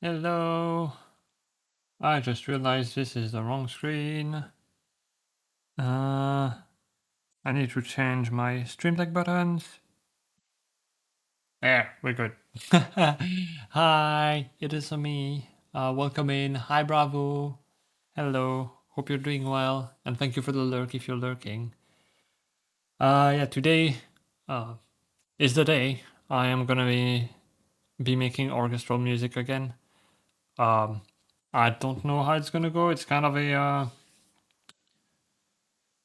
Hello. I just realized this is the wrong screen. I need to change my Stream Deck buttons. There, we're good. Hi, it is me. Welcome in. Hi, Bravo. Hello. Hope you're doing well, and thank you for the lurk if you're lurking. Yeah, today is the day I am gonna be making orchestral music again. I don't know how it's gonna go. It's kind of a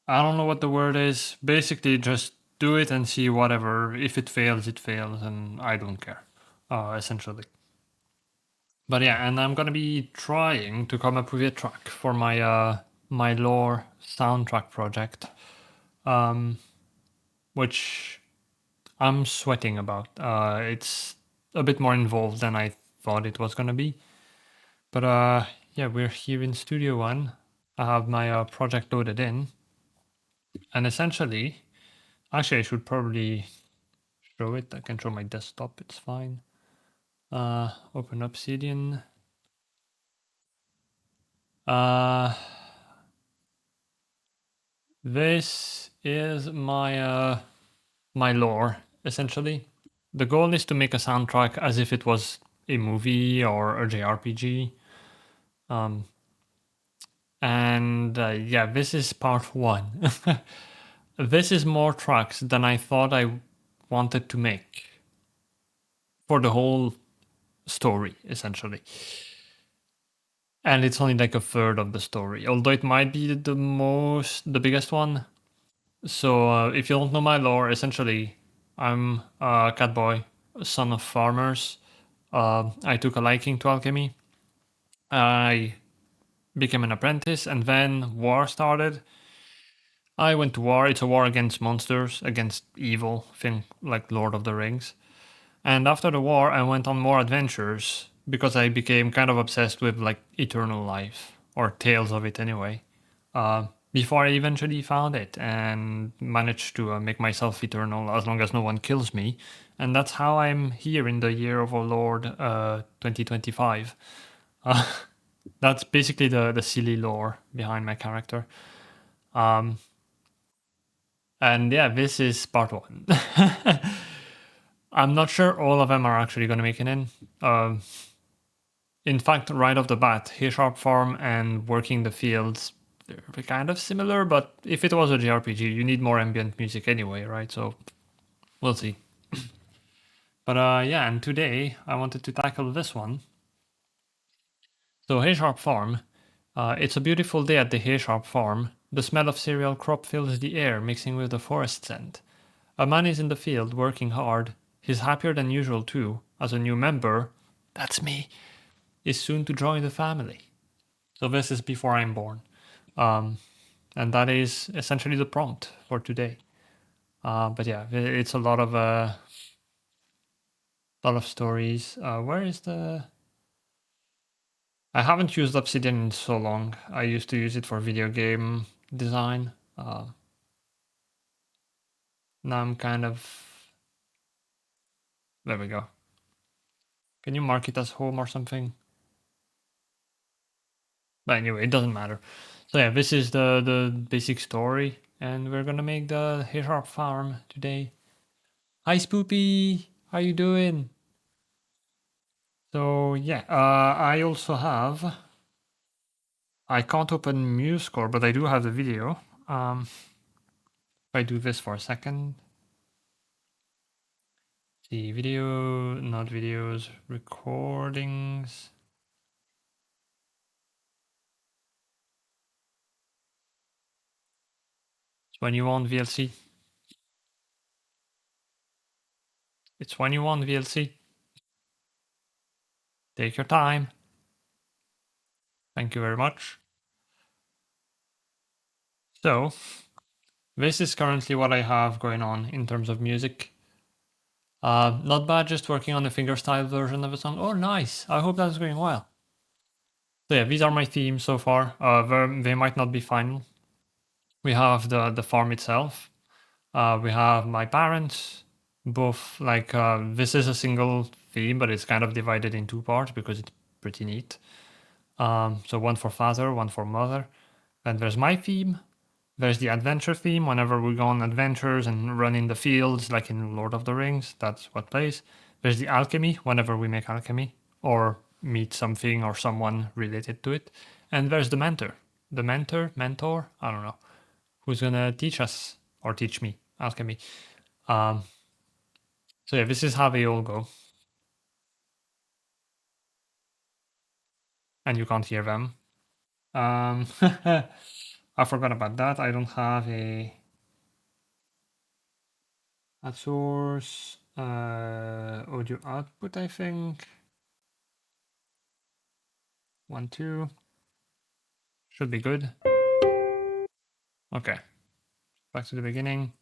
I don't know what the word is. Basically, just do it and see whatever. If it fails, it fails, and I don't care, essentially. But yeah, and I'm gonna be trying to come up with a track for my lore soundtrack project, which I'm sweating about. It's a bit more involved than I thought it was gonna be. But yeah, we're here in Studio One. I have my project loaded in, and essentially, actually, I should probably show it. I can show my desktop. It's fine. Open Obsidian. Uh, this is my lore essentially. The goal is to make a soundtrack as if it was a movie or a JRPG. And yeah, this is part one. This is more tracks than I thought I wanted to make for the whole story, essentially. And it's only like a third of the story, although it might be the biggest one. So if you don't know my lore, essentially, I'm a cat boy, son of farmers. I took a liking to alchemy. I became an apprentice, and then war started. I went to war. It's a war against monsters, against evil, thing like Lord of the Rings. And after the war, I went on more adventures because I became kind of obsessed with like eternal life or tales of it anyway. Before I eventually found it and managed to make myself eternal as long as no one kills me. And that's how I'm here in the year of our Lord 2025. That's basically the silly lore behind my character. And yeah, this is part one. I'm not sure all of them are actually going to make it in. In fact, right off the bat, H-Sharp Farm and Working the Fields, they're kind of similar, but if it was a JRPG, you need more ambient music anyway, right? So we'll see. But yeah, and today I wanted to tackle this one. So H-Sharp Farm, it's a beautiful day at the H-Sharp Farm. The smell of cereal crop fills the air, mixing with the forest scent. A man is in the field, working hard. He's happier than usual too, as a new member, that's me, is soon to join the family. So this is before I'm born. Um, and that is essentially the prompt for today. But yeah, it's a lot of stories. Where is the? I haven't used Obsidian in so long. I used to use it for video game design. Now I'm kind of. There we go. Can you mark it as home or something? But anyway, it doesn't matter. So yeah, this is the basic story, and we're gonna make the hedgehog farm today. Hi, Spoopy. How you doing? So yeah, I also have. I can't open MuseScore, but I do have the video. If I do this for a second, see video, not videos, recordings. 21 VLC. It's 21 VLC. Take your time. Thank you very much. So, this is currently what I have going on in terms of music. Not bad, just working on the fingerstyle version of a song. Oh, nice. I hope that's going well. So yeah, these are my themes so far. They might not be final. We have the farm itself. We have my parents, both like this is a single theme, but it's kind of divided in two parts because it's pretty neat. So one for father, one for mother. Then there's my theme. There's the adventure theme. Whenever we go on adventures and run in the fields, like in Lord of the Rings, that's what plays. There's the alchemy. Whenever we make alchemy or meet something or someone related to it. And there's the mentor. The mentor, I don't know, who's gonna teach us or teach me alchemy. Um, so yeah, this is how they all go, and you can't hear them. I forgot about that. I don't have a source audio output. I think 1, 2 should be good. Okay, back to the beginning.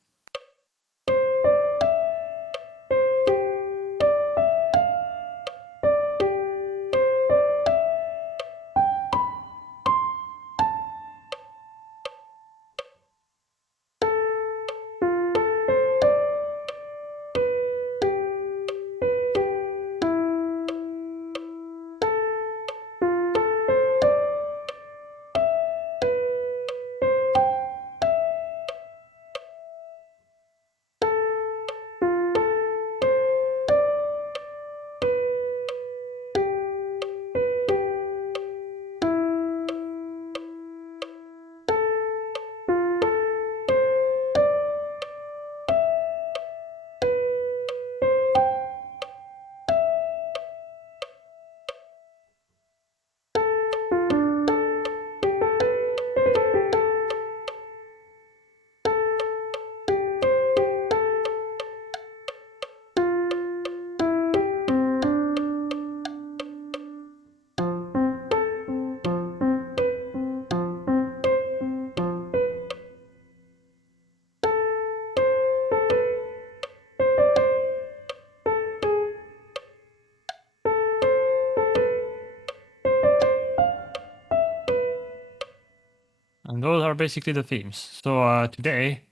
And those are basically the themes. So today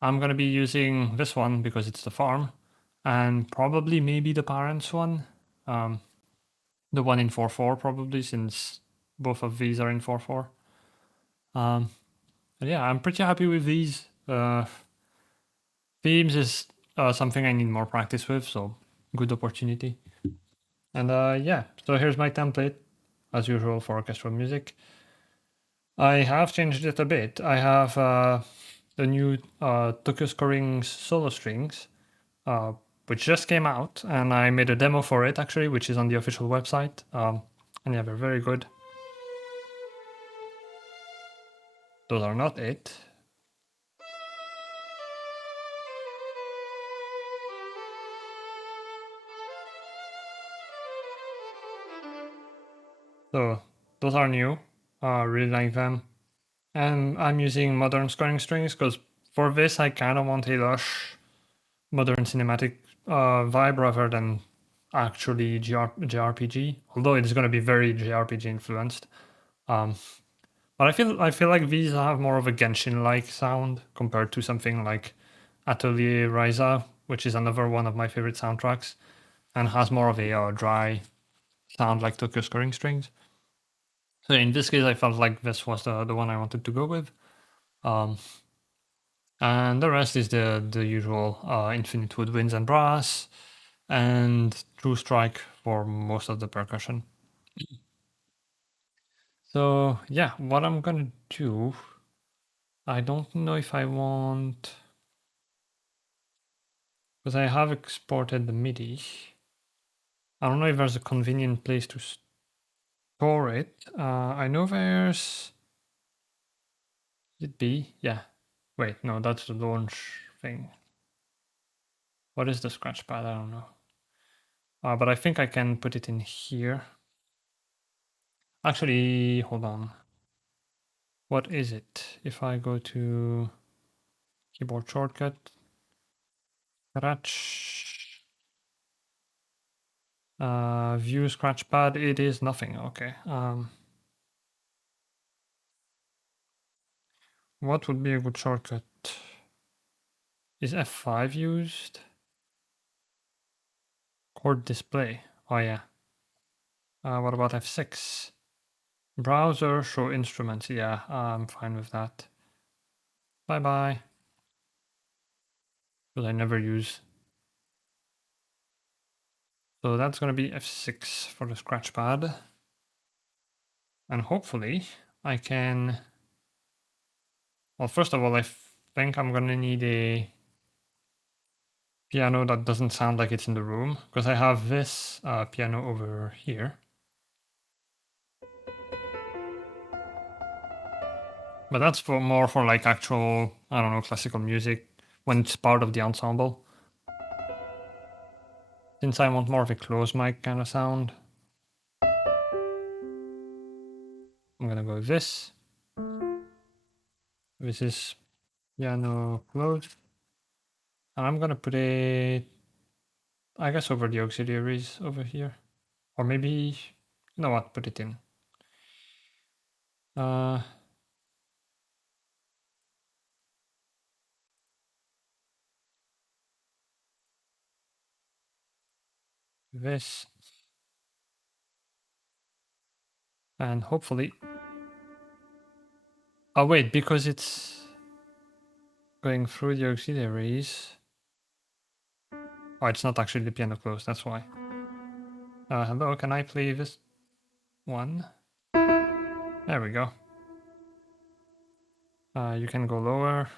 I'm gonna be using this one because it's the farm, and probably maybe the parents one. The one in 4/4 probably, since both of these are in 4/4. But yeah, I'm pretty happy with these. Themes is something I need more practice with, so good opportunity. And yeah, so here's my template, as usual for orchestral music. I have changed it a bit. I have the new Tokyo Scoring solo strings, which just came out, and I made a demo for it actually, which is on the official website. And yeah, they're very good. Those are not it. So Those are new. I really like them. And I'm using modern scoring strings because for this I kind of want a lush modern cinematic vibe rather than actually JRPG. Although it's going to be very JRPG influenced. Um, but I feel like these have more of a Genshin-like sound compared to something like Atelier Ryza, which is another one of my favorite soundtracks, and has more of a dry sound like Tokyo Scoring Strings. So in this case, I felt like this was the one I wanted to go with. Um, and the rest is the usual Infinite Woodwinds and Brass, and True Strike for most of the percussion. So yeah, what I'm gonna do, I don't know if I want, because I have exported the MIDI. I don't know if there's a convenient place to store it. I know there's, it be, yeah. Wait, no, that's the launch thing. What is the scratch pad? I don't know. But I think I can put it in here. Actually, hold on. What is it? If I go to keyboard shortcut, scratch, view scratch pad, it is nothing. Okay. What would be a good shortcut? Is F5 used? Chord display. Oh yeah. What about F6? Browser, show instruments. Yeah, I'm fine with that. Bye bye. Because I never use. So that's going to be F6 for the scratch pad. And hopefully I can. Well, first of all, I think I'm going to need a piano that doesn't sound like it's in the room, because I have this piano over here. But that's for more for like actual, I don't know, classical music when it's part of the ensemble. Since I want more of a closed mic kind of sound, I'm gonna go with this. This is piano closed. And I'm gonna put it, I guess, over the auxiliaries over here. Or maybe, you know what, put it in. Uh, this. And hopefully, oh wait, because it's going through the auxiliaries. Oh, it's not actually the piano closed, that's why. Hello, can I play this one? There we go. You can go lower.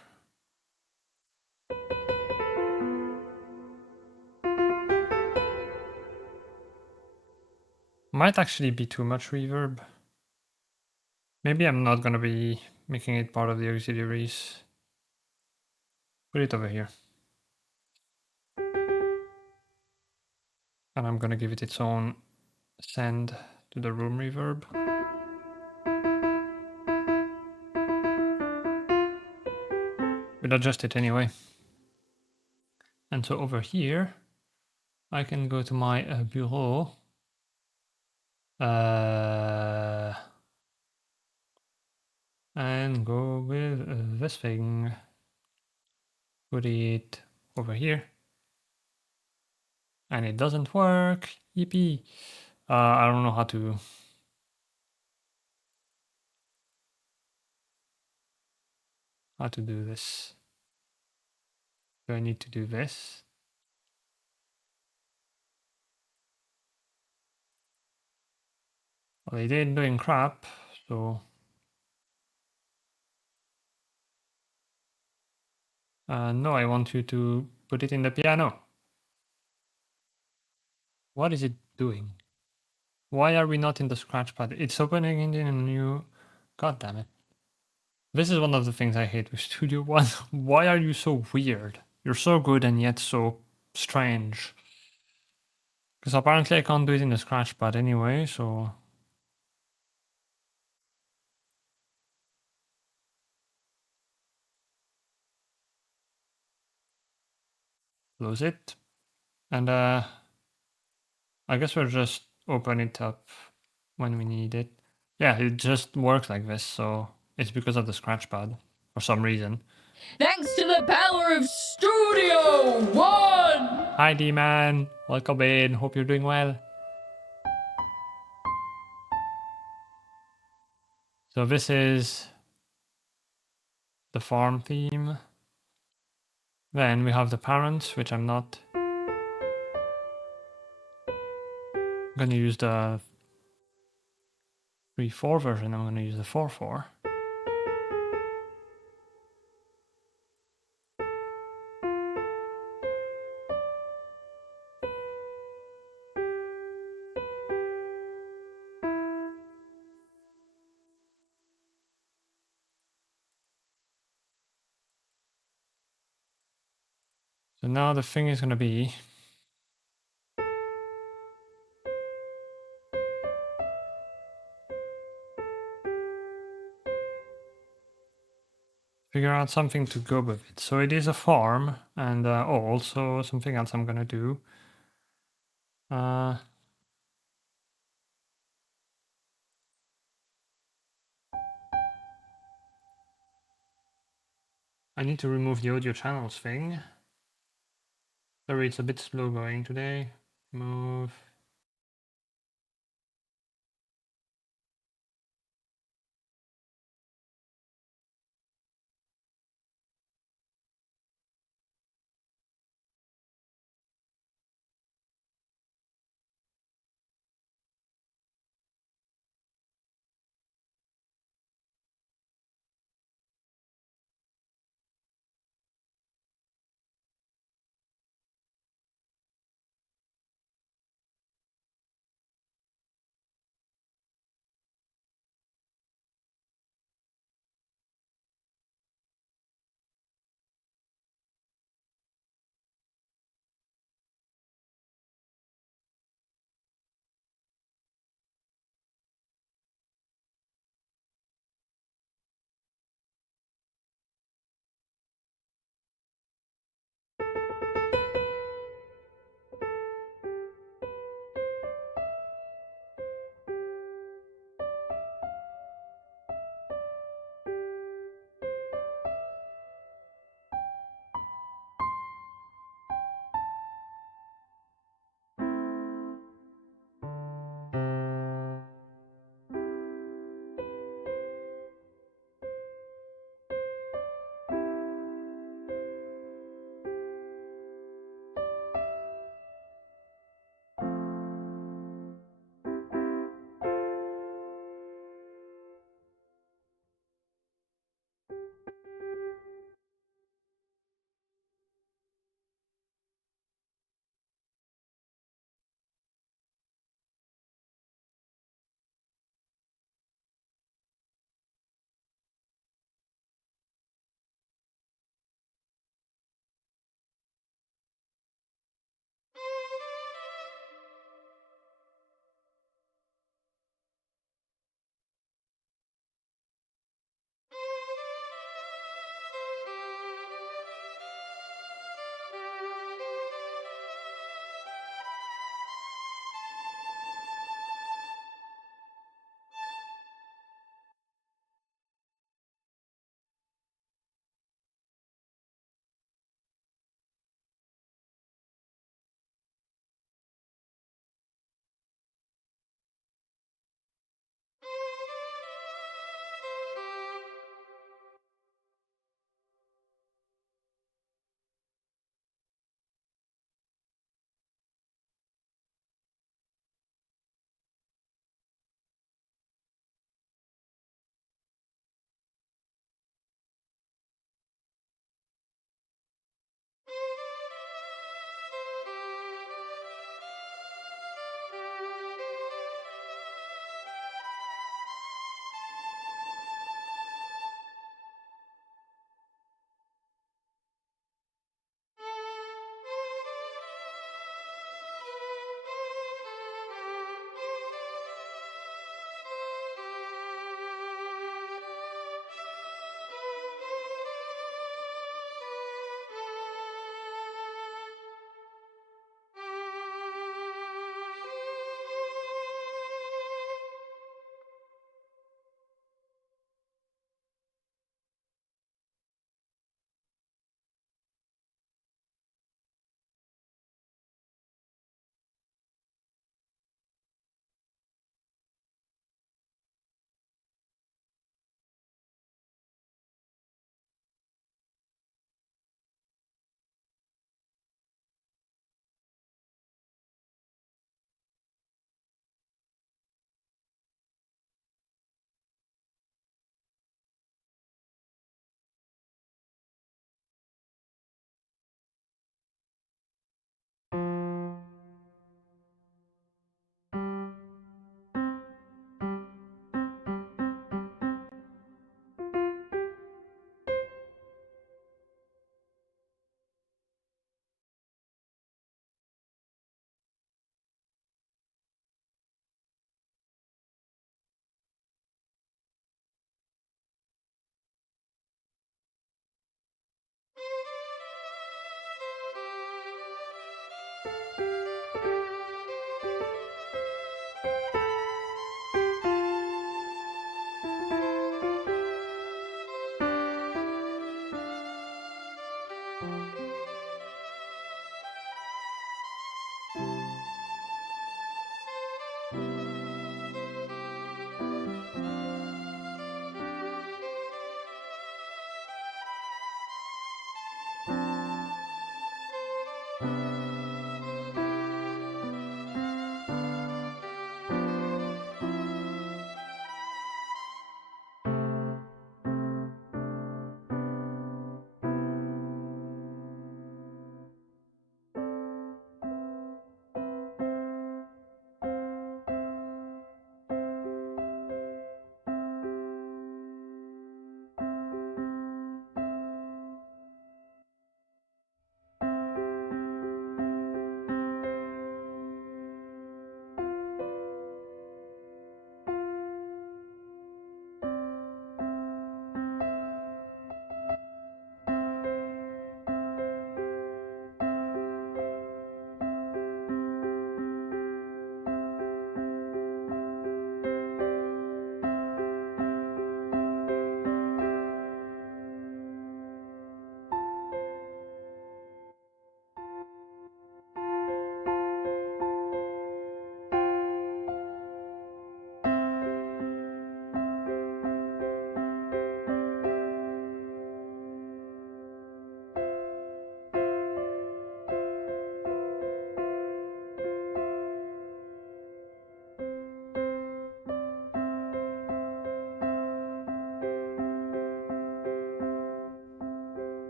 Might actually be too much reverb. Maybe I'm not gonna be making it part of the auxiliaries. Put it over here. And I'm gonna give it its own send to the room reverb. We'll adjust it anyway. And so over here, I can go to my bureau. And go with this thing. Put it over here. And it doesn't work. Yippee. I don't know how to do this. Do I need to do this? Well, they did doing crap, so no, I want you to put it in the piano. What is it doing? Why are we not in the scratch pad? It's opening in a new. God damn it. This is one of the things I hate with Studio One. Why are you so weird? You're so good and yet so strange. Because apparently I can't do it in the scratch pad anyway, so Close it. And I guess we'll just open it up when we need it. Yeah, it just works like this, so it's because of the scratch pad for some reason. Thanks to the power of Studio One! Hi D-Man, welcome in, hope you're doing well. So this is the farm theme. Then we have the parents, which I'm not gonna use the 3/4 version, I'm gonna use the 4/4. So now the thing is gonna be figure out something to go with it. So it is a farm, and also something else I'm gonna do. I need to remove the audio channels thing. Sorry, it's a bit slow going today. Move.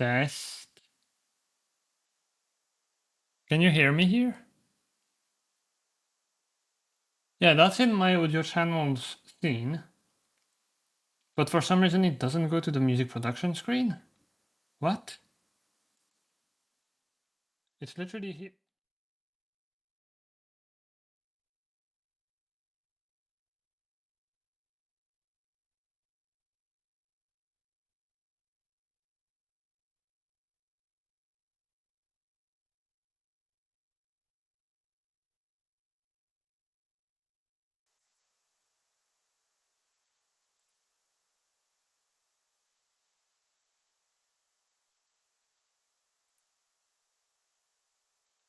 Test. Can you hear me here? Yeah, that's in my audio channels scene. But for some reason it doesn't go to the music production screen. What? It's literally here.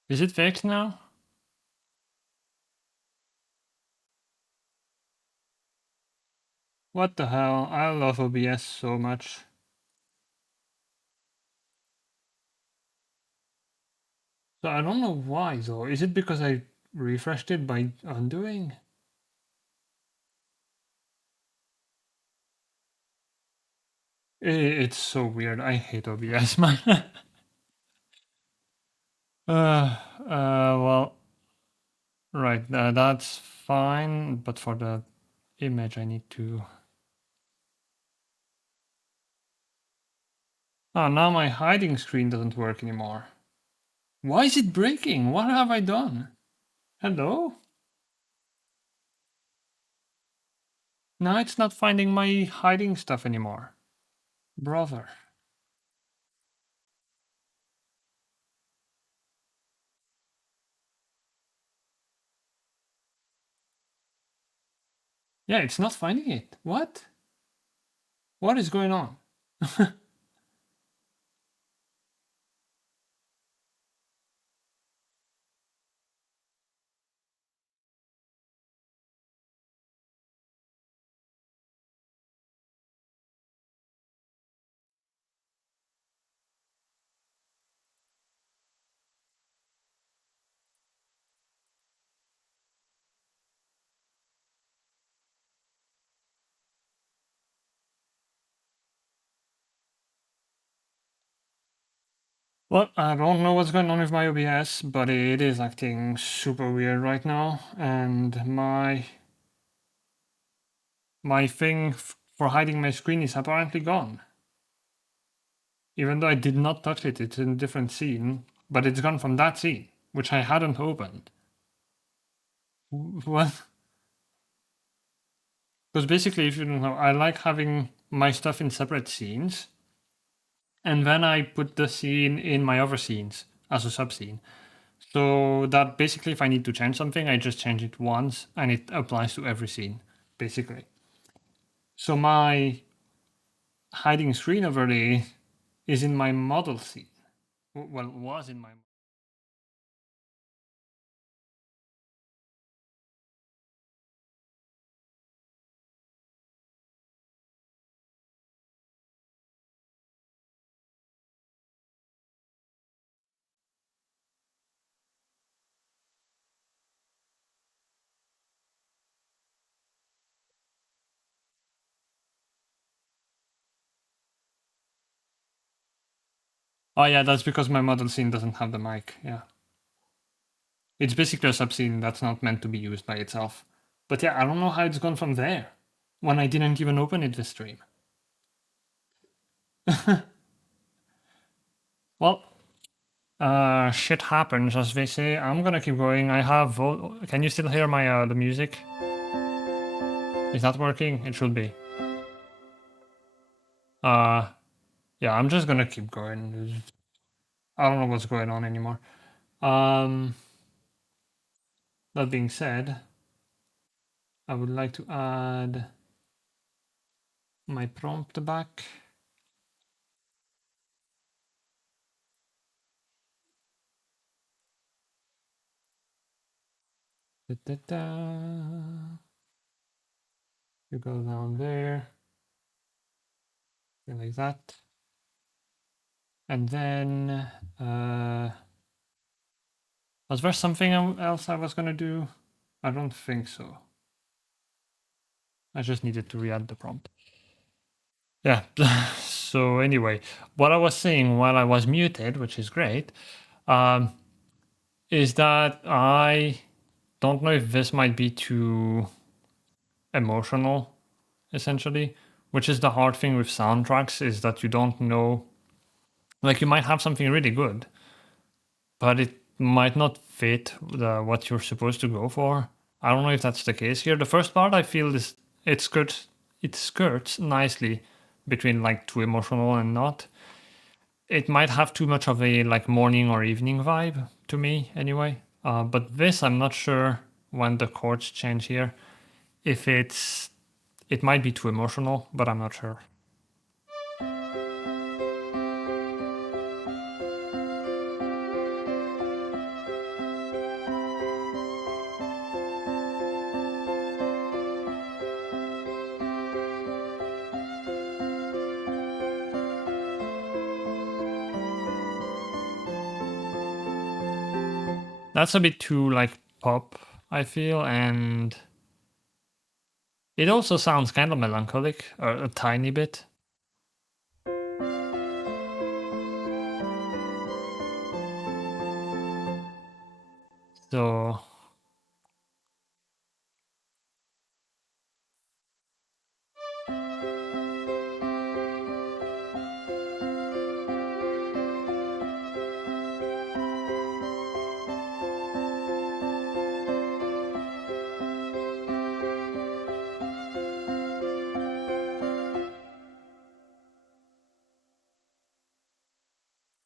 Is it fixed now? What the hell? I love OBS so much. So I don't know why though. Is it because I refreshed it by undoing? It's so weird. I hate OBS, man. Well, right. That's fine. But for the image, I need to. Oh, now my hiding screen doesn't work anymore. Why is it breaking? What have I done? Hello? Now it's not finding my hiding stuff anymore. Brother. Yeah, it's not finding it. What? What is going on? Well, I don't know what's going on with my OBS, but it is acting super weird right now, and my thing for hiding my screen is apparently gone. Even though I did not touch it, it's in a different scene, but it's gone from that scene, which I hadn't opened. What? Because basically, if you don't know, I like having my stuff in separate scenes, and then I put the scene in my other scenes as a subscene. So that basically, if I need to change something, I just change it once, and it applies to every scene, basically. So my hiding screen overlay is in my model scene. Well, was in my. Oh yeah, that's because my model scene doesn't have the mic. Yeah, it's basically a subscene that's not meant to be used by itself. But yeah, I don't know how it's gone from there when I didn't even open it this stream. Well, shit happens, as they say. I'm gonna keep going. I have. Can you still hear my the music? Is that working? It should be. Uh, yeah, I'm just gonna keep going. I don't know what's going on anymore. Um, that being said, I would like to add my prompt back. Da, da, da. You go down there, like that. And then, was there something else I was gonna do? I don't think so. I just needed to re-add the prompt. Yeah. So anyway, what I was saying while I was muted, which is great, um, is that I don't know if this might be too emotional, essentially, which is the hard thing with soundtracks is that you don't know, like you might have something really good, but it might not fit what you're supposed to go for. I don't know if that's the case here. The first part I feel is it skirts nicely between like too emotional and not. It might have too much of a like morning or evening vibe to me anyway. But this I'm not sure when the chords change here. If it might be too emotional, but I'm not sure. That's a bit too like pop, I feel, and it also sounds kind of melancholic, a tiny bit. So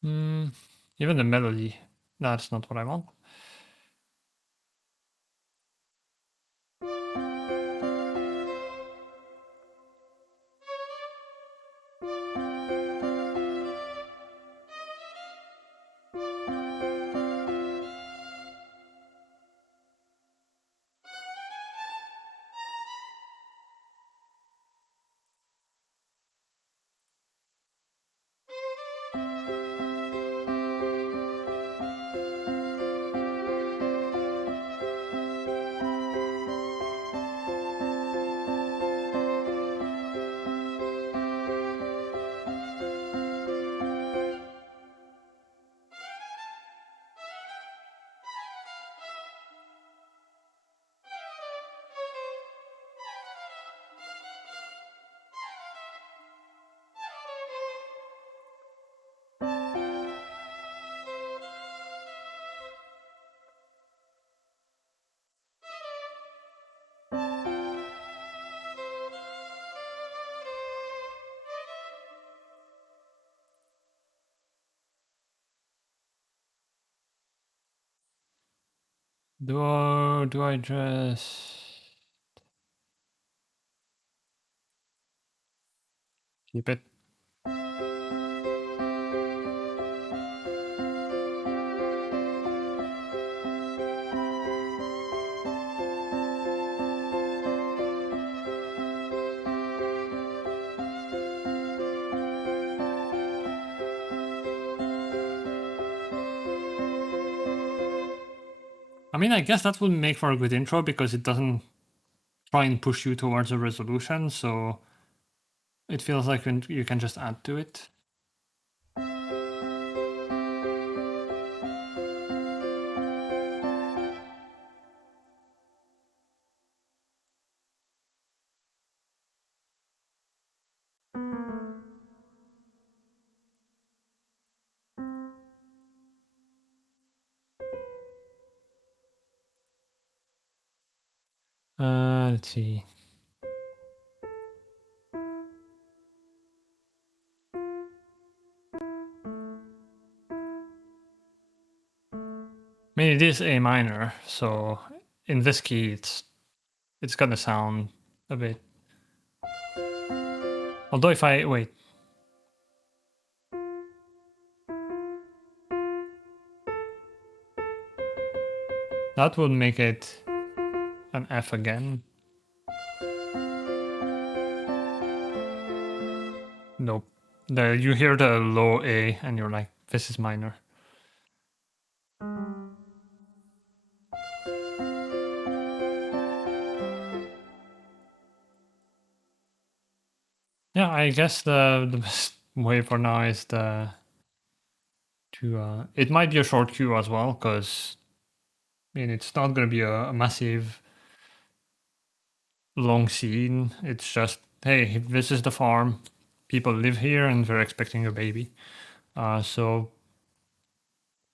mm, even the melody, that's not what I want. Do I just keep it? I mean, I guess that would make for a good intro because it doesn't try and push you towards a resolution, so it feels like you can just add to it. Let's see. I mean, it is A minor, so in this key, it's gonna sound a bit. Although if I wait, that would make it an F again. Nope. You hear the low A, and you're like, this is minor. Yeah, I guess the wave for now is the to it might be a short queue as well, because I mean it's not gonna be a massive long scene. It's just, hey, this is the farm. People live here and they're expecting a baby. So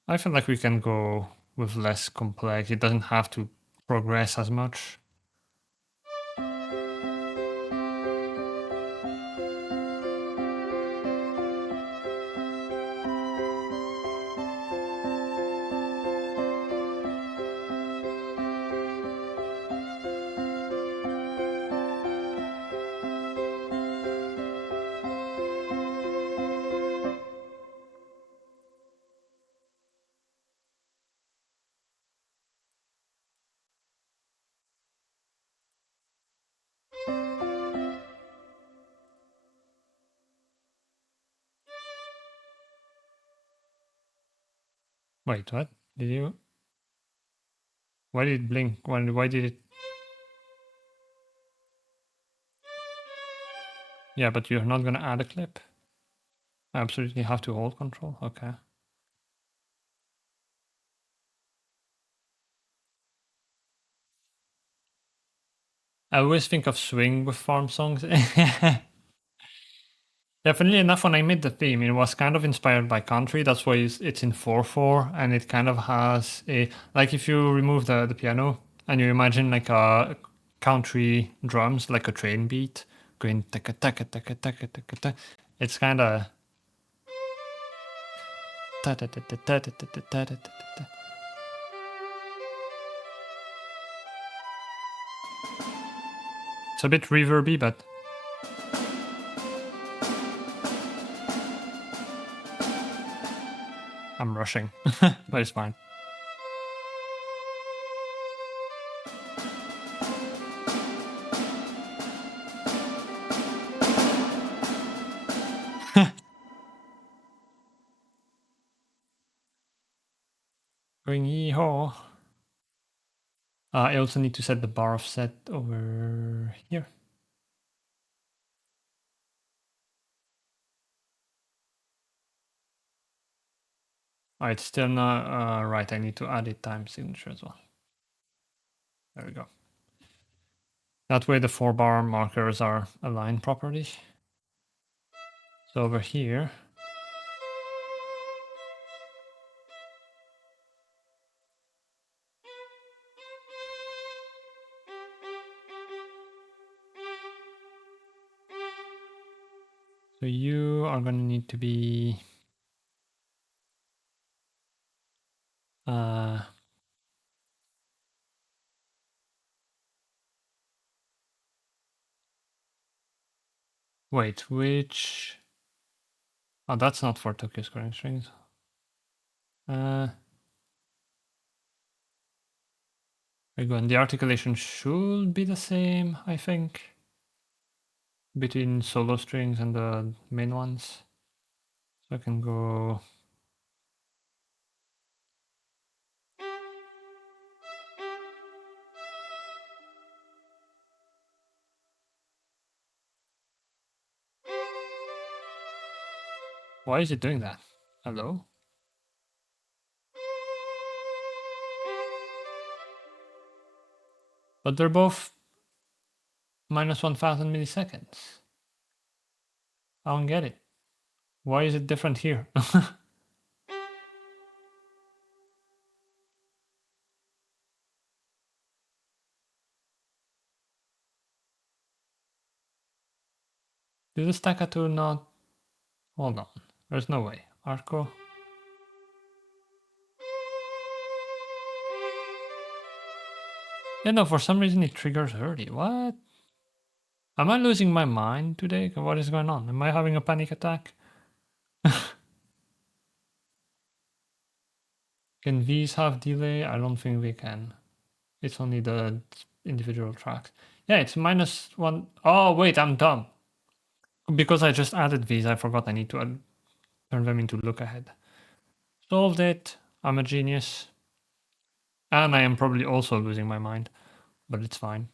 I feel like we can go with less complex. It doesn't have to progress as much. Wait, what? Did you? Why did it blink? Why did it? Yeah, but you're not gonna add a clip. I absolutely have to hold control. Okay. I always think of swing with farm songs. Definitely enough, when I made the theme, it was kind of inspired by country. That's why it's in 4/4, and it kind of has a, like, if you remove the piano and you imagine like a country drums, like a train beat going taka taka taka taka taka taka. It's kind of ta ta ta ta ta ta ta ta ta ta ta. It's a bit reverby, but I'm rushing, but it's fine. Going yee-haw. I also need to set the bar offset over here. Oh, it's still not right. I need to add a time signature as well. There we go. That way the 4-bar markers are aligned properly. So over here, so you are going to need to be wait, which? Oh, that's not for Tokyo scoring strings. There we go. And the articulation should be the same, I think, between solo strings and the main ones. So I can go. Why is it doing that? Hello? But they're both minus 1000 milliseconds. I don't get it. Why is it different here? Did the staccato not? Hold on. There's no way. Arco. Yeah, no, for some reason it triggers early. What? Am I losing my mind today? What is going on? Am I having a panic attack? Can these have delay? I don't think they can. It's only the individual tracks. Yeah, it's minus one. Oh, wait, I'm dumb. Because I just added these, I forgot I need to turn them into look ahead. Solved it. I'm a genius. And I am probably also losing my mind, but it's fine.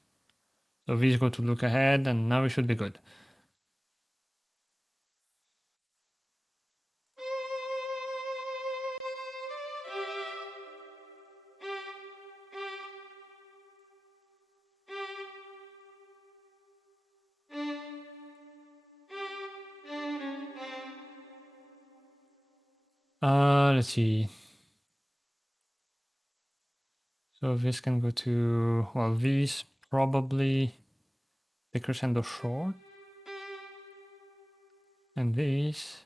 So these go to look ahead, and now we should be good. let's see. So this can go to, well, these probably the crescendo short, and these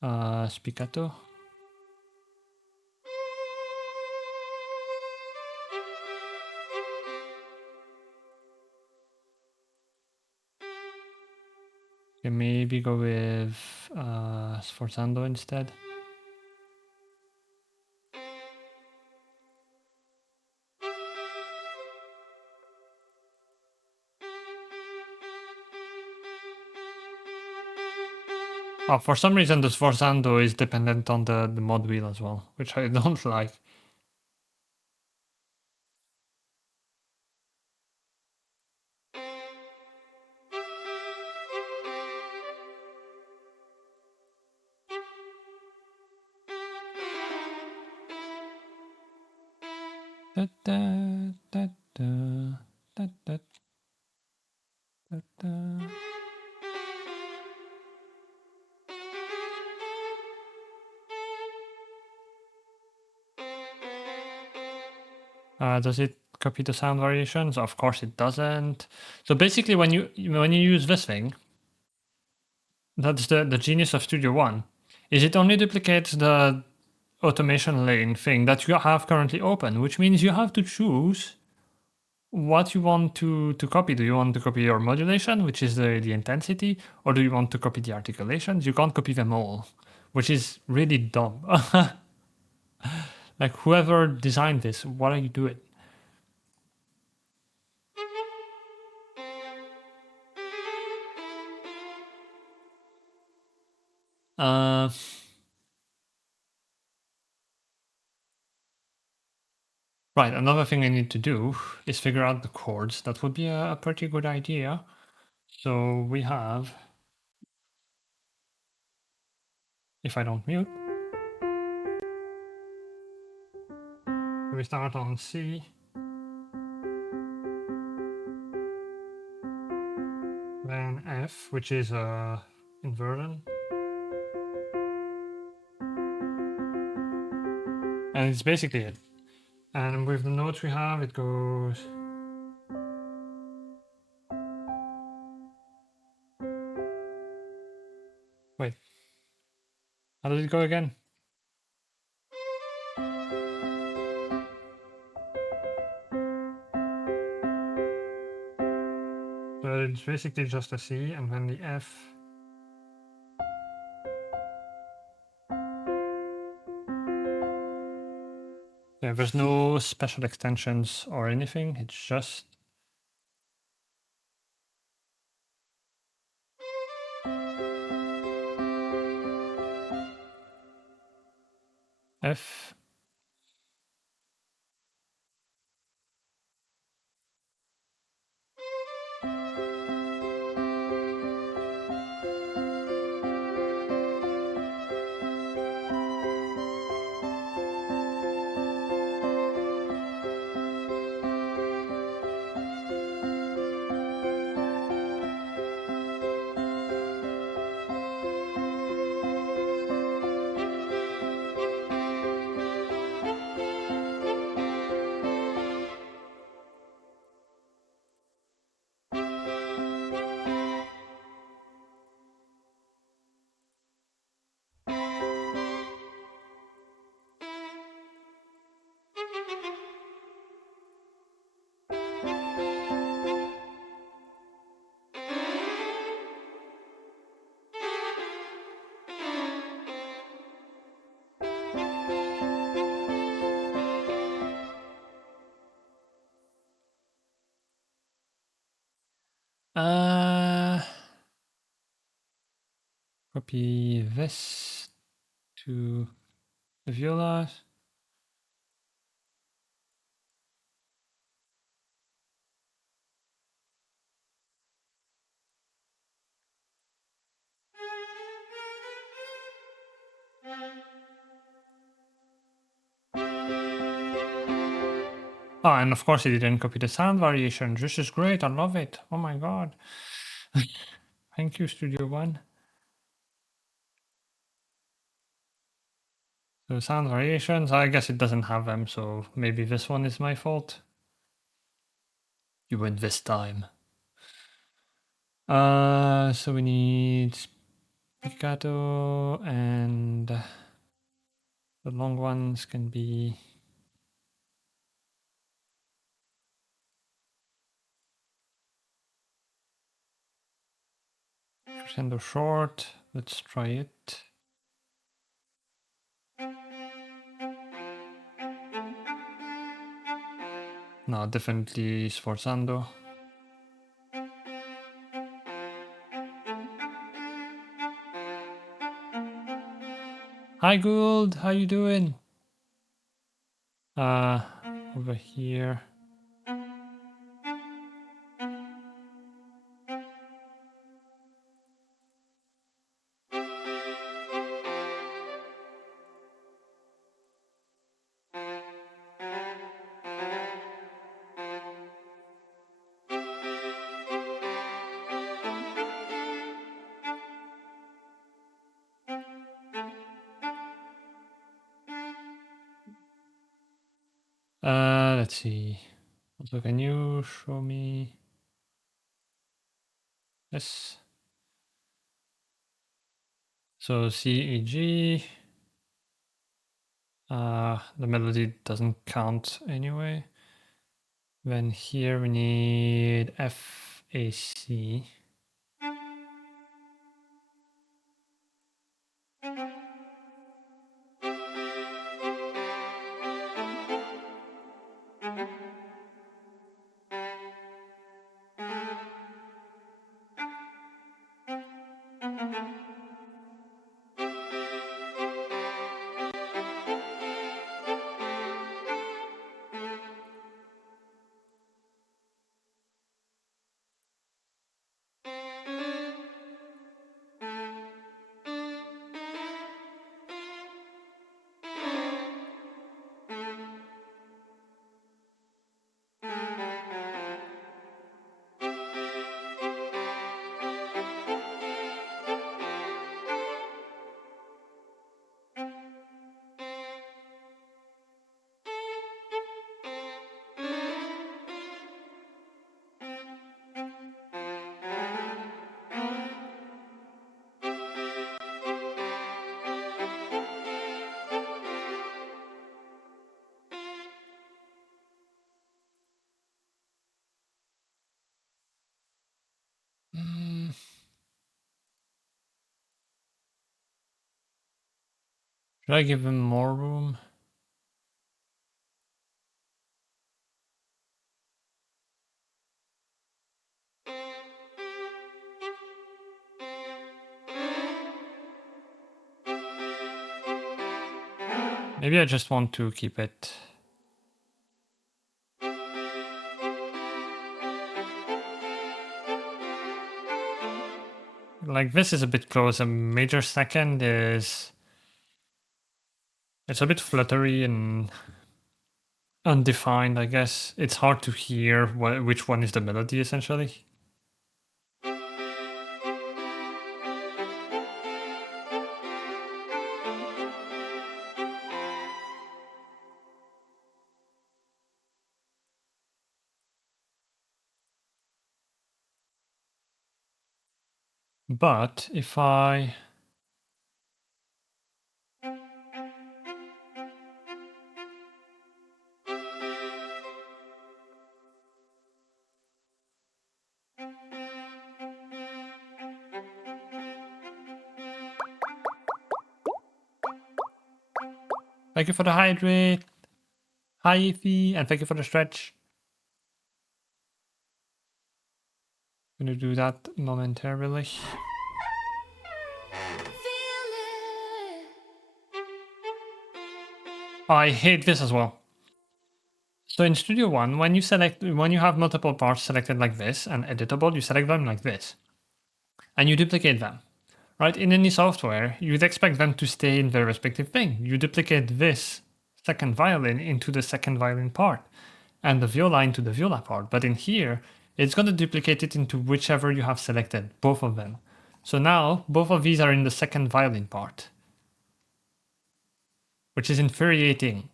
spiccato. Okay, maybe go with sforzando instead. Oh, for some reason the sforzando is dependent on the mod wheel as well, which I don't like. Da, da, da, da, da, da, da, da. Does it copy the sound variations? Of course it doesn't. So basically when you use this thing, that's the genius of Studio One, is it only duplicates the automation lane thing that you have currently open, which means you have to choose what you want to copy. Do you want to copy your modulation, which is the intensity, or do you want to copy the articulations? You can't copy them all, which is really dumb. Like whoever designed this, what are you doing? Uh, right, another thing I need to do is figure out the chords. That would be a pretty good idea. So we have, if I don't mute, we start on C, then F, which is a inversion, and it's basically it. And with the notes we have, it goes. Wait, how did it go again? So it's basically just a C, and then the F. Yeah, there's no special extensions or anything. It's just F. Uh, Copy this to the violas. Oh, and of course it didn't copy the sound variation. This is great. I love it. Oh my god. Thank you, Studio One. So sound variations, I guess it doesn't have them, so maybe this one is my fault. You win this time. So we need piccato, and the long ones can be crescendo short. Let's try it. No, definitely sforzando. Hi Gould, how you doing? Over here. Let's see. Also, can you show me this? So C, E, G. The melody doesn't count anyway. Then here we need F, A, C. Should I give him more room? Maybe I just want to keep it. Like this is a bit close. A major second is it's a bit fluttery and undefined, I guess. It's hard to hear which one is the melody essentially. But if I thank you for the hydrate, hi Ify, and thank you for the stretch. I'm gonna do that momentarily. I hate this as well. So in Studio One, when you have multiple parts selected like this and editable, you select them like this, and you duplicate them. Right? In any software, you'd expect them to stay in their respective thing. You duplicate this second violin into the second violin part, and the viola into the viola part. But in here, it's going to duplicate it into whichever you have selected, both of them. So now both of these are in the second violin part, which is infuriating.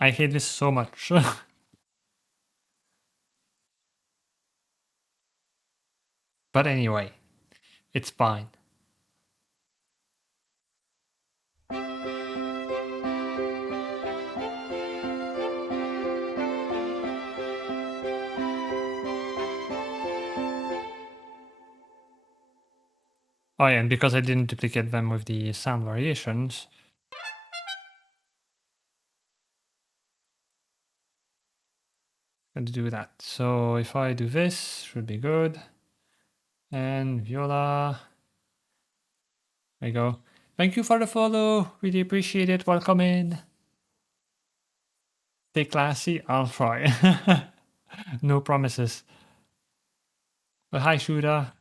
I hate this so much. But anyway, it's fine. Oh yeah, and because I didn't duplicate them with the sound variations, I'm going to do that. So if I do this, should be good. And viola, there you go. Thank you for the follow. Really appreciate it. Welcome in. Stay classy. I'll try. No promises. But hi, Shuda.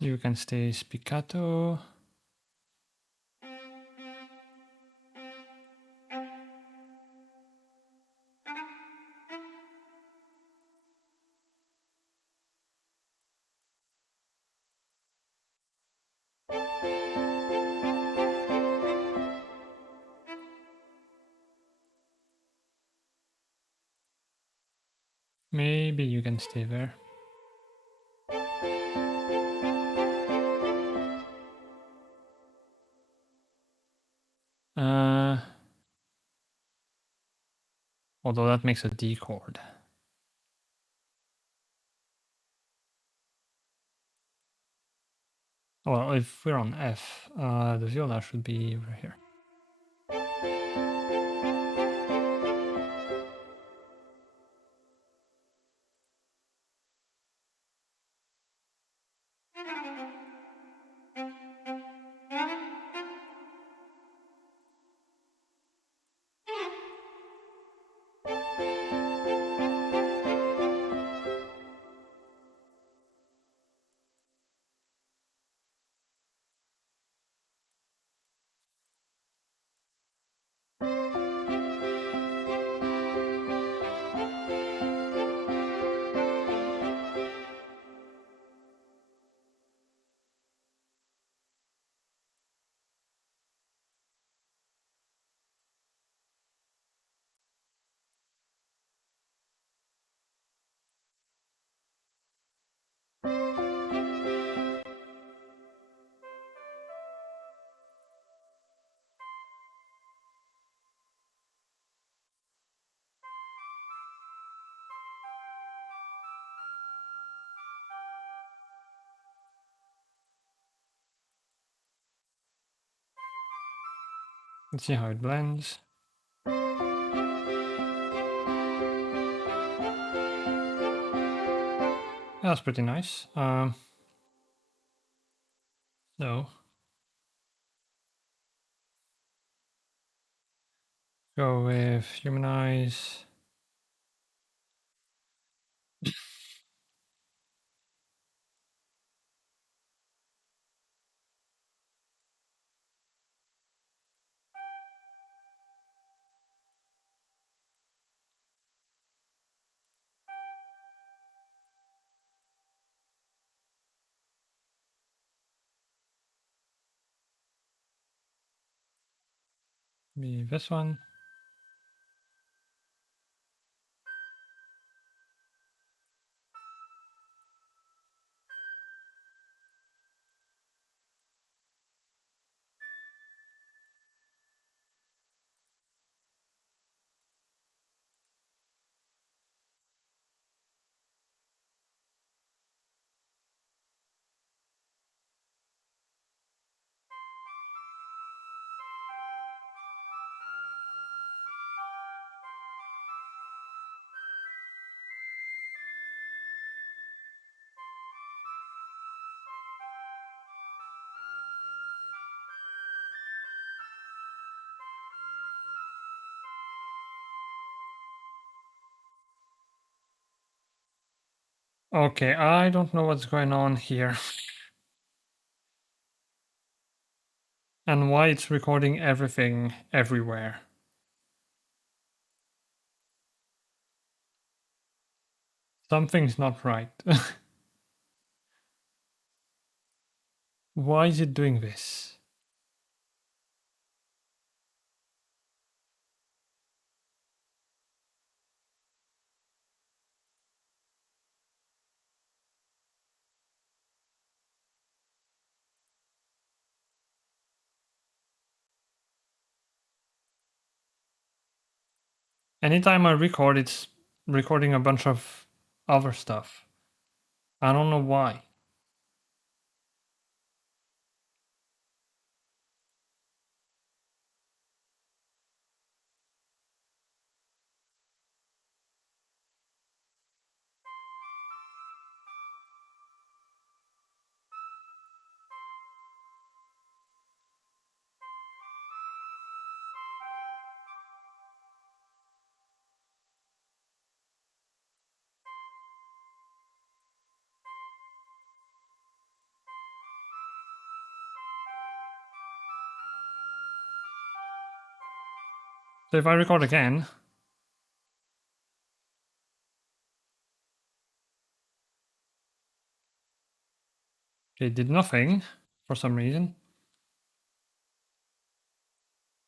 You can stay spiccato. Maybe you can stay there. Uh, Although that makes a D chord. Well, if we're on F, the viola should be over here. Let's see how it blends. That's pretty nice. So go with humanize. Be this one. Okay, I don't know what's going on here. And why it's recording everything everywhere. Something's not right. Why is it doing this? Anytime I record, it's recording a bunch of other stuff. I don't know why. So if I record again, it did nothing for some reason.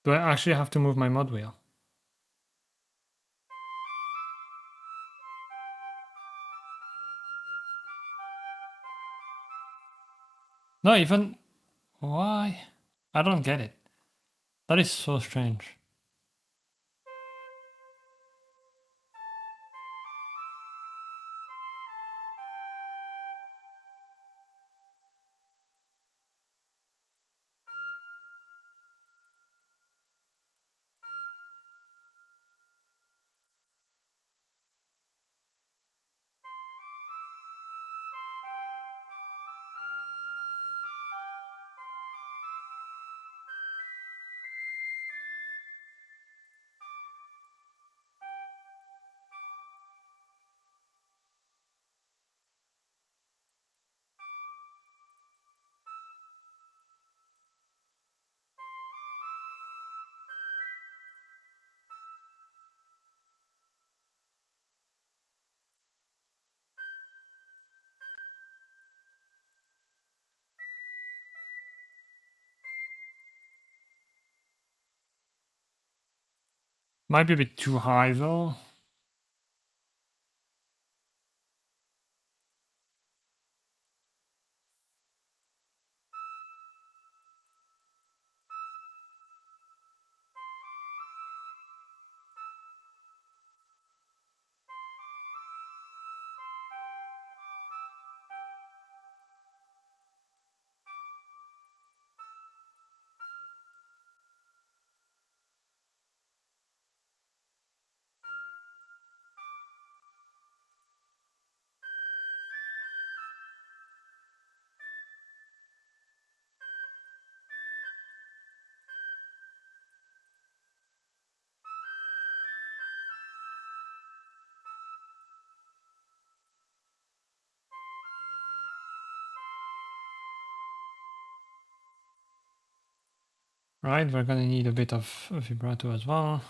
Do I actually have to move my mod wheel? No, even... Why? I don't get it. That is so strange. Might be a bit too high though. Right, we're gonna need a bit of vibrato as well.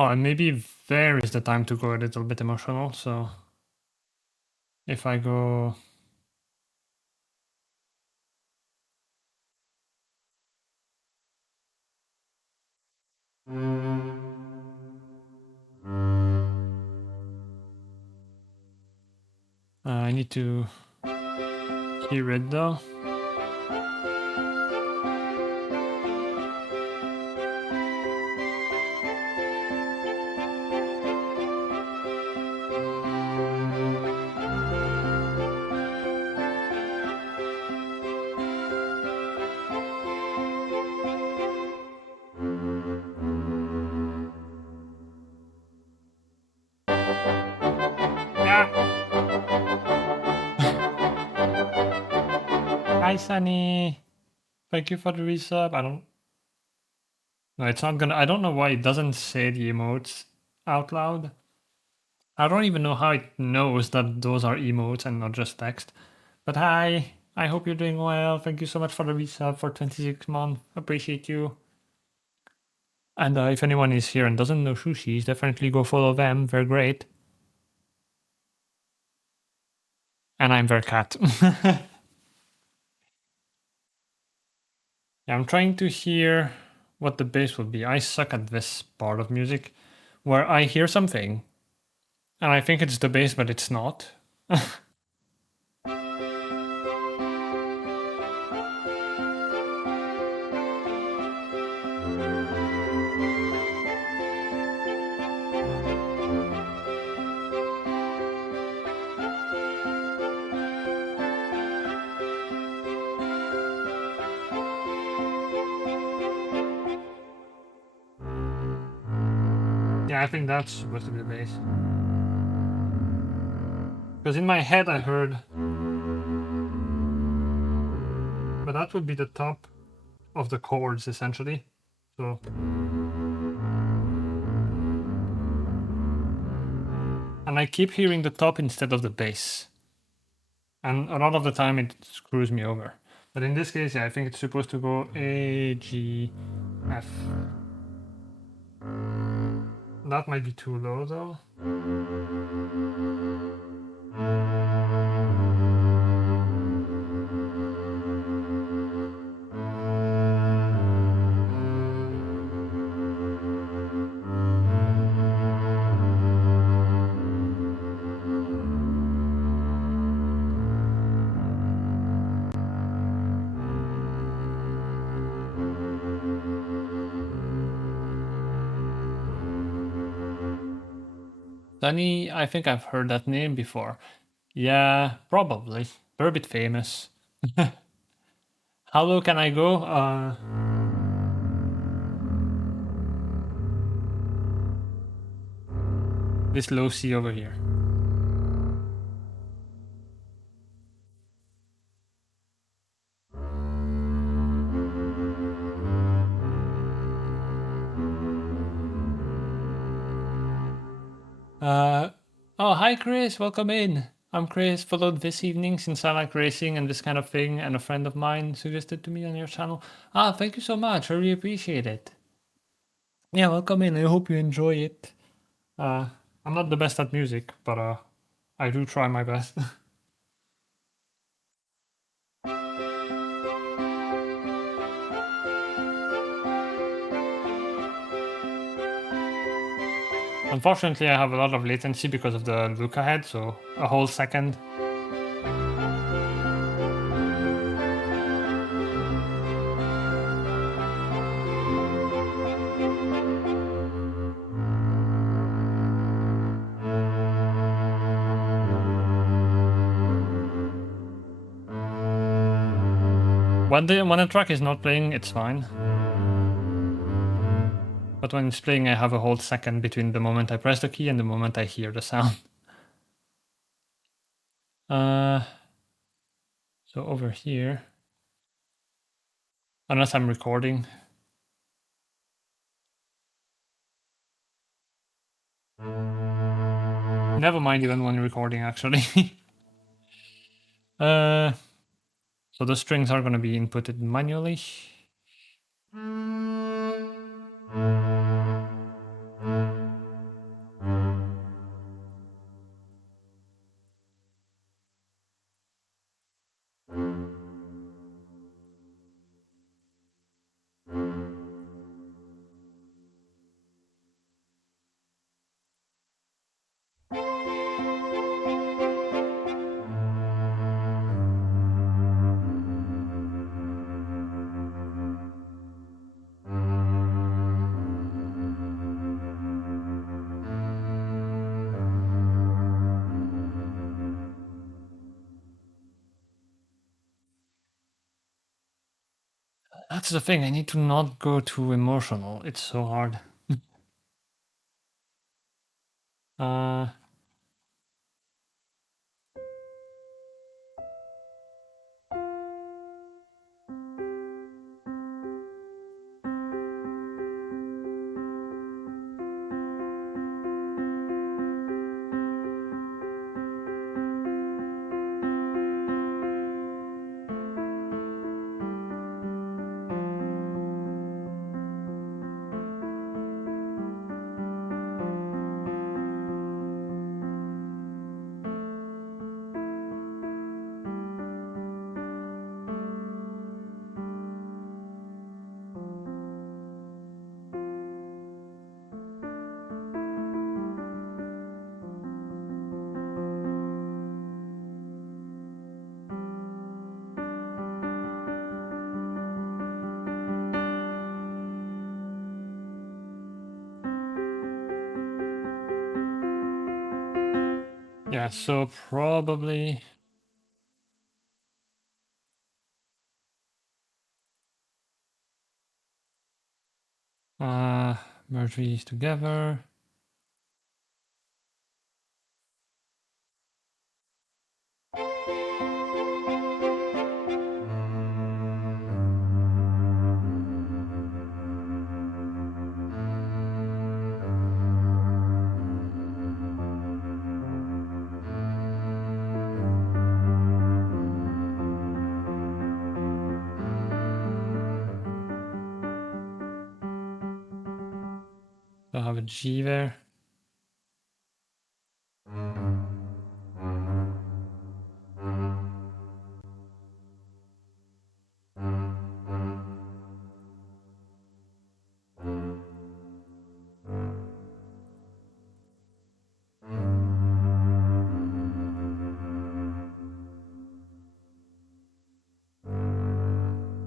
Oh, and maybe there is the time to go a little bit emotional. So if I go. I need to hear it though. Yeah. Hi, Sunny. Thank you for the resub. I don't. No, it's not gonna. I don't know why it doesn't say the emotes out loud. I don't even know how it knows that those are emotes and not just text. But hi, I hope you're doing well. Thank you so much for the resub for 26 months. Appreciate you. And if anyone is here and doesn't know sushis, definitely go follow them. They're great. And I'm their cat. Yeah, I'm trying to hear what the bass would be. I suck at this part of music where I hear something and I think it's the bass, but it's not. Yeah, I think that's supposed to be the bass. Because in my head I heard, but that would be the top of the chords essentially. So, and I keep hearing the top instead of the bass. And a lot of the time it screws me over. But in this case, yeah, I think it's supposed to go A, G, F. That might be too low though. Sunny, I think I've heard that name before. Yeah, probably. They're a bit famous. How low can I go? This low C over here. Oh, hi Chris, welcome in. I'm Chris, followed this evening since I like racing and this kind of thing, and a friend of mine suggested to me on your channel. Ah, thank you so much, I really appreciate it. Yeah, welcome in, I hope you enjoy it. I'm not the best at music, but I do try my best. Unfortunately, I have a lot of latency because of the look ahead, so a whole second. When a track is not playing, it's fine. But when it's playing, I have a whole second between the moment I press the key and the moment I hear the sound. So over here, unless I'm recording. Never mind even when recording, actually. So the strings are going to be inputted manually. That's the thing. I need to not go too emotional. It's so hard. uh, yeah. So probably. Uh, merge these together. So I have a G there.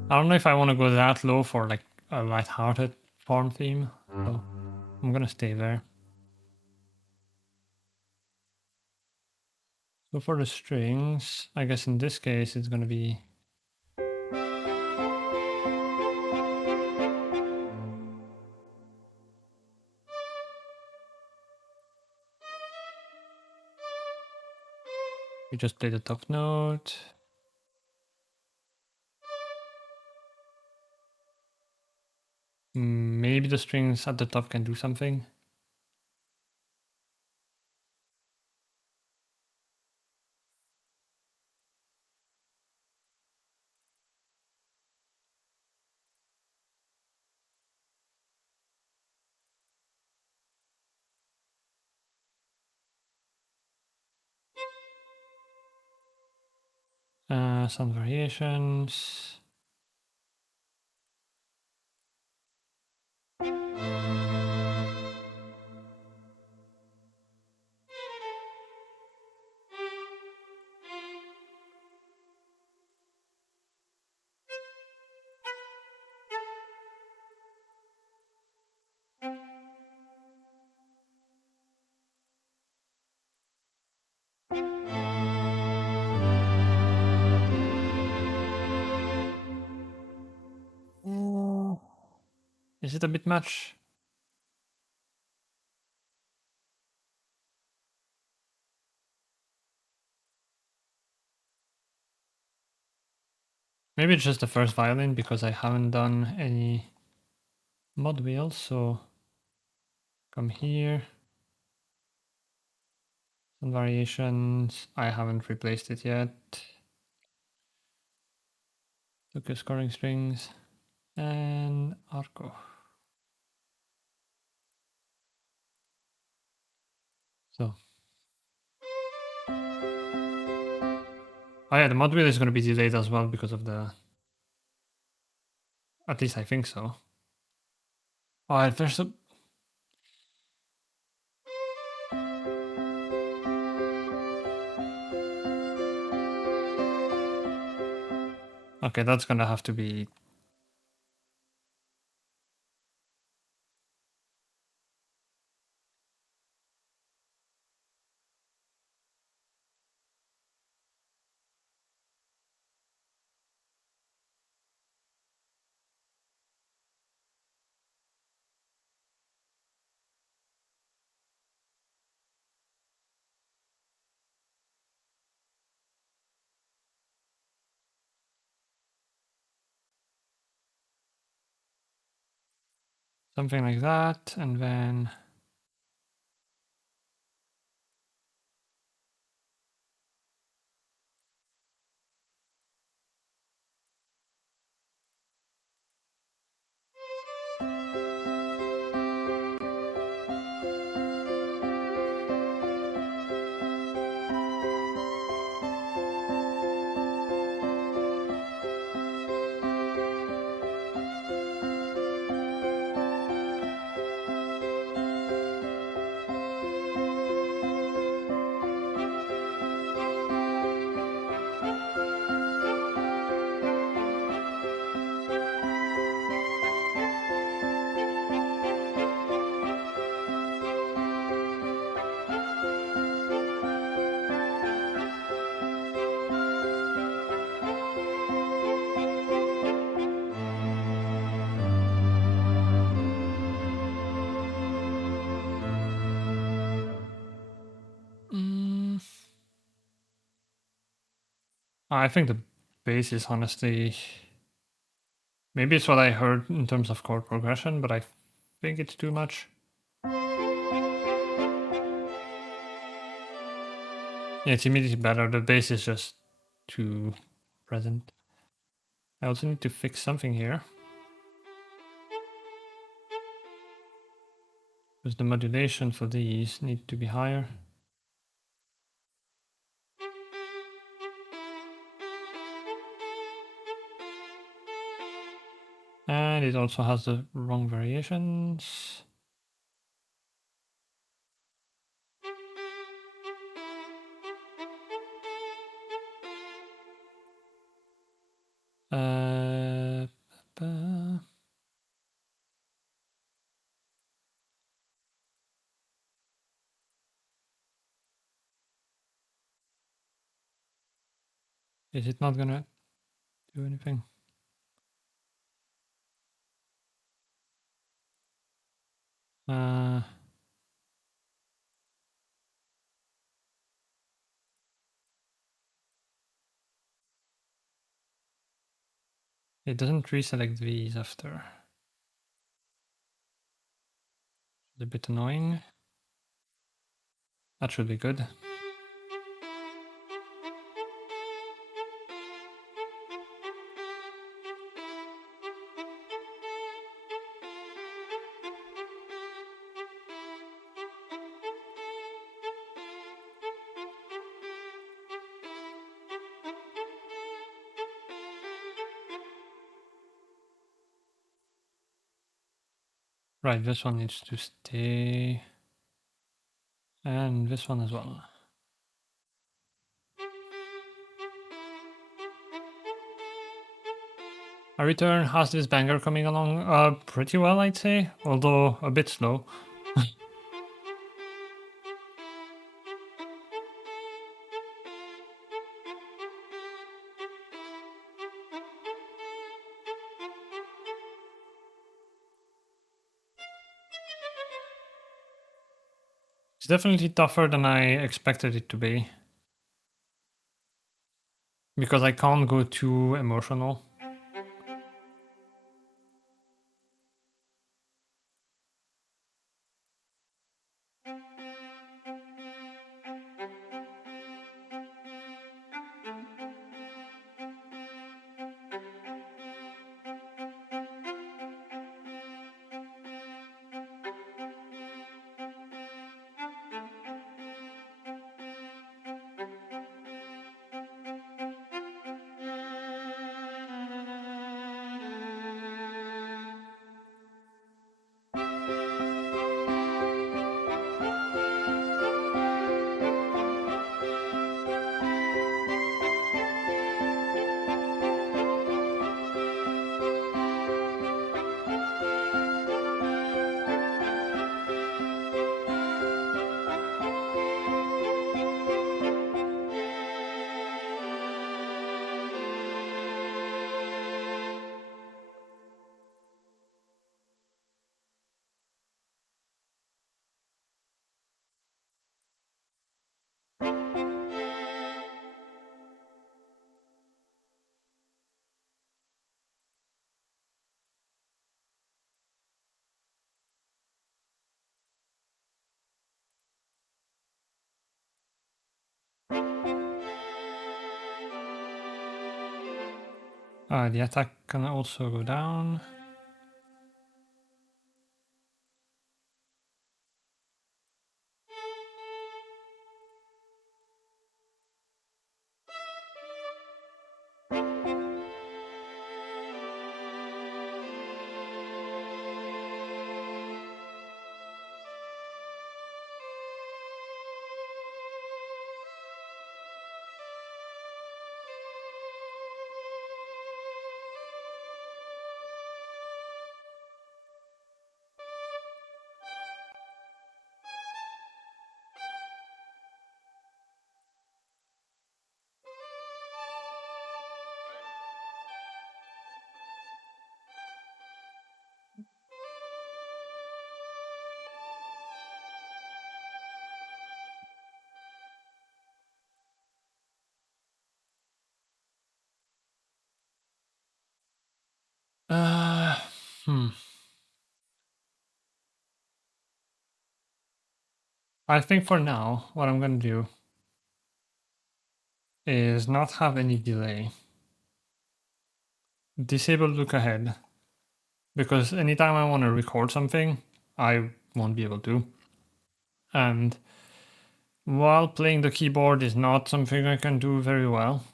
I don't know if I want to go that low for like a light-hearted farm theme, so I'm gonna stay there. So for the strings, I guess in this case it's gonna be we just play the top note. Maybe the strings at the top can do something. Some variations. Is it a bit much? Maybe it's just the first violin because I haven't done any mod wheels, so come here. Some variations. I haven't replaced it yet. Look, scoring strings and arco. So, oh yeah, the mod wheel is going to be delayed as well because of the. At least I think so. Oh, there's a. Okay, that's gonna have to be. Something like that, and then I think the bass is honestly, maybe it's what I heard in terms of chord progression, but I think it's too much. Yeah, it's immediately better. The bass is just too present. I also need to fix something here, because the modulation for these need to be higher. And it also has the wrong variations. Uh, is it not gonna do anything? It doesn't reselect these after. It's a bit annoying. That should be good. Right, this one needs to stay. And this one as well. Our return has this banger coming along pretty well, I'd say, although a bit slow. It's definitely tougher than I expected it to be, because I can't go too emotional. The attack can also go down. Uh, hmm. I think for now, what I'm going to do is not have any delay. Disable look ahead, because anytime I want to record something, I won't be able to. And while playing the keyboard is not something I can do very well,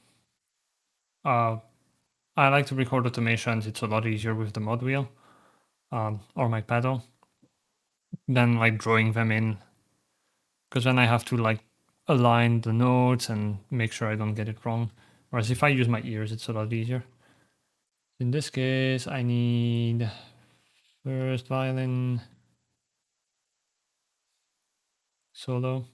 uh, I like to record automations. It's a lot easier with the mod wheel or my pedal than like drawing them in, because then I have to like align the notes and make sure I don't get it wrong. Whereas if I use my ears, it's a lot easier. In this case, I need first violin solo.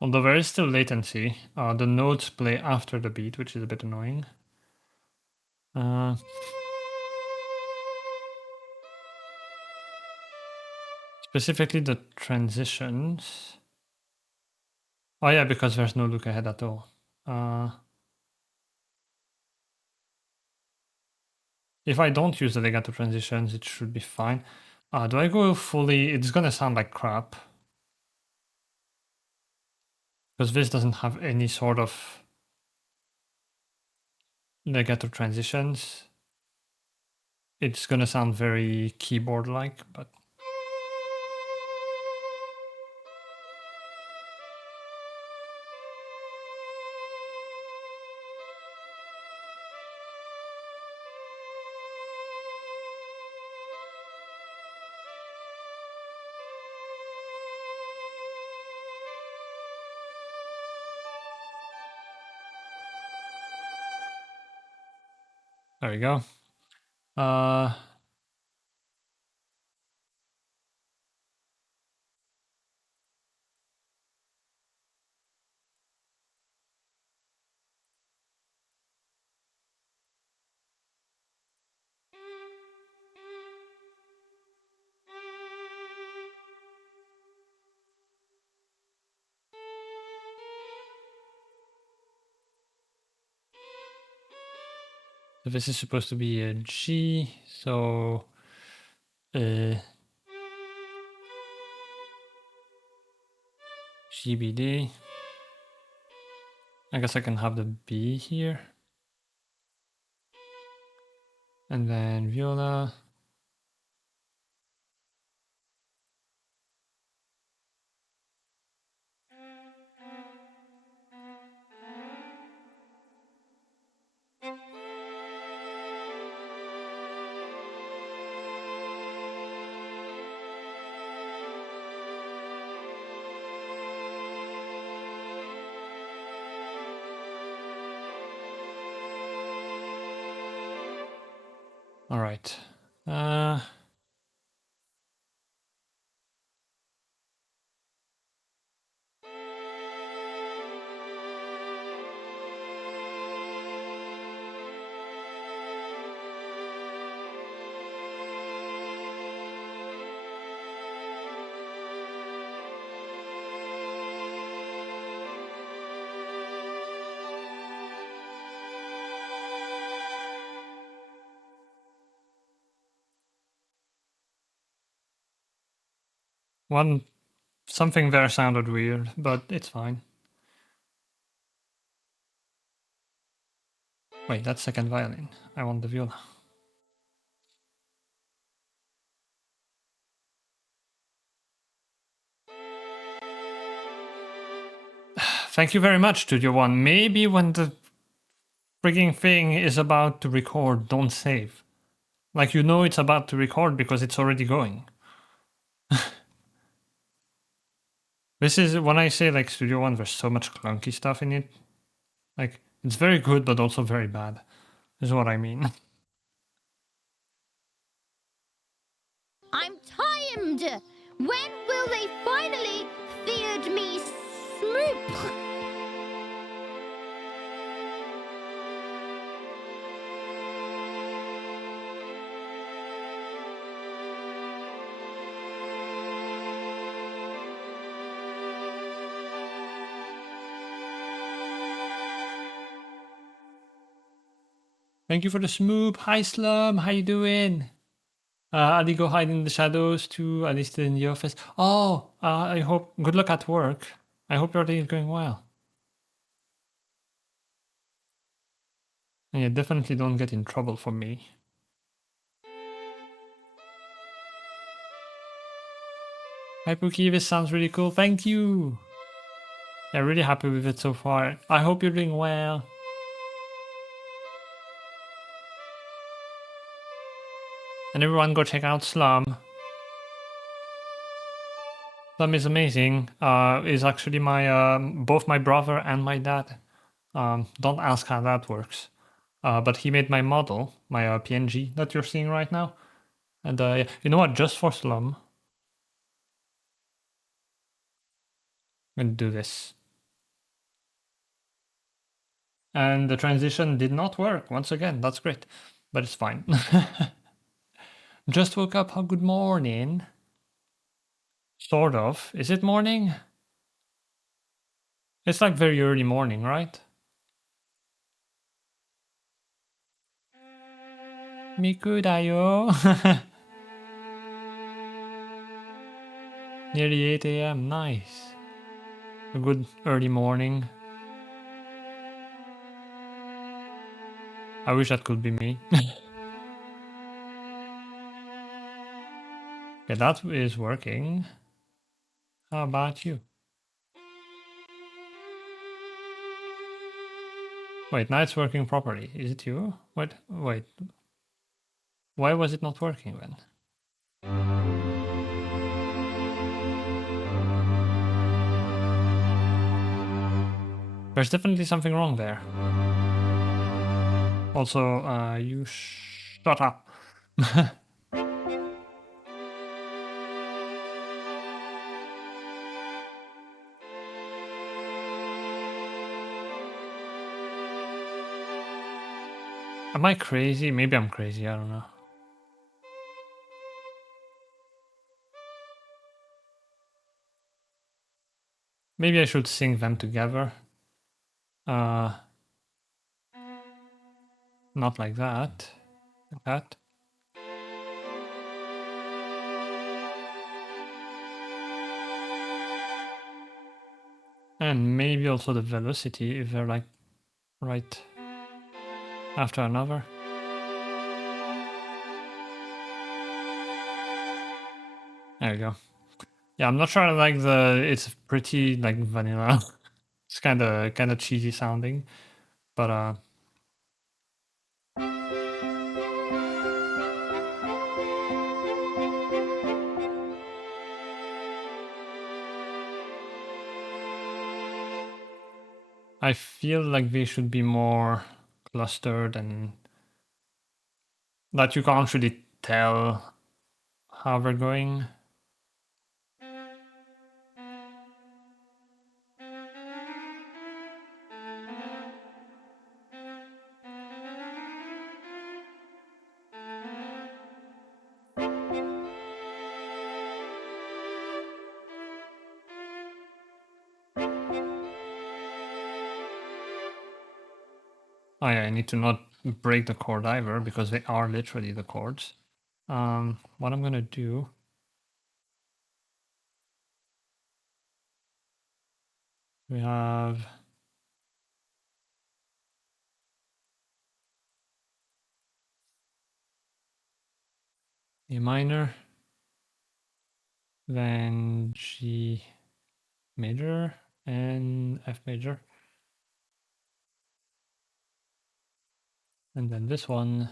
Although there is still latency, the notes play after the beat, which is a bit annoying. Specifically the transitions. Oh yeah, because there's no look ahead at all. If I don't use the legato transitions, it should be fine. Do I go fully? It's gonna sound like crap. Because this doesn't have any sort of legato transitions. It's gonna sound very keyboard-like, but... There we go. So this is supposed to be a G, so... GBD. I guess I can have the B here. And then viola. All right. Something there sounded weird, but it's fine. Wait, that's second violin. I want the viola. Thank you very much, Studio One. Maybe when the frigging thing is about to record, don't save. Like, you know it's about to record because it's already going. This is when I say like Studio One, there's so much clunky stuff in it. Like, it's very good, but also very bad, is what I mean. I'm timed! When will they finally feed me smoop? Thank you for the smoop. Hi, Slum. How you doing? Ali, go hide in the shadows too. Ali still in the office. Oh, I hope. Good luck at work. I hope your day is going well. And you definitely don't get in trouble for me. Hi, Pookie. This sounds really cool. Thank you. Yeah, really happy with it so far. I hope you're doing well. And everyone, go check out Slum. Slum is amazing. Is actually my both my brother and my dad. Don't ask how that works. But he made my model, my PNG that you're seeing right now. And yeah, you know what? Just for Slum, I'm gonna do this. And the transition did not work once again. That's great, but it's fine. Just woke up. How good morning. Sort of. Is it morning? It's like very early morning, right? Miku da yo. Nearly 8 a.m. Nice. A good early morning. I wish that could be me. Okay, that is working. How about you? Wait, now it's working properly. Is it you? Wait. Why was it not working then? There's definitely something wrong there. Also, you shut up. Am I crazy? Maybe I'm crazy, I don't know. Maybe I should sing them together. Not like that. Like that. And maybe also the velocity if they're like right after another. There we go. Yeah, I'm not sure I like it's pretty like vanilla. It's kinda cheesy sounding. But I feel like they should be more clustered and that you can't really tell how they're going. Oh yeah, I need to not break the chord either because they are literally the chords. What I'm gonna do We have A minor, then G major, and F major. And then this one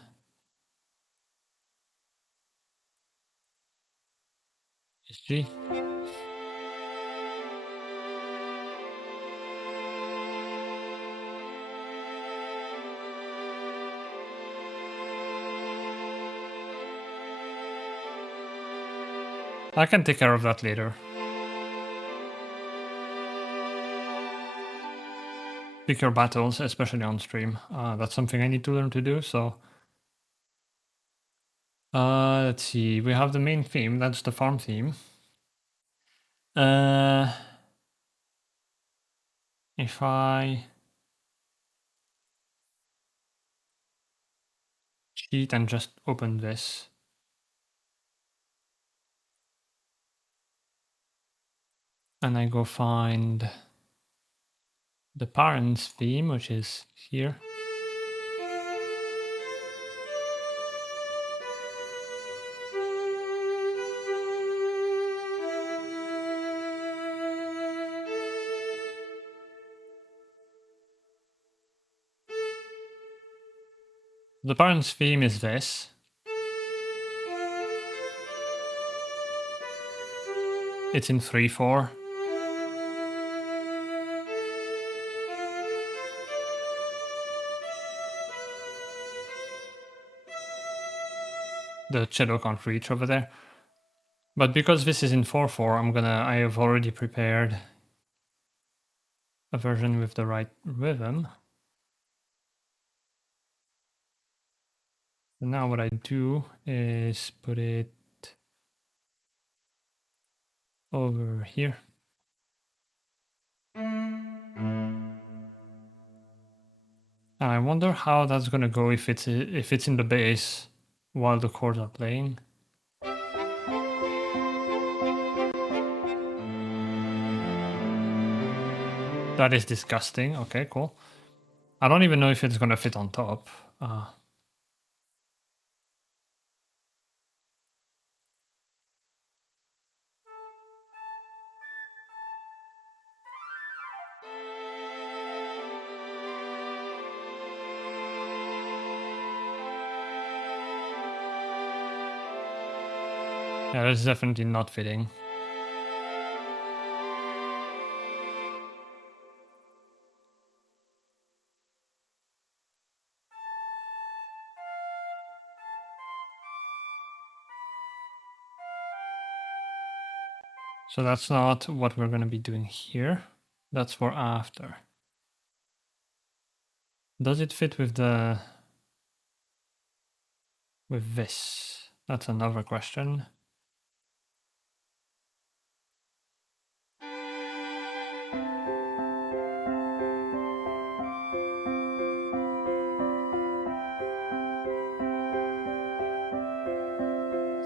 is G. I can take care of that later. Pick your battles, especially on stream. That's something I need to learn to do, so... let's see, we have the main theme, that's the farm theme. If I cheat and just open this, and I go find the parents theme, which is here. The parents theme is this. It's in 3/4. The cello can't reach over there. But because this is in 4/4, I have already prepared a version with the right rhythm. So now what I do is put it over here. And I wonder how that's gonna go if it's in the bass while the chords are playing. That is disgusting. Okay, cool. I don't even know if it's gonna fit on top. Yeah, it's definitely not fitting. So that's not what we're gonna be doing here. That's for after. Does it fit with this? That's another question.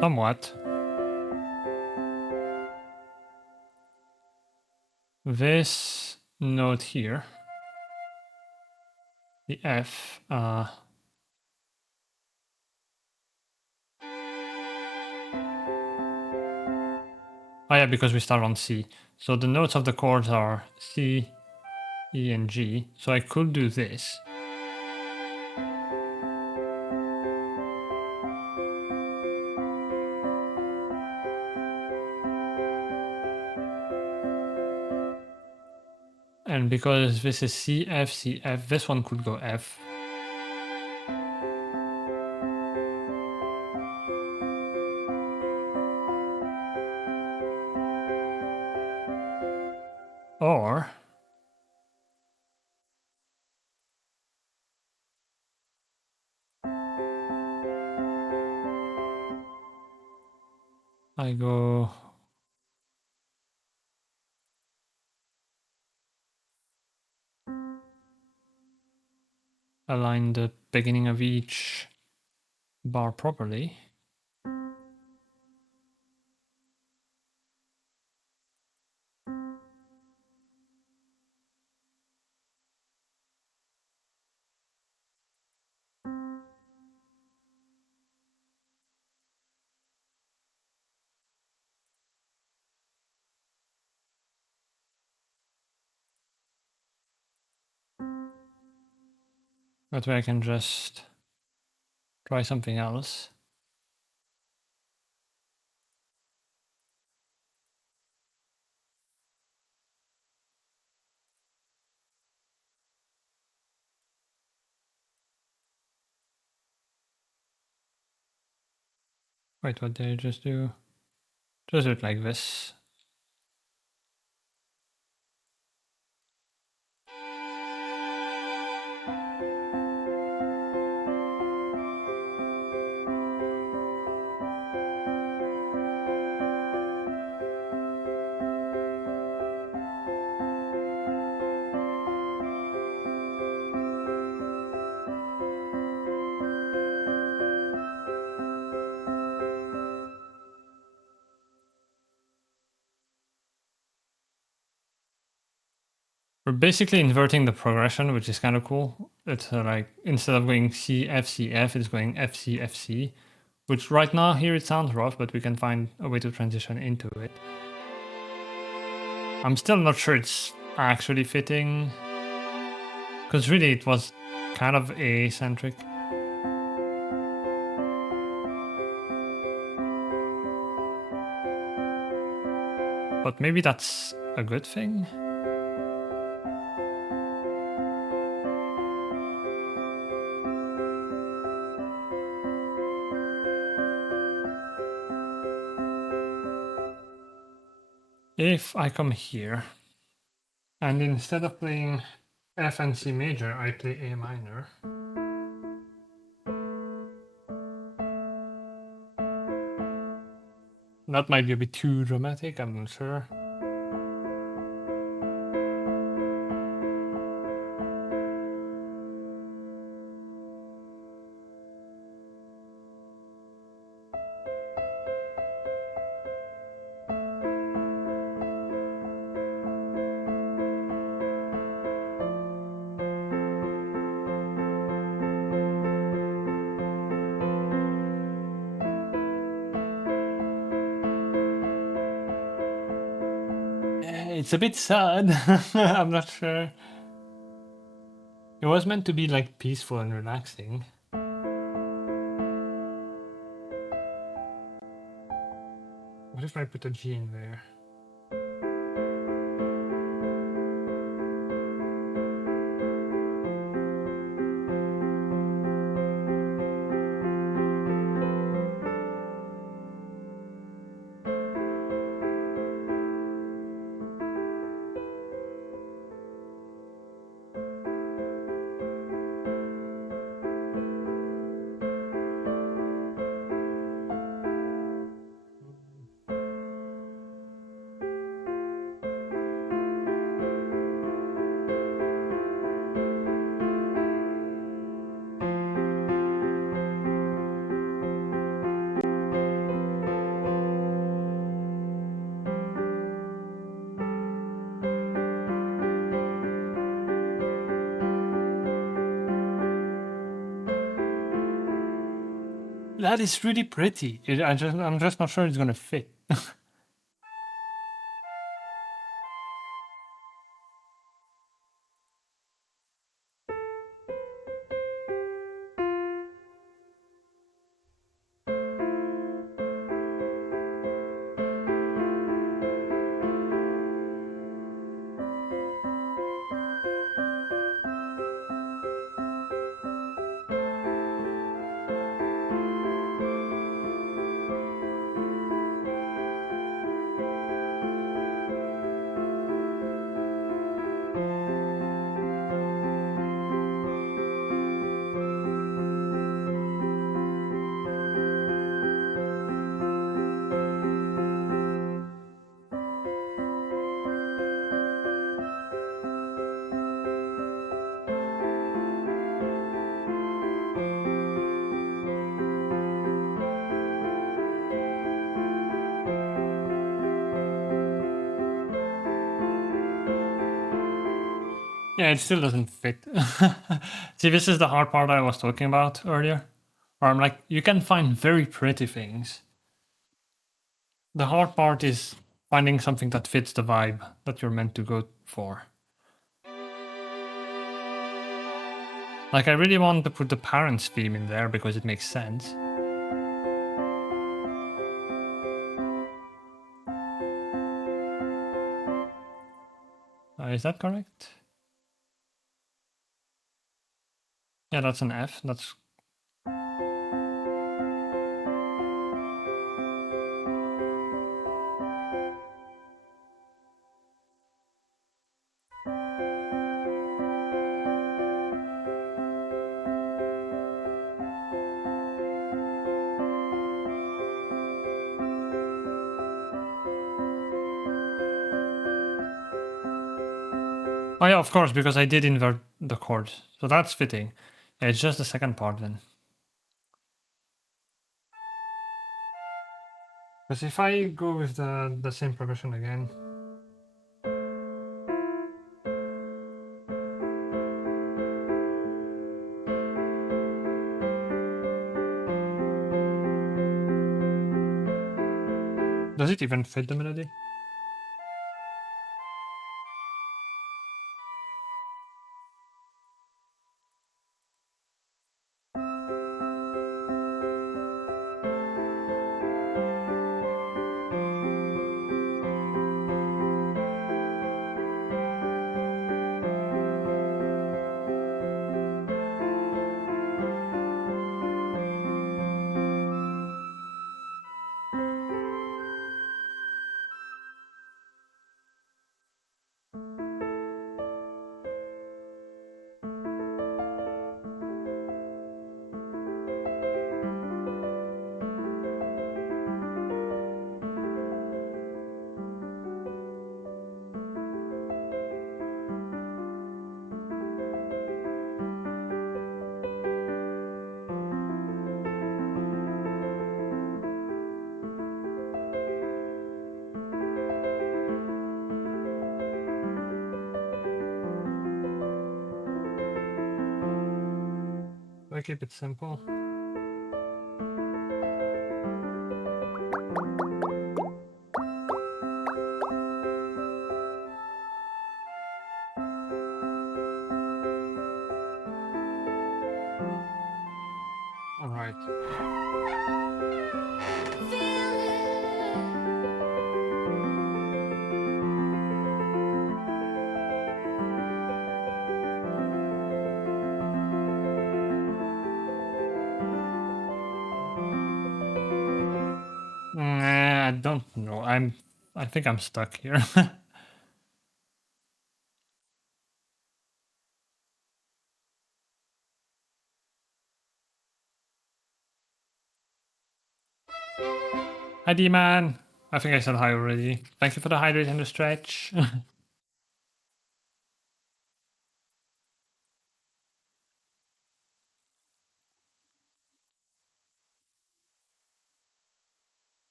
Somewhat. This note here, the F, oh yeah, because we start on C. So the notes of the chords are C, E, and G. So I could do this. And because this is C, F, C, F, this one could go F. Or I go align the beginning of each bar properly. That way I can just try something else. Wait, what did I just do? Just do it like this. We're basically inverting the progression, which is kind of cool. It's like instead of going C, F, C, F, it's going F, C, F, C, which right now here it sounds rough, but we can find a way to transition into it. I'm still not sure it's actually fitting, because really it was kind of eccentric. But maybe that's a good thing? If I come here, and instead of playing F and C major, I play A minor. That might be a bit too dramatic, I'm not sure. It's a bit sad. I'm not sure. It was meant to be like peaceful and relaxing. What if I put a G in there? That is really pretty. I'm just not sure it's gonna fit. Yeah, it still doesn't fit. See, this is the hard part I was talking about earlier. Where I'm like, you can find very pretty things. The hard part is finding something that fits the vibe that you're meant to go for. Like, I really want to put the parents' theme in there because it makes sense. Is that correct? Yeah, that's an F. That's... Oh yeah, of course, because I did invert the chord. So that's fitting. Yeah, it's just the second part then. Because if I go with the same progression again... Does it even fit the melody? I keep it simple. All right. I don't know. I think I'm stuck here. Hi, D-Man. I think I said hi already. Thank you for the hydrate and the stretch.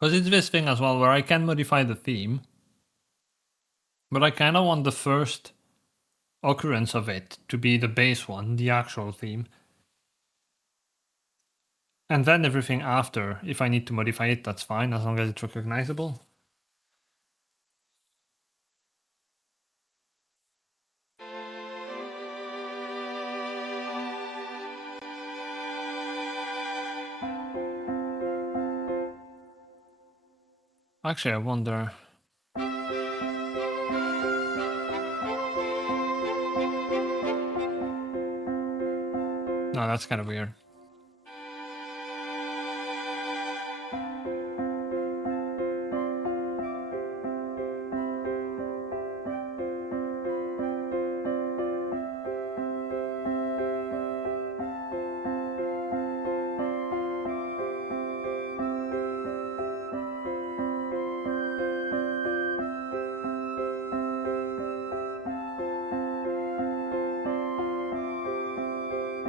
Because it's this thing as well where I can modify the theme, but I kind of want the first occurrence of it to be the base one, the actual theme. And then everything after, if I need to modify it, that's fine, as long as it's recognizable. Actually, I wonder... No, that's kind of weird.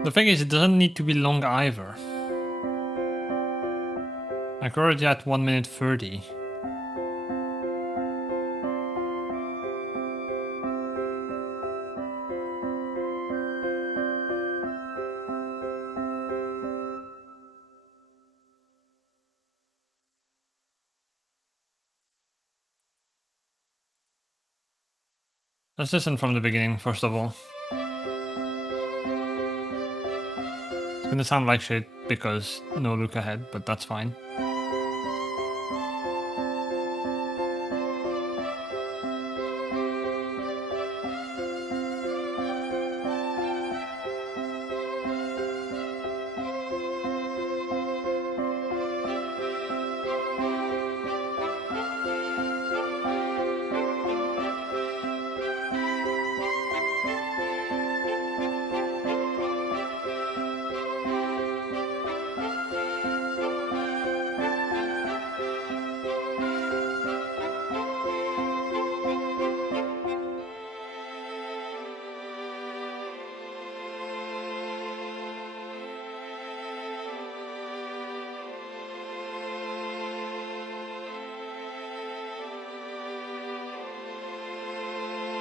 The thing is, it doesn't need to be long either. Like, we're already at 1 minute 30. Let's listen from the beginning, first of all. gonna sound like shit because no look ahead, but that's fine.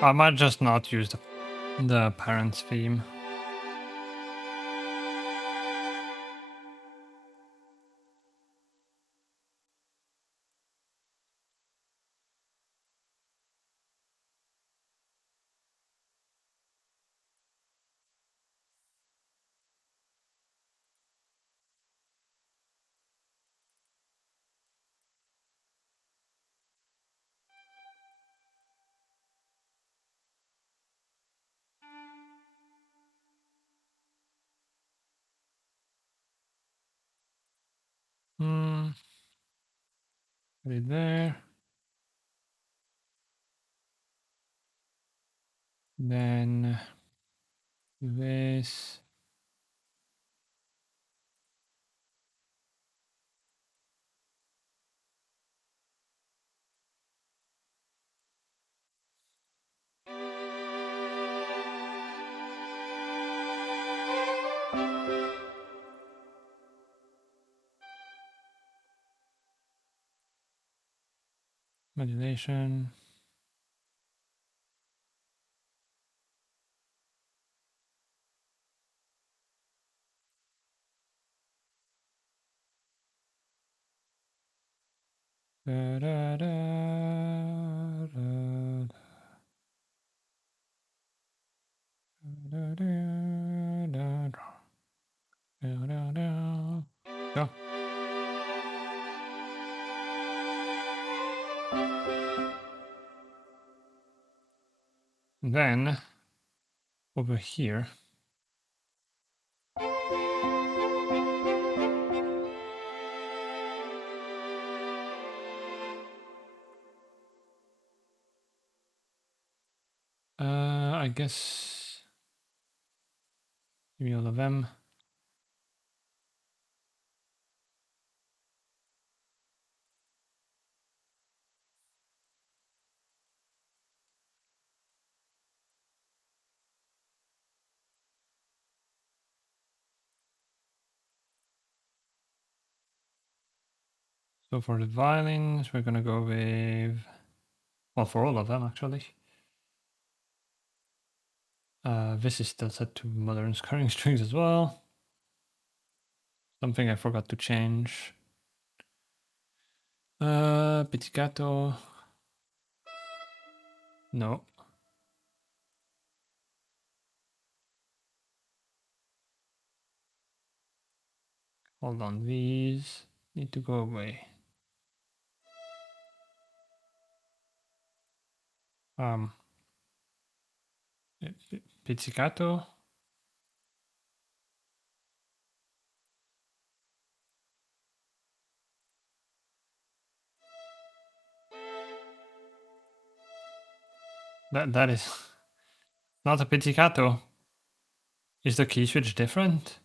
I might just not use the parents theme. Put it there. Then this. Modulation. Da, da, da, da, da, da, da, da, da, da. Go. Then over here, I guess give me all of them. So for the violins, we're gonna go with, well, for all of them actually. This is still set to modern scoring strings as well. Something I forgot to change. Pizzicato. No. Hold on, these need to go away. Pizzicato. That is not a pizzicato. Is the key switch different?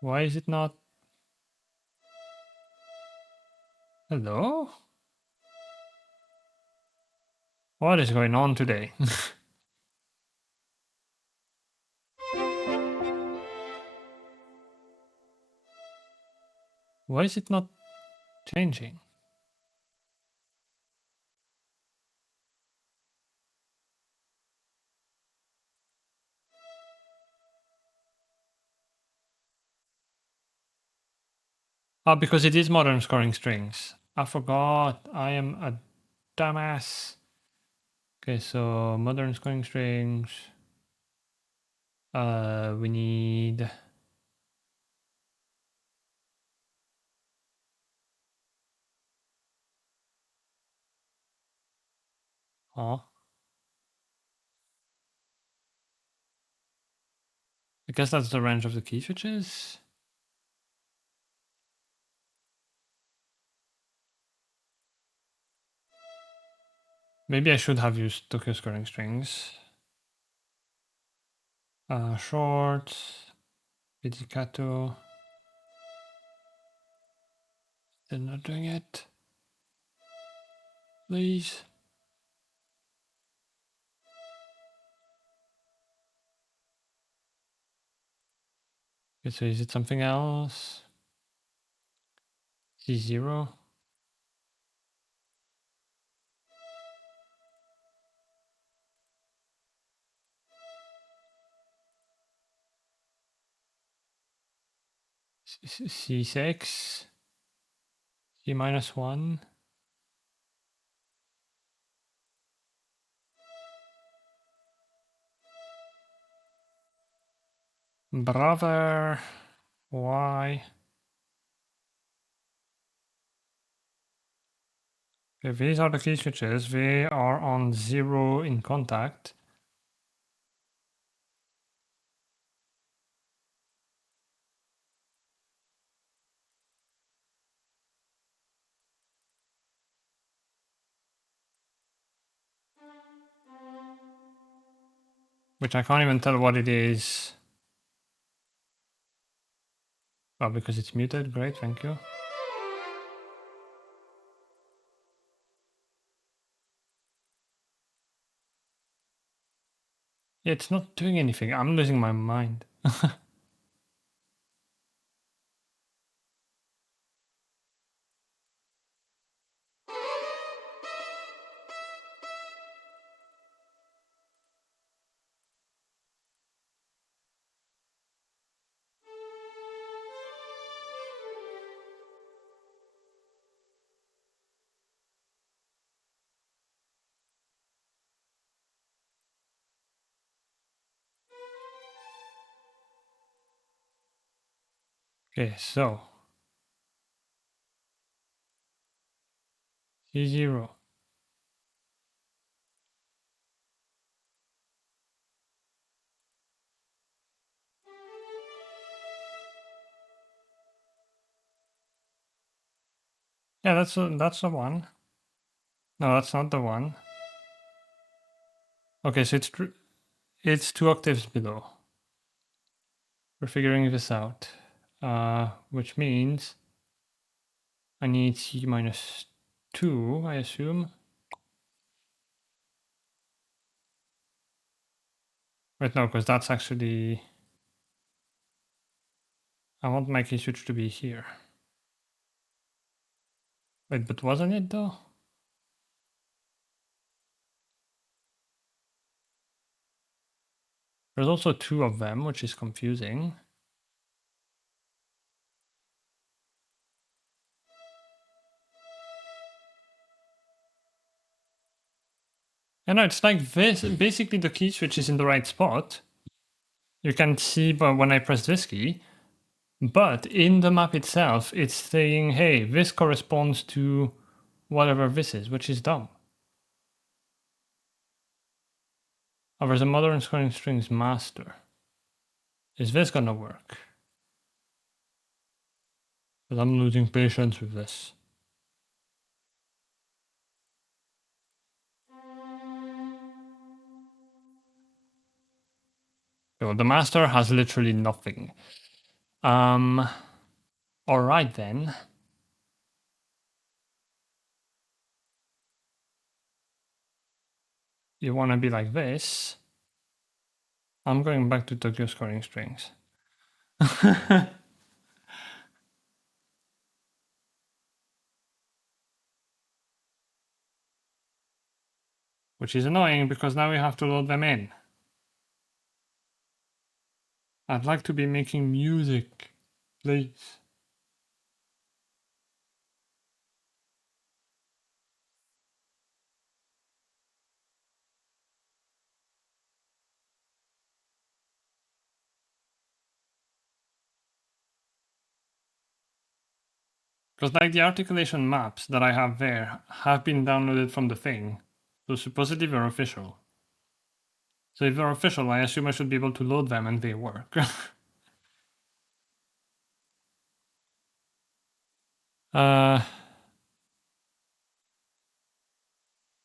Why is it not? Hello? What is going on today? Why is it not changing? Ah, because it is modern scoring strings. I forgot. I am a Dumbass. Okay, so modern scoring strings. We need. Oh. I guess that's the range of the key switches. Maybe I should have used Tokyo scoring strings. Short, pizzicato. They're not doing it. Please. Okay, so is it something else? C0. C6. C minus 1. Brother. Why? Okay, these are the key switches. They are on 0 in contact. Which I can't even tell what it is. Oh, because it's muted. Great, thank you. It's not doing anything. I'm losing my mind. Okay, so C0. Yeah, that's the one. No, that's not the one. Okay, so it's 2 octaves below. We're figuring this out, which means I need C minus 2, I assume. Wait, no, because that's actually... I want my key switch to be here. Wait, but wasn't it though? There's also 2 of them, which is confusing. And no, it's like this. Basically, the key switch is in the right spot. You can see when I press this key, but in the map itself, it's saying, hey, this corresponds to whatever this is, which is dumb. Oh, there's a modern scoring strings master. Is this gonna work? Because I'm losing patience with this. So the master has literally nothing. Alright then. You wanna be like this. I'm going back to Tokyo scoring strings. Which is annoying because now we have to load them in. I'd like to be making music, please. Because like the articulation maps that I have there have been downloaded from the thing, so supposedly they're official. So if they're official, I assume I should be able to load them and they work. Let's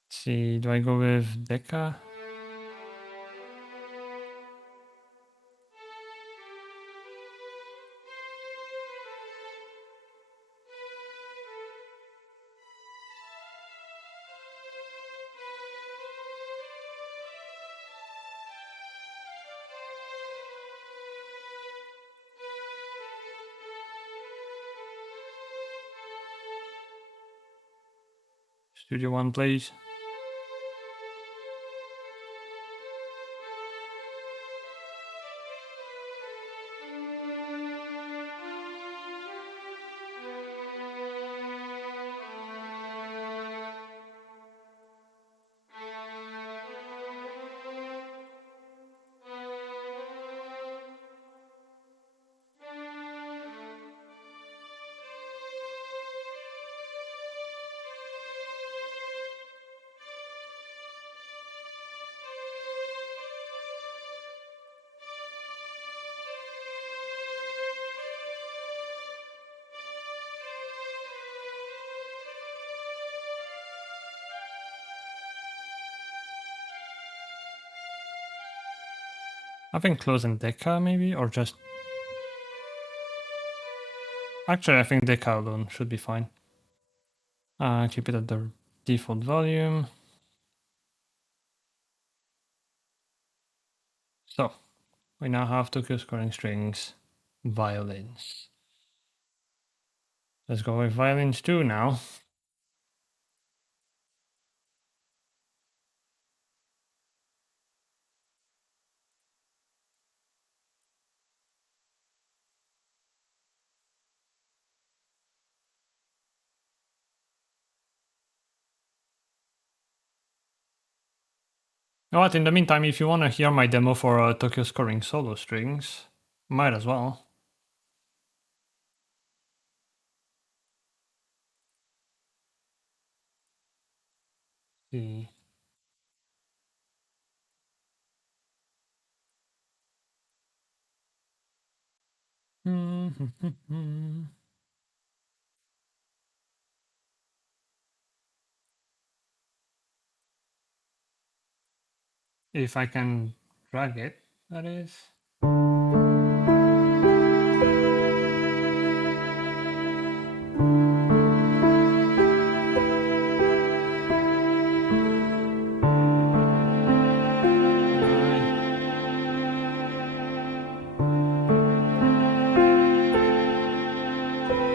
see, do I go with Deca? Studio One, please. I think closing Deca maybe, or just... Actually, I think Deca alone should be fine. Keep it at the default volume. So, we now have Tokyo scoring strings, violins. Let's go with violins 2 now. You know what, in the meantime, if you want to hear my demo for Tokyo scoring solo strings, might as well. See. If I can drag it, that is.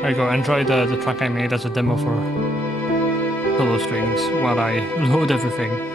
There you go, enjoy the track I made as a demo for solo strings while I load everything.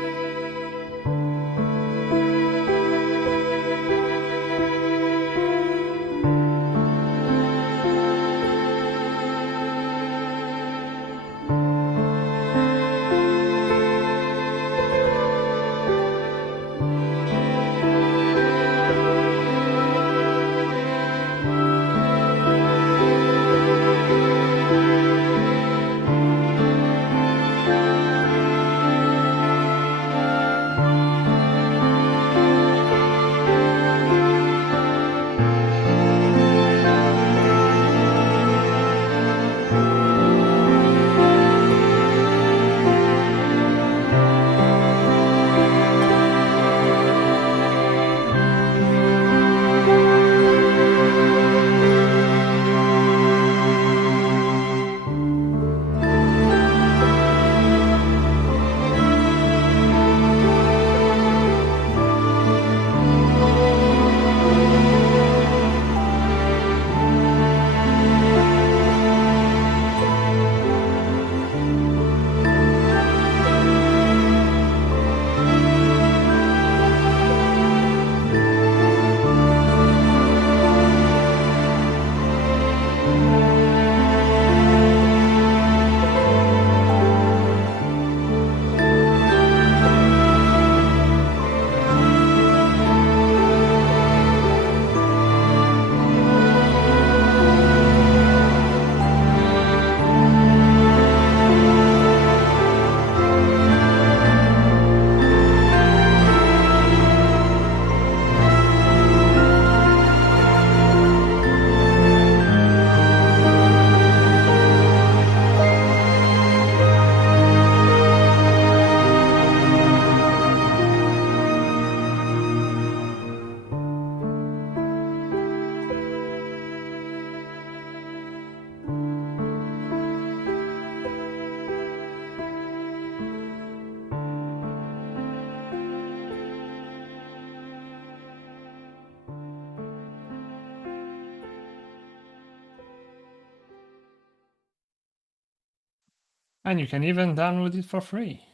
And you can even download it for free.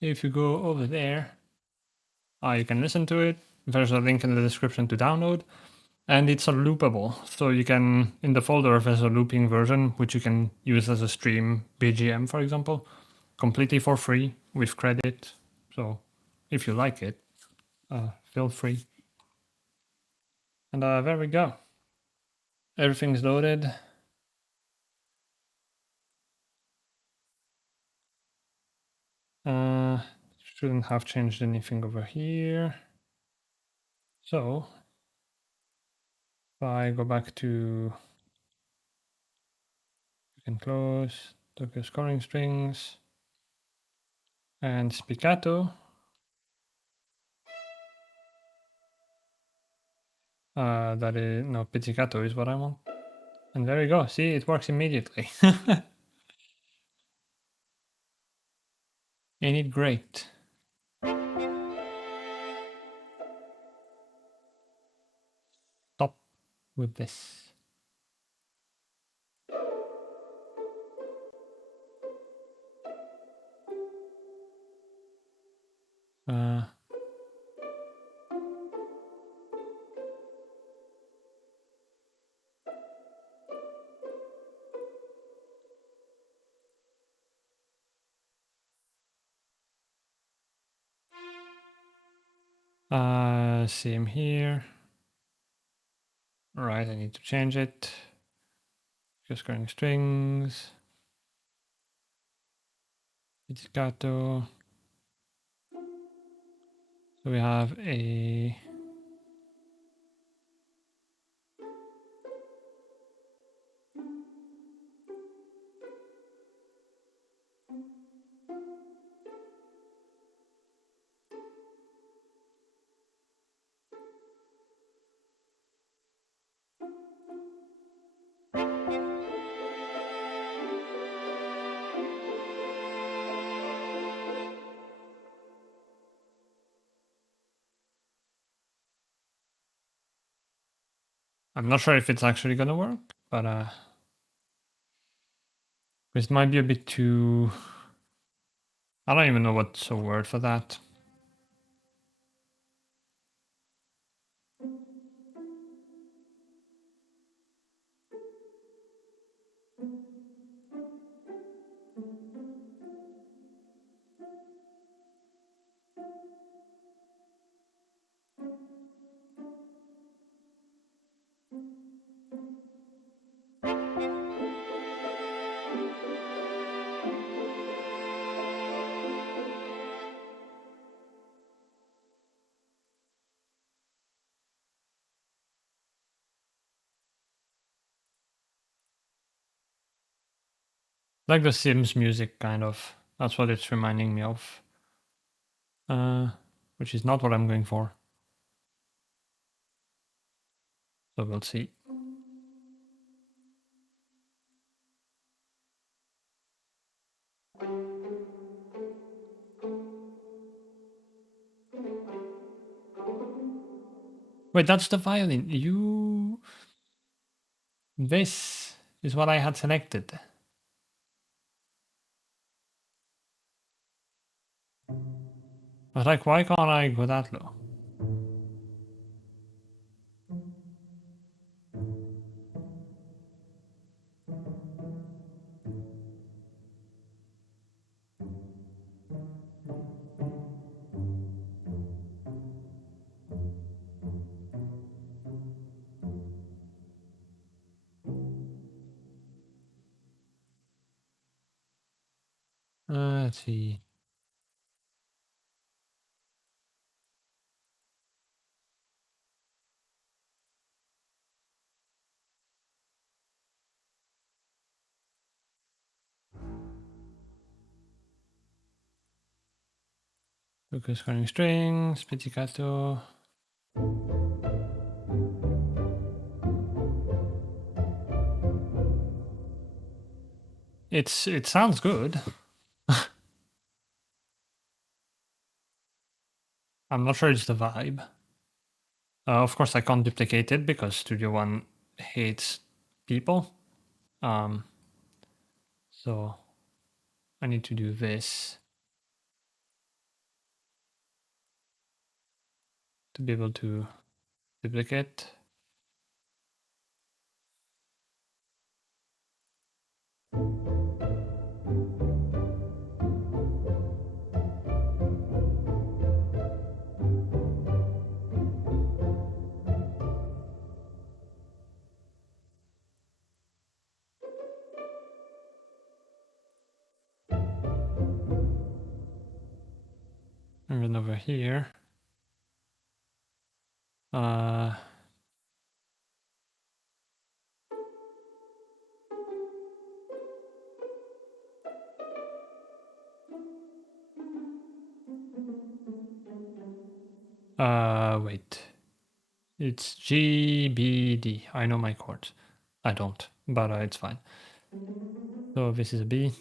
If you go over there, you can listen to it. There's a link in the description to download. And it's a loopable. So you can, in the folder, there's a looping version, which you can use as a stream BGM, for example, completely for free with credit. So if you like it, feel free. And there we go. Everything's loaded. Shouldn't have changed anything over here. So if I go back to, you can close, Tokyo scoring strings, and spiccato. That is, no, pizzicato is what I want. And there you go. See, it works immediately. Ain't it great? Stop with this. Uh, Same here. Right, I need to change it. Just going strings. Pizzicato. So we have a I'm not sure if it's actually gonna work, but this might be a bit too. I don't even know what's a word for that. Like the Sims music, kind of. That's what it's reminding me of. Which is not what I'm going for. So we'll see. Wait, that's the violin. This is what I had selected. But like, why can't I go that low? Let's see. Focus running strings, pizzicato. It sounds good. I'm not sure it's the vibe. Of course, I can't duplicate it because Studio One hates people. So I need to do this to be able to duplicate. And then over here, wait. It's G, B, D. I know my chords. I don't, but it's fine. So this is a B.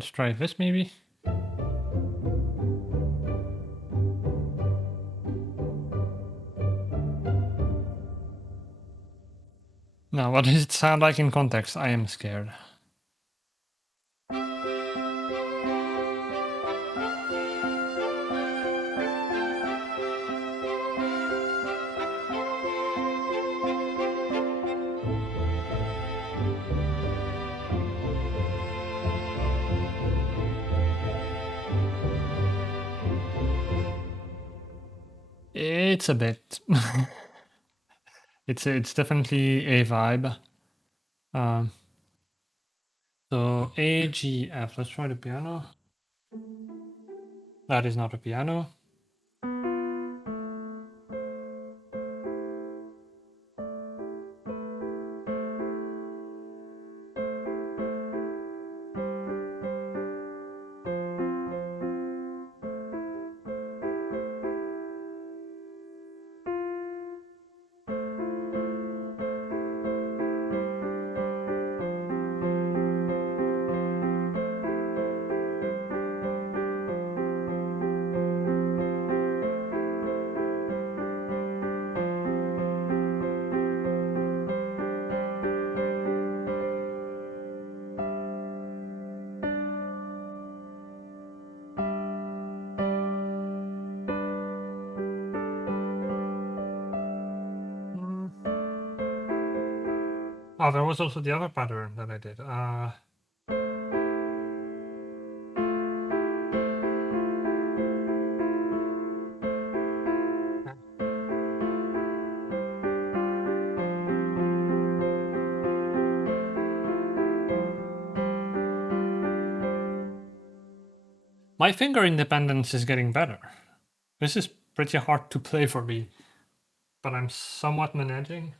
Let's try this maybe. Now, what does it sound like in context? I am scared. It's a bit. It's definitely a vibe. So A, G, F. Let's try the piano. That is not a piano. Oh, there was also the other pattern that I did. My finger independence is getting better. This is pretty hard to play for me, but I'm somewhat managing.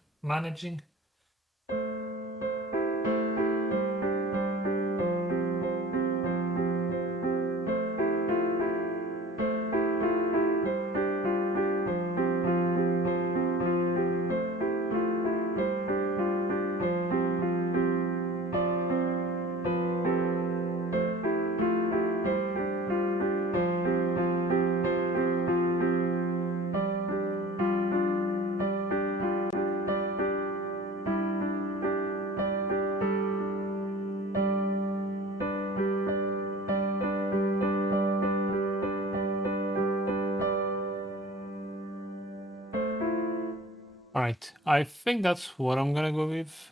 Right. I think that's what I'm gonna go with.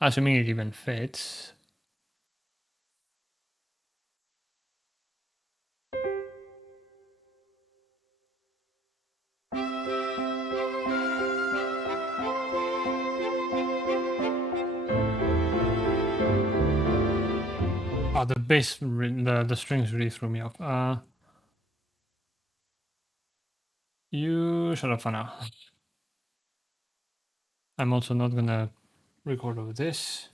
Assuming it even fits. Oh, the bass, the strings really threw me off. You shut up for now. I'm also not gonna record over this.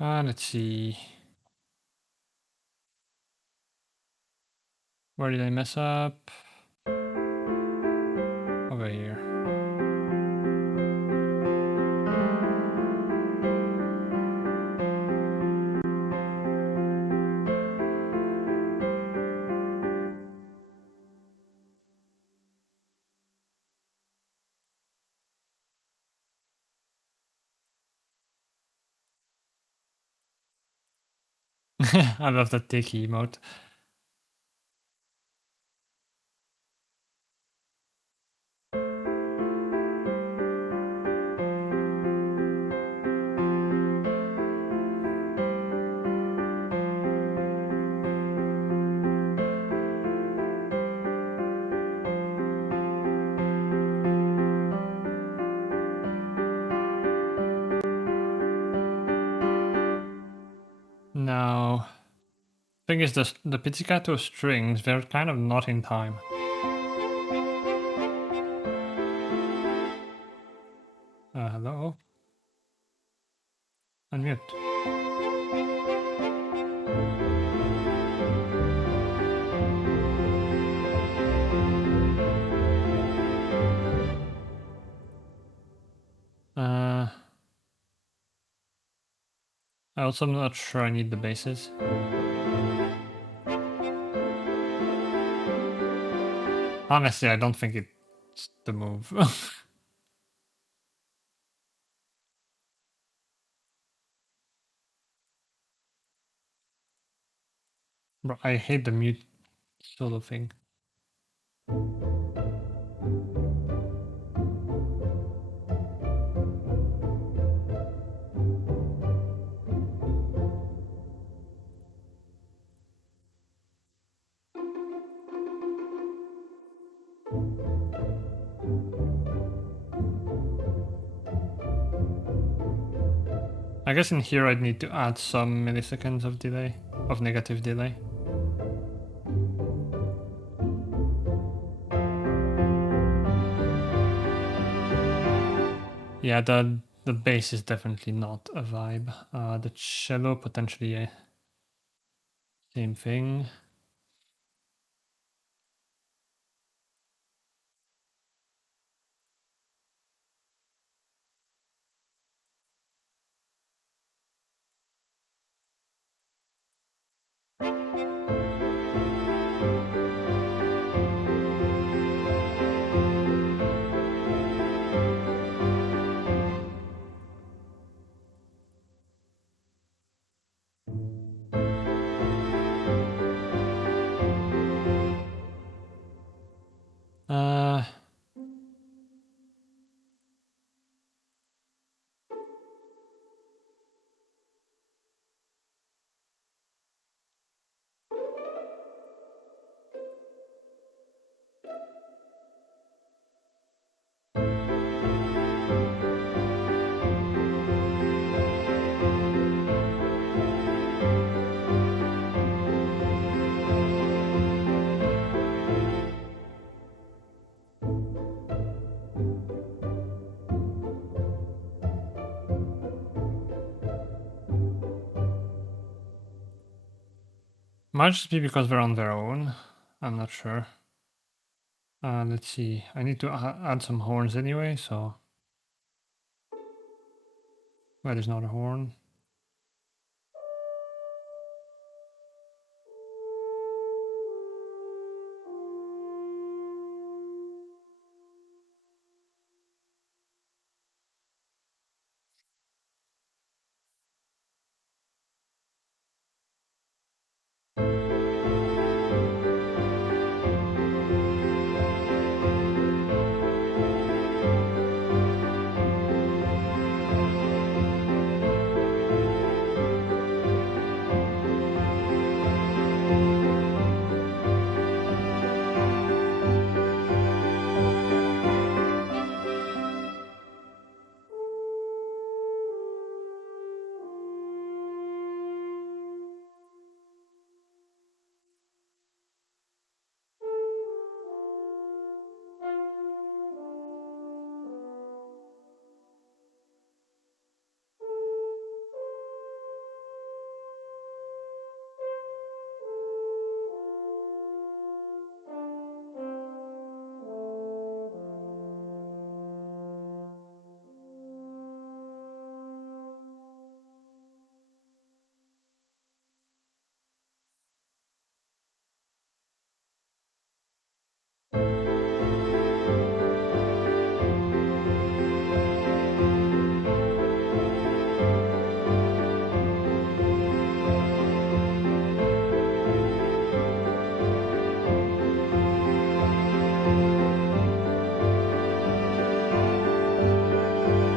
Let's see. Where did I mess up? Over here. I love that tiki emote. Now, thing is, the pizzicato strings, they're kind of not in time. Hello? Unmute. I also am not sure I need the basses. Honestly, I don't think it's the move. Bro, I hate the mute solo thing. I guess in here I'd need to add some milliseconds of delay, of negative delay. Yeah, the bass is definitely not a vibe. The cello potentially same thing. Uh, Might just be because they're on their own. I'm not sure. Let's see. I need to add some horns anyway, so... Where is not a horn?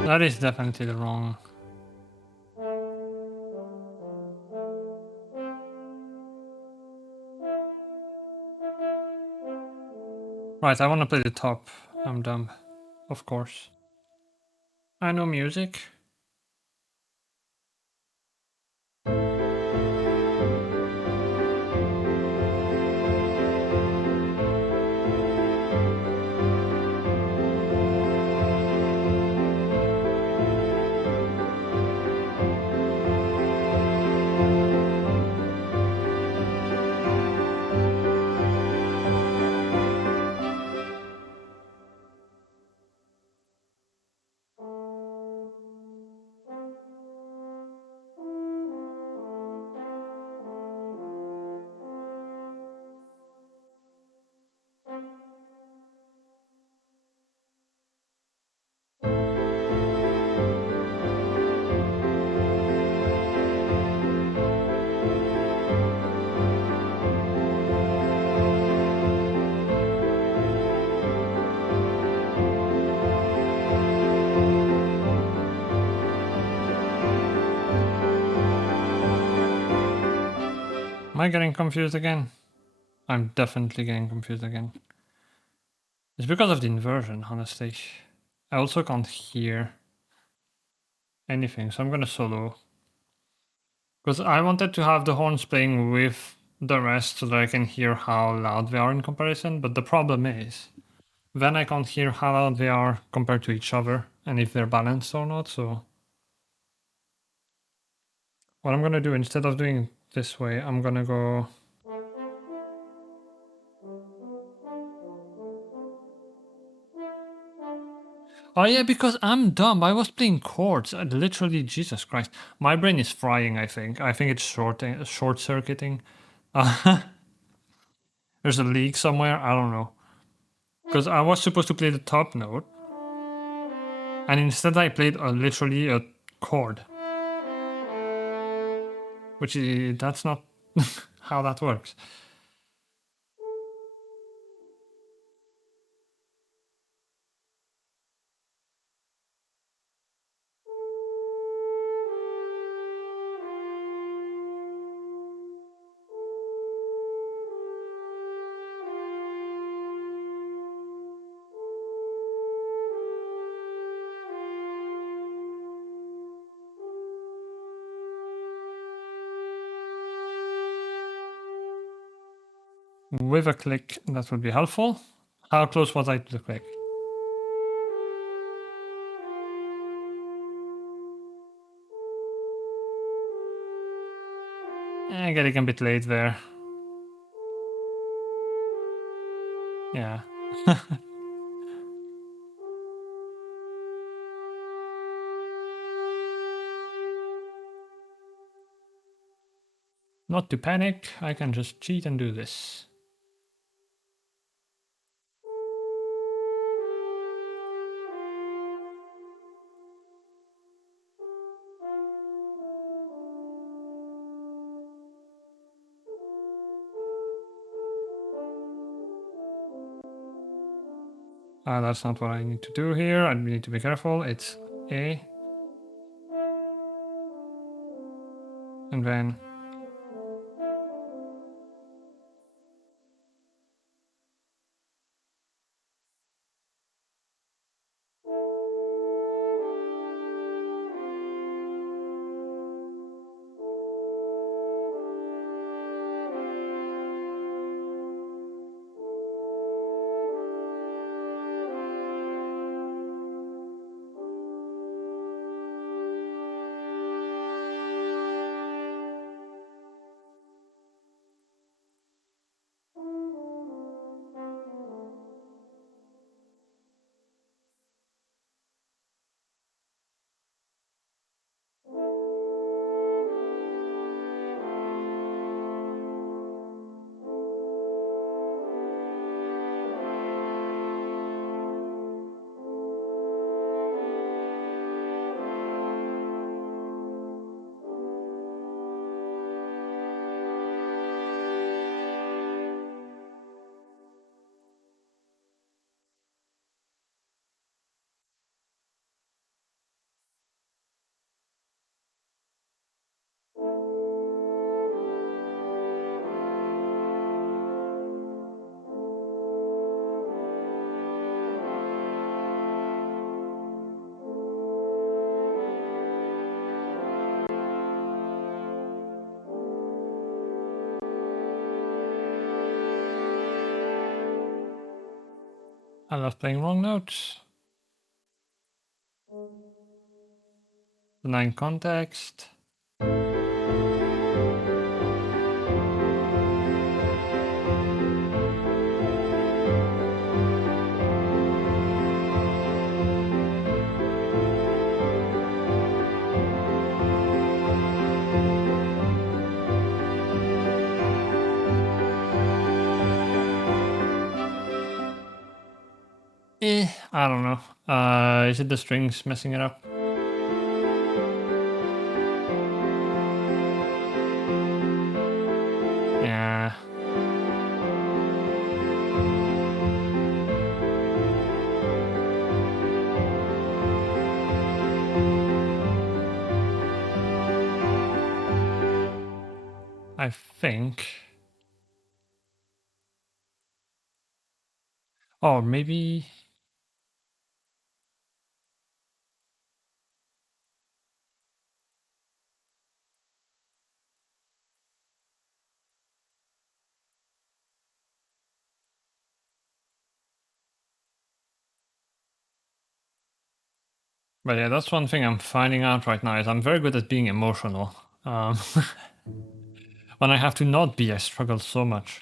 That is definitely the wrong... Right, I want to play the top. I'm dumb. Of course. I know music. Am I getting confused again? I'm definitely getting confused again. It's because of the inversion, honestly. I also can't hear anything, so I'm gonna solo. Because I wanted to have the horns playing with the rest so that I can hear how loud they are in comparison, but the problem is, then I can't hear how loud they are compared to each other, and if they're balanced or not, so... What I'm gonna do, instead of doing it this way, I'm gonna go... Oh yeah, because I'm dumb. I was playing chords. Literally, Jesus Christ. My brain is frying, I think. I think it's short-circuiting. There's a leak somewhere. I don't know. Because I was supposed to play the top note. And instead I played literally a chord. Which is... That's not how that works. With a click, that would be helpful. How close was I to the click? Getting a bit late there. Yeah. Not to panic, I can just cheat and do this. That's not what I need to do here. I need to be careful. It's A. And then... I love playing wrong notes. The 9 context. I don't know. Is it the strings messing it up? Yeah. I think... Or maybe... But yeah, that's one thing I'm finding out right now is I'm very good at being emotional. When I have to not be, I struggle so much.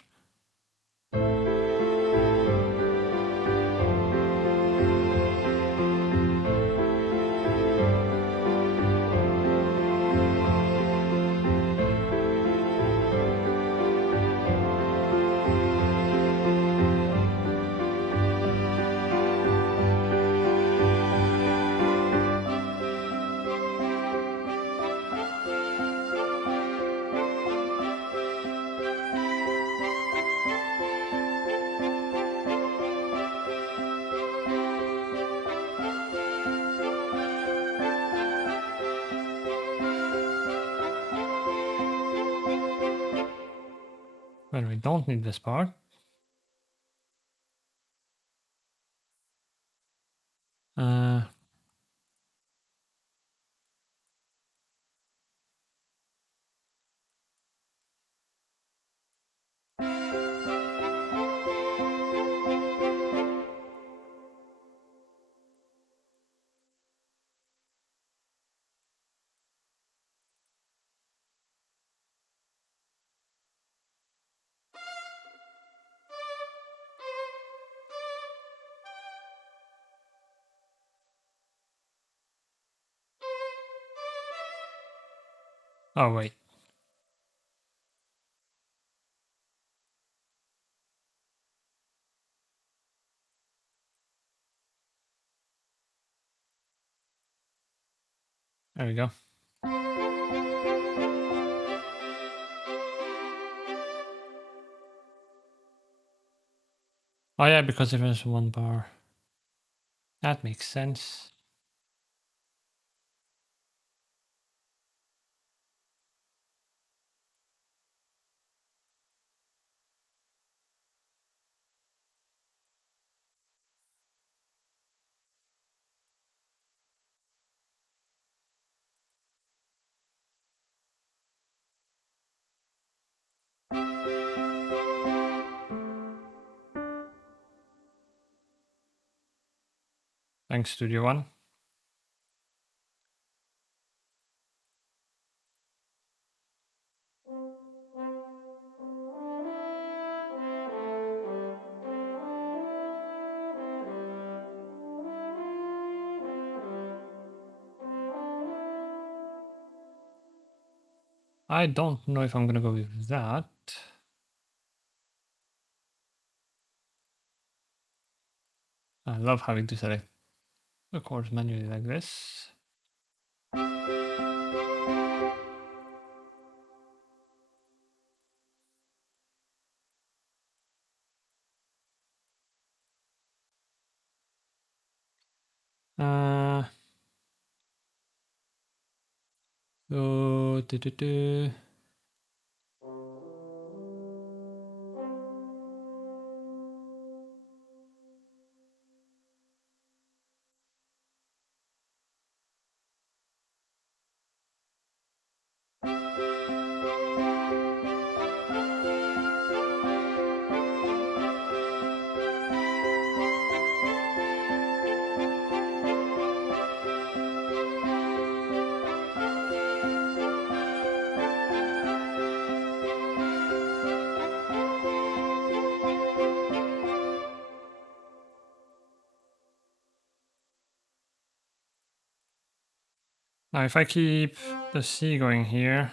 When we don't need this part. Uh, Oh, wait. There we go. Oh yeah, because if there's one bar. That makes sense. Thanks, Studio One. I don't know if I'm gonna go with that. I love having to select the chords manually like this. Uh, so, now if I keep the C going here,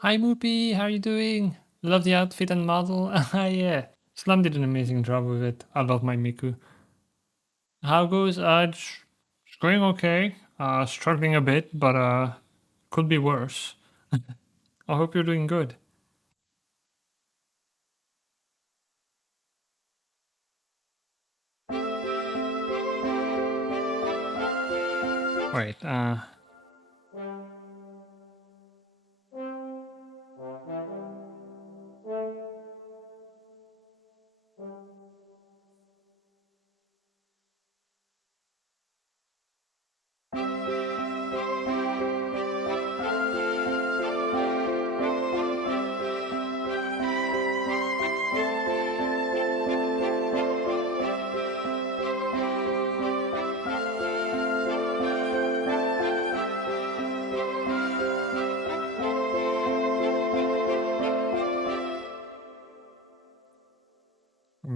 hi Moopy, how are you doing? Love the outfit and model. Yeah, Slum did an amazing job with it. I love my Miku. How goes? It's going okay. Struggling a bit, but could be worse. I hope you're doing good. Wait,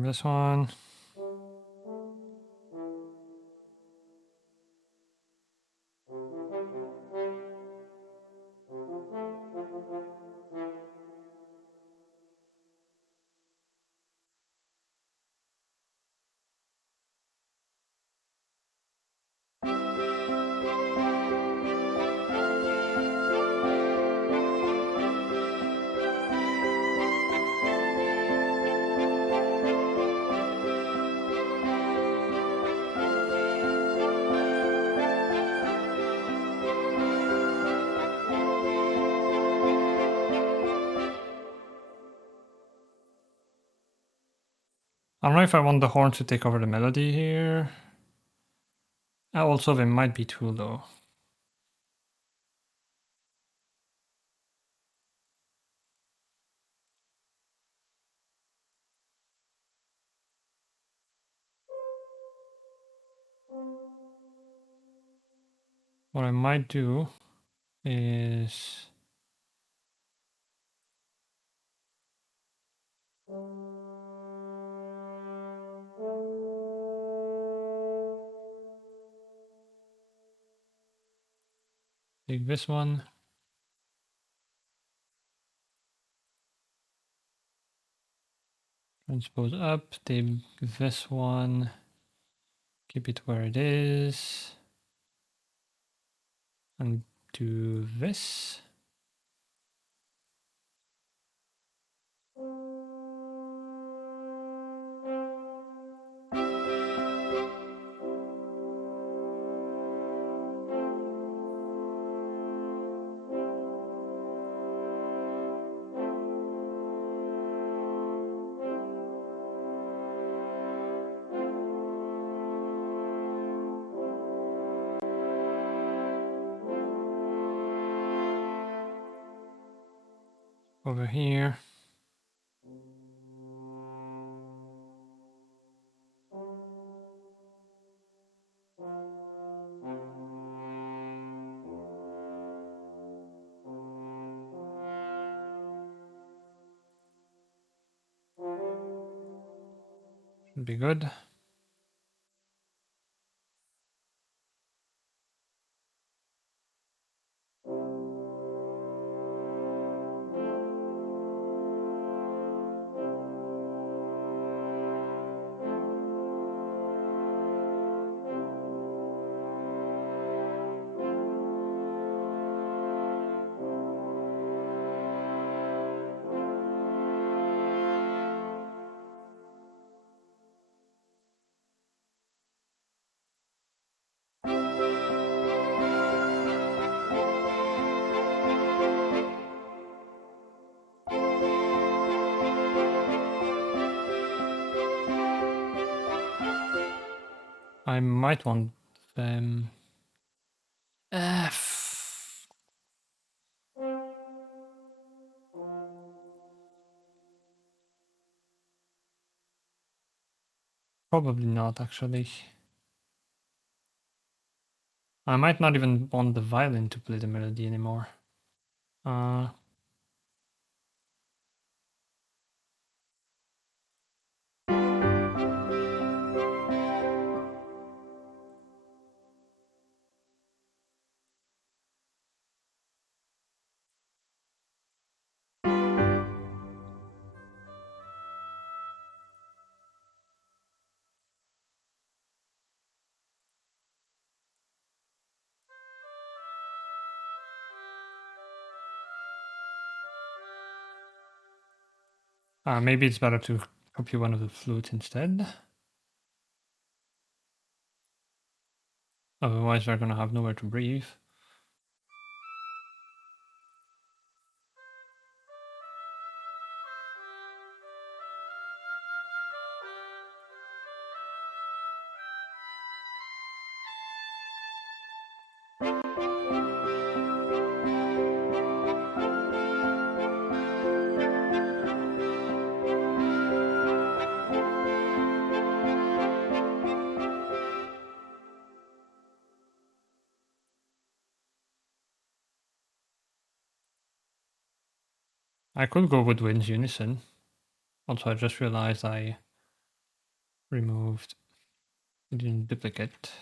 this one. I don't know if I want the horn to take over the melody here. Also, they might be too low. What I might do is take this one, transpose up, take this one, keep it where it is, and do this. Over here. Should be good. I might want them. Probably not, actually. I might not even want the violin to play the melody anymore. Uh, maybe it's better to copy one of the flutes instead. Otherwise, we're gonna have nowhere to breathe. I could go with Wind's Unison. Also, I just realized I removed it in duplicate.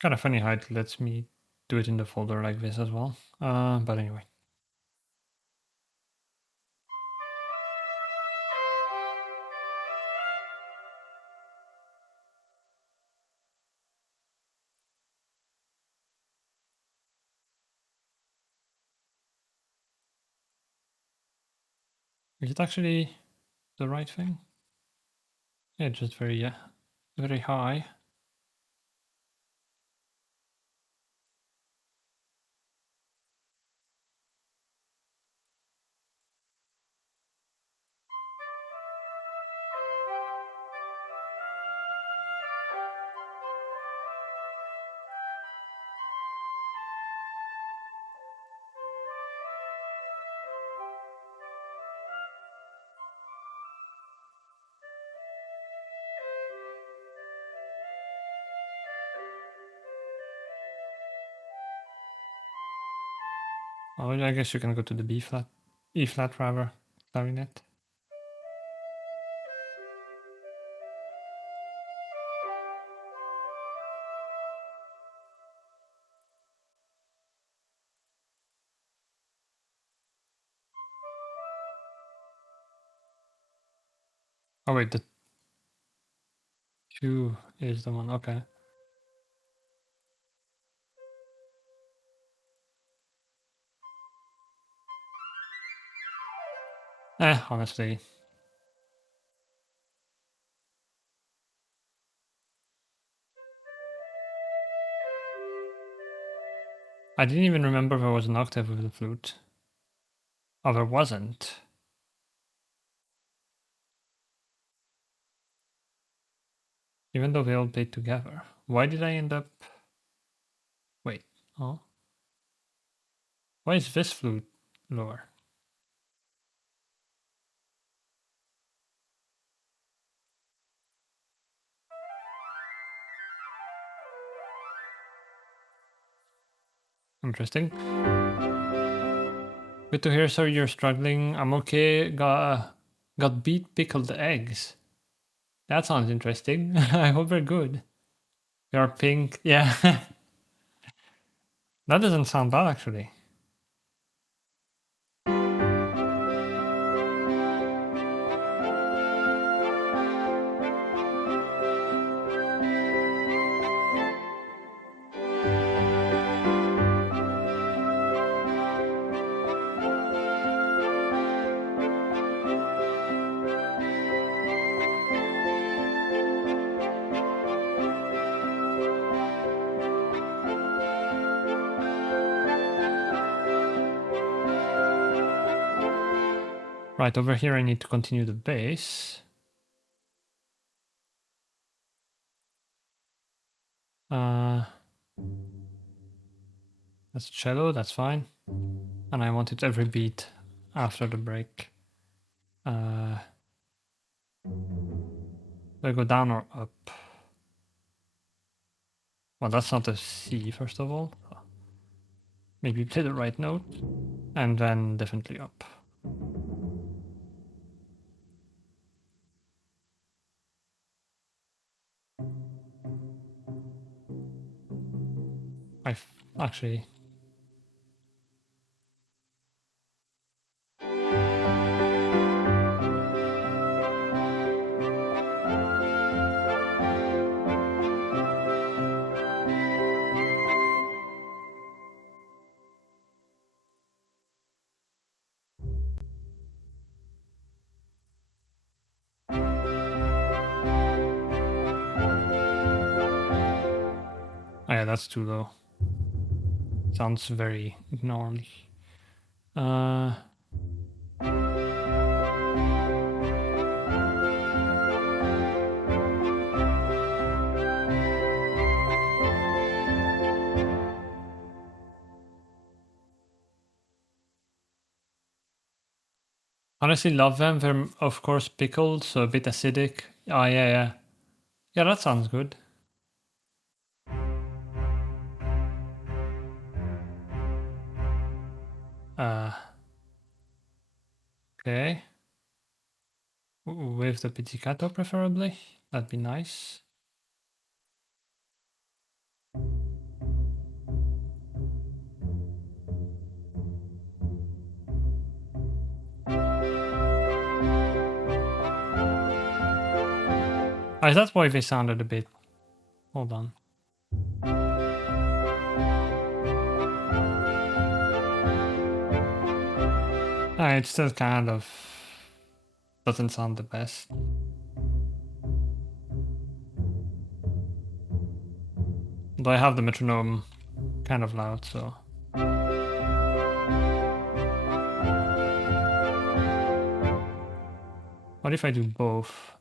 Kind of funny how it lets me do it in the folder like this as well. But anyway. Is it actually the right thing? Yeah, just very high. Oh, I guess you can go to the B flat, E flat rather, clarinet. Oh wait, the 2 is the one, okay. Honestly. I didn't even remember there was an octave with the flute. Oh, there wasn't. Even though they all played together. Why did I end up... Wait, oh. Why is this flute lower? Interesting. Good to hear, sir, you're struggling. I'm okay. Got beat pickled eggs. That sounds interesting. I hope they're good. You're pink. Yeah. That doesn't sound bad, actually. Right, over here I need to continue the bass. That's cello, that's fine. And I want it every beat after the break. Do I go down or up? Well, that's not a C, first of all. Maybe play the right note. And then definitely up. Actually... Oh yeah, that's too low. Sounds very normally. Honestly, love them. They're of course pickled, so a bit acidic. Oh yeah, yeah. Yeah, that sounds good. Okay. With the pizzicato preferably. That'd be nice. Oh, that's why they sounded a bit... Hold on. It still kind of doesn't sound the best. Though I have the metronome kind of loud, so... What if I do both?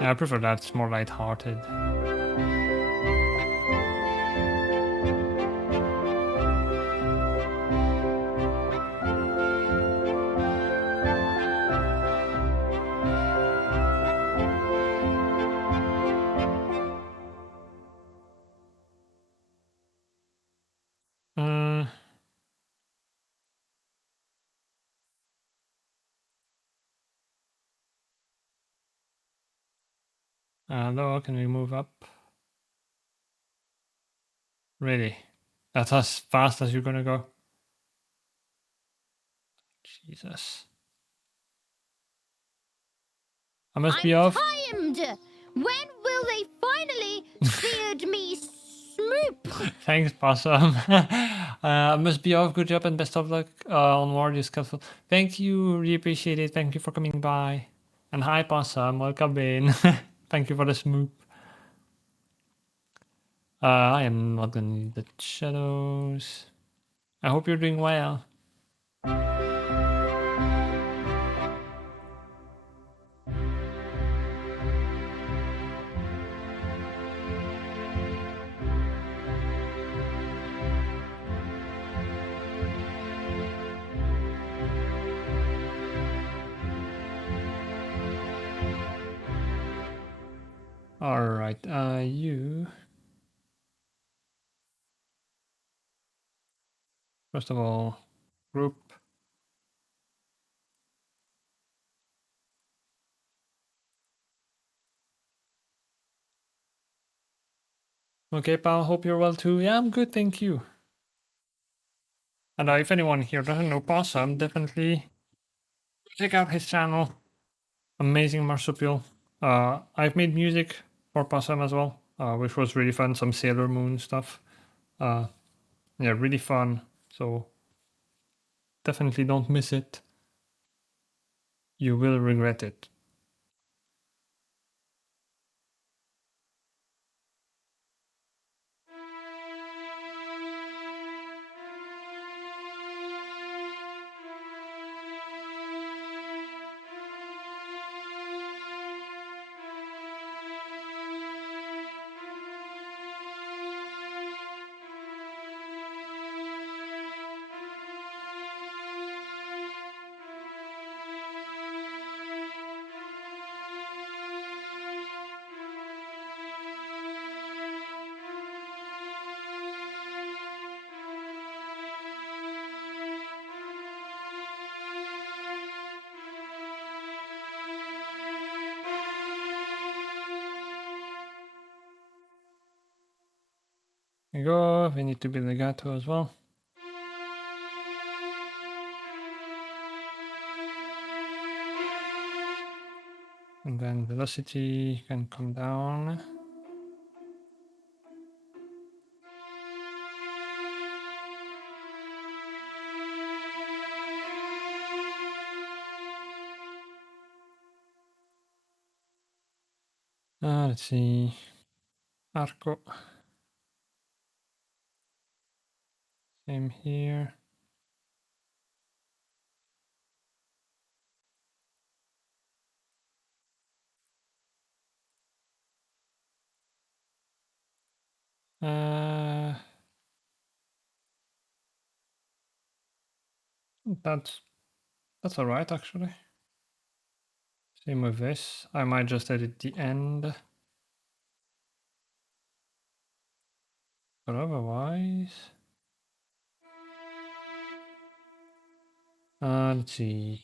Yeah, I prefer that. It's more light-hearted. Hello, can we move up? Really? That's as fast as you're gonna go? Jesus. I must be off. I'm timed! When will they finally feared me smoop? Thanks, Possum. I must be off. Good job and best of luck on more skillful. Thank you. Really appreciate it. Thank you for coming by. And hi, Possum. Welcome in. Thank you for the smoop. I am not gonna need the shadows. I hope you're doing well. All right, you. First of all, group. Okay, pal. Hope you're well too. Yeah, I'm good, thank you. And if anyone here doesn't know Possum, definitely check out his channel. Amazing marsupial. I've made music for Possum as well, which was really fun. Some Sailor Moon stuff. Yeah, really fun. So definitely don't miss it. You will regret it. There you go. We need to be legato as well. And then velocity can come down. Let's see. Arco. Same here. Uh, that's alright actually. Same with this. I might just edit the end. But otherwise. Let's see.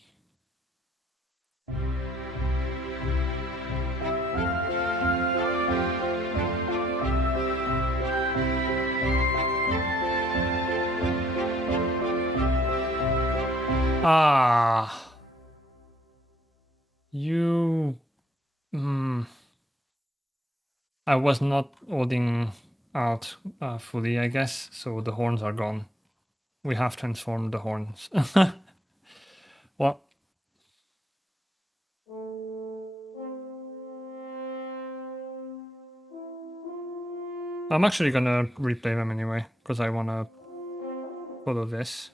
Ah, you. I was not holding out fully, I guess. So the horns are gone. We have transformed the horns. Well, I'm actually gonna replay them anyway because I wanna follow this.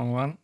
Wrong one.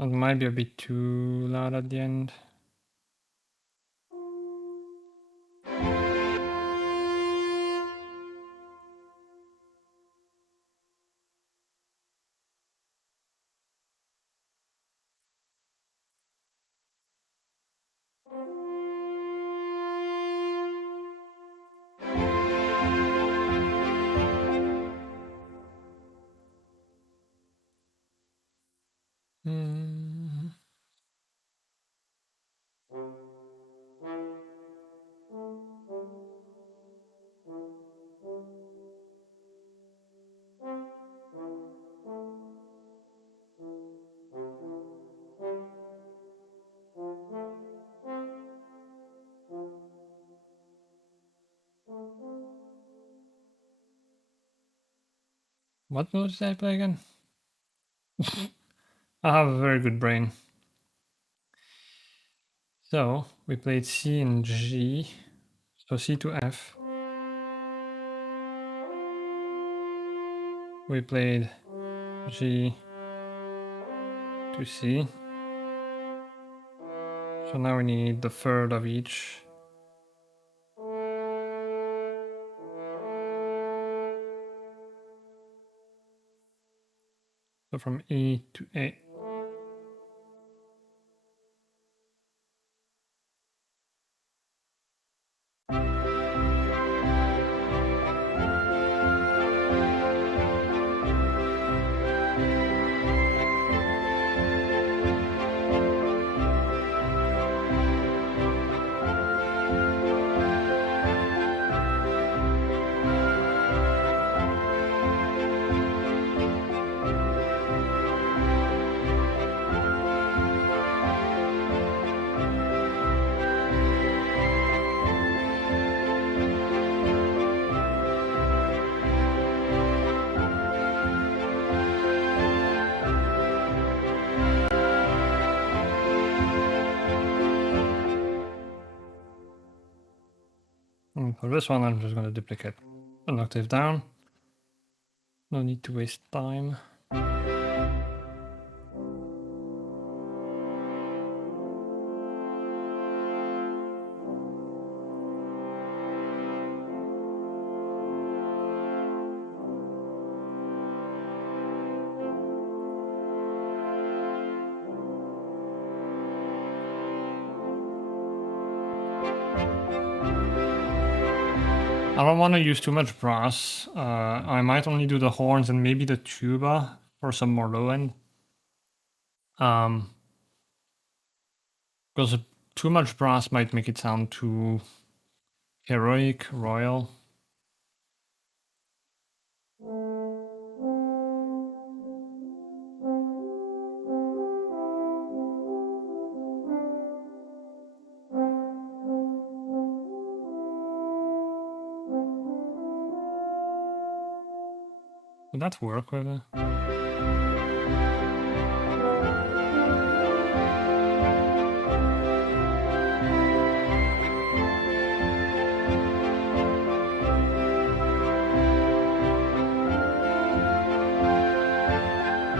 That might be a bit too loud at the end. Hmm. What notes did I play again? I have a very good brain. So we played C and G. So C to F. We played G to C. So now we need the third of each. So from E to A. And for this one, I'm just going to duplicate an octave down. No need to waste time. I don't want to use too much brass. I might only do the horns and maybe the tuba for some more low end. Because too much brass might make it sound too heroic, royal. Would that work with it?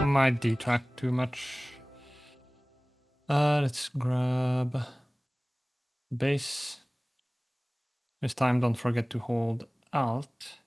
Might detract too much. Let's grab bass. This time don't forget to hold Alt.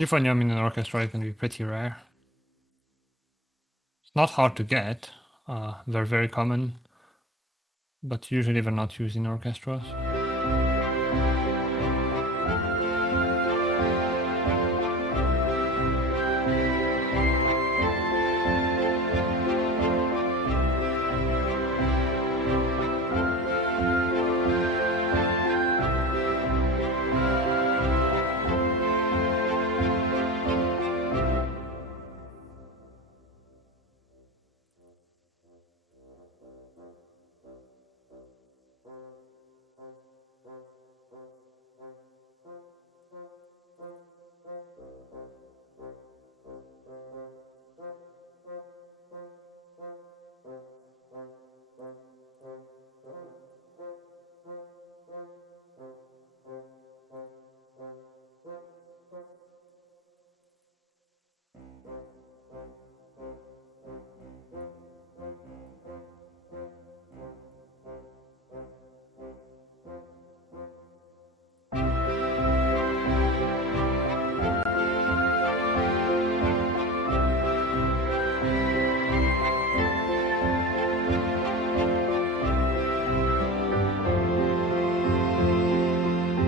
Euphonium in an orchestra can be pretty rare. It's not hard to get. They're very common, but usually they're not used in orchestras.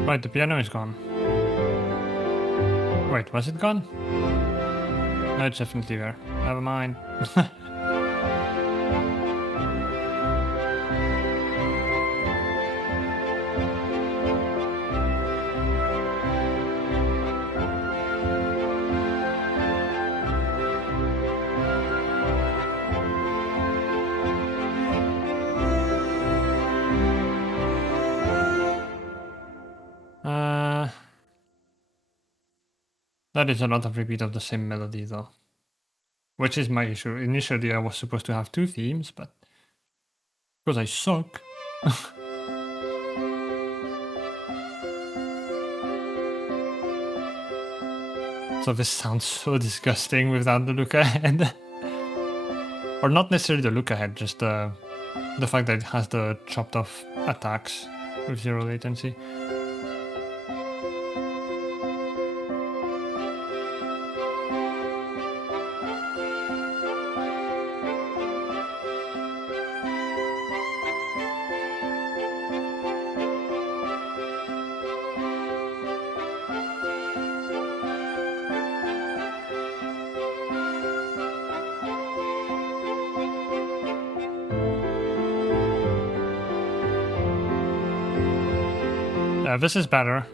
Right, the piano is gone. Wait, was it gone? No, it's definitely there. Never mind. That is a lot of repeat of the same melody though. Which is my issue. Initially I was supposed to have two themes, but because I suck. So this sounds so disgusting without the look ahead. Or not necessarily the look ahead, just the fact that it has the chopped off attacks with zero latency. This is better.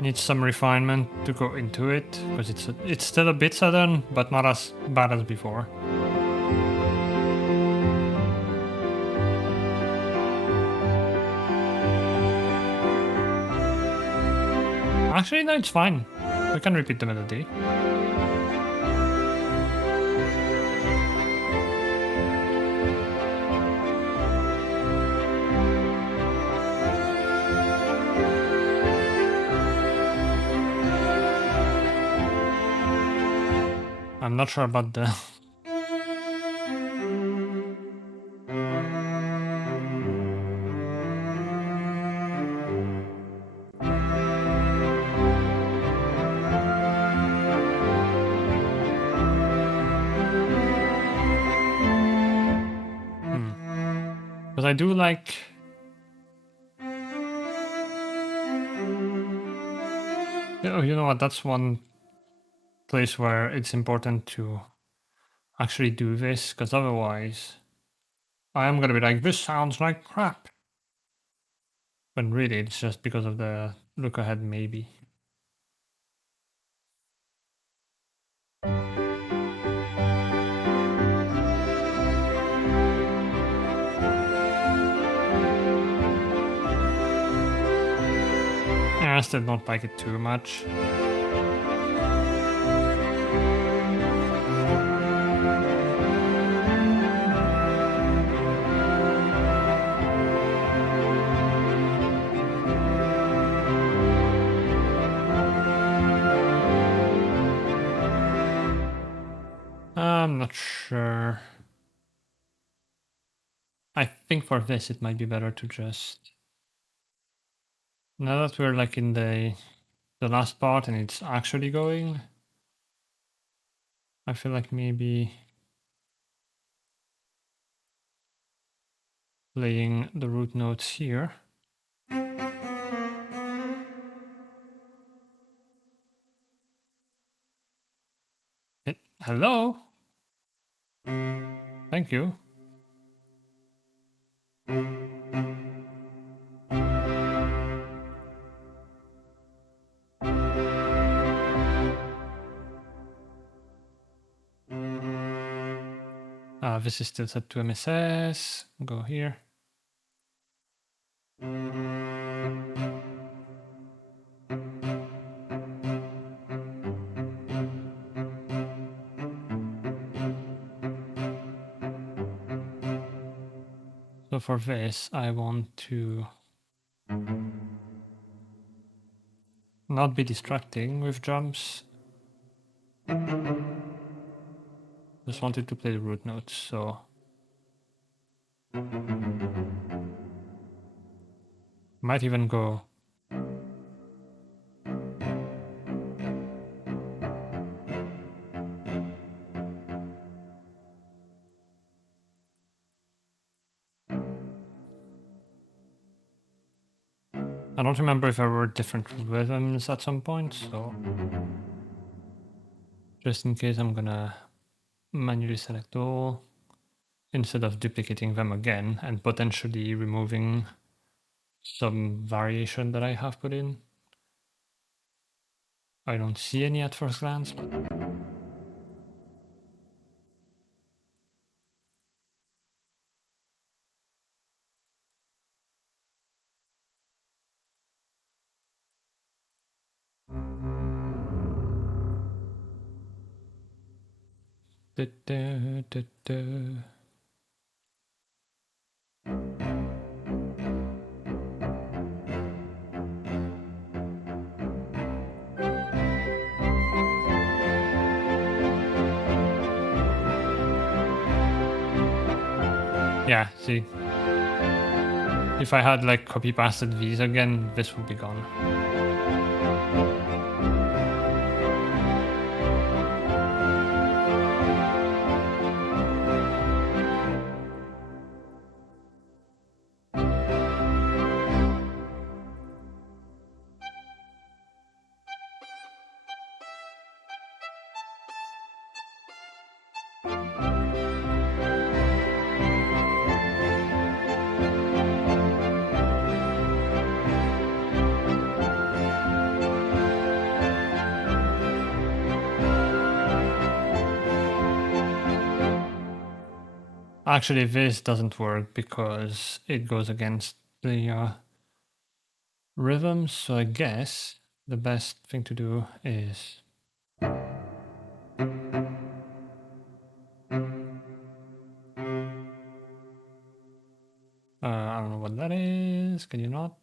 Needs some refinement to go into it, because it's still a bit sudden, but not as bad as before. Actually, no, it's fine. We can repeat the melody. I'm not sure about the... Because I do like... Oh, you know what, that's one place where it's important to actually do this, because otherwise I am gonna be like, this sounds like crap. When really it's just because of the look ahead, maybe. Yeah, I still don't like it too much. I'm not sure. I think for this it might be better to just... Now that we're like in the the last part and it's actually going. I feel like maybe playing the root notes here. Hello? Thank you. This is still set to MSS. Go here. So for this, I want to not be distracting with drums. Just wanted to play the root notes, so might even go. I don't remember if there were different rhythms at some point, so just in case, I'm gonna manually select all instead of duplicating them again and potentially removing some variation that I have put in. I don't see any at first glance, but yeah, see. If I had like copy pasted these again, this would be gone. Actually, this doesn't work because it goes against the rhythm, so I guess the best thing to do is I don't know what that is. Can you not?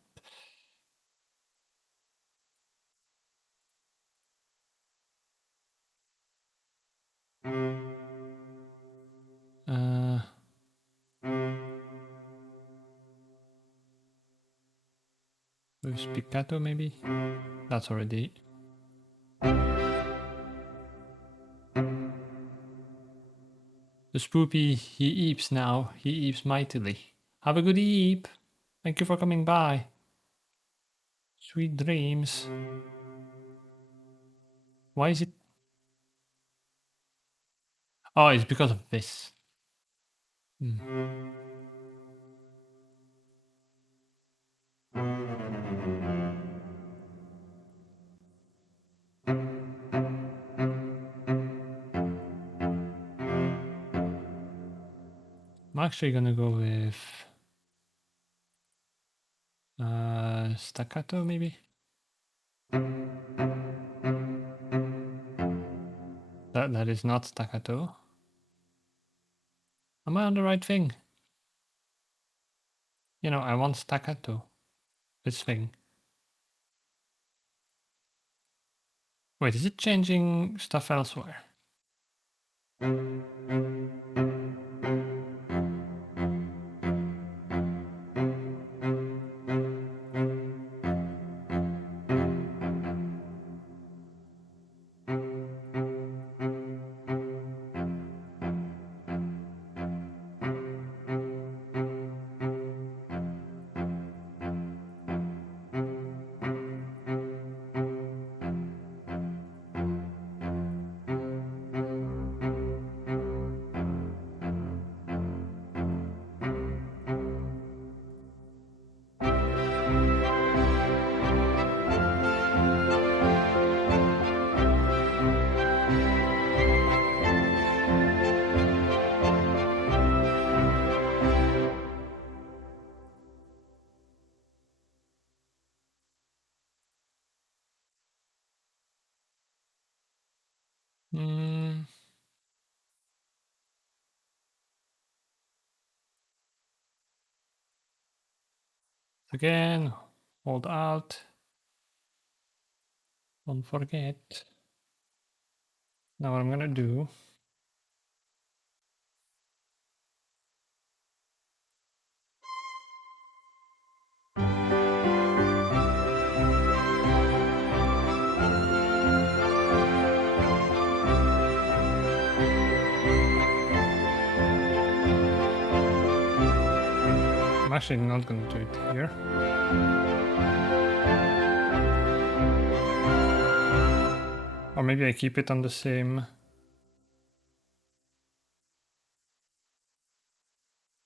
Uh, with spiccato maybe? That's already. The spoopy, he eeps now. He eeps mightily. Have a good eep. Thank you for coming by. Sweet dreams. Why is it? Oh, it's because of this. Hmm. I'm actually gonna go with staccato maybe. That is not staccato. Am I on the right thing? You know, I want staccato. This thing. Wait, is it changing stuff elsewhere? Mm. Again, hold out. Don't forget. Now what I'm gonna do. I'm actually not gonna do it here. Or maybe I keep it on the same.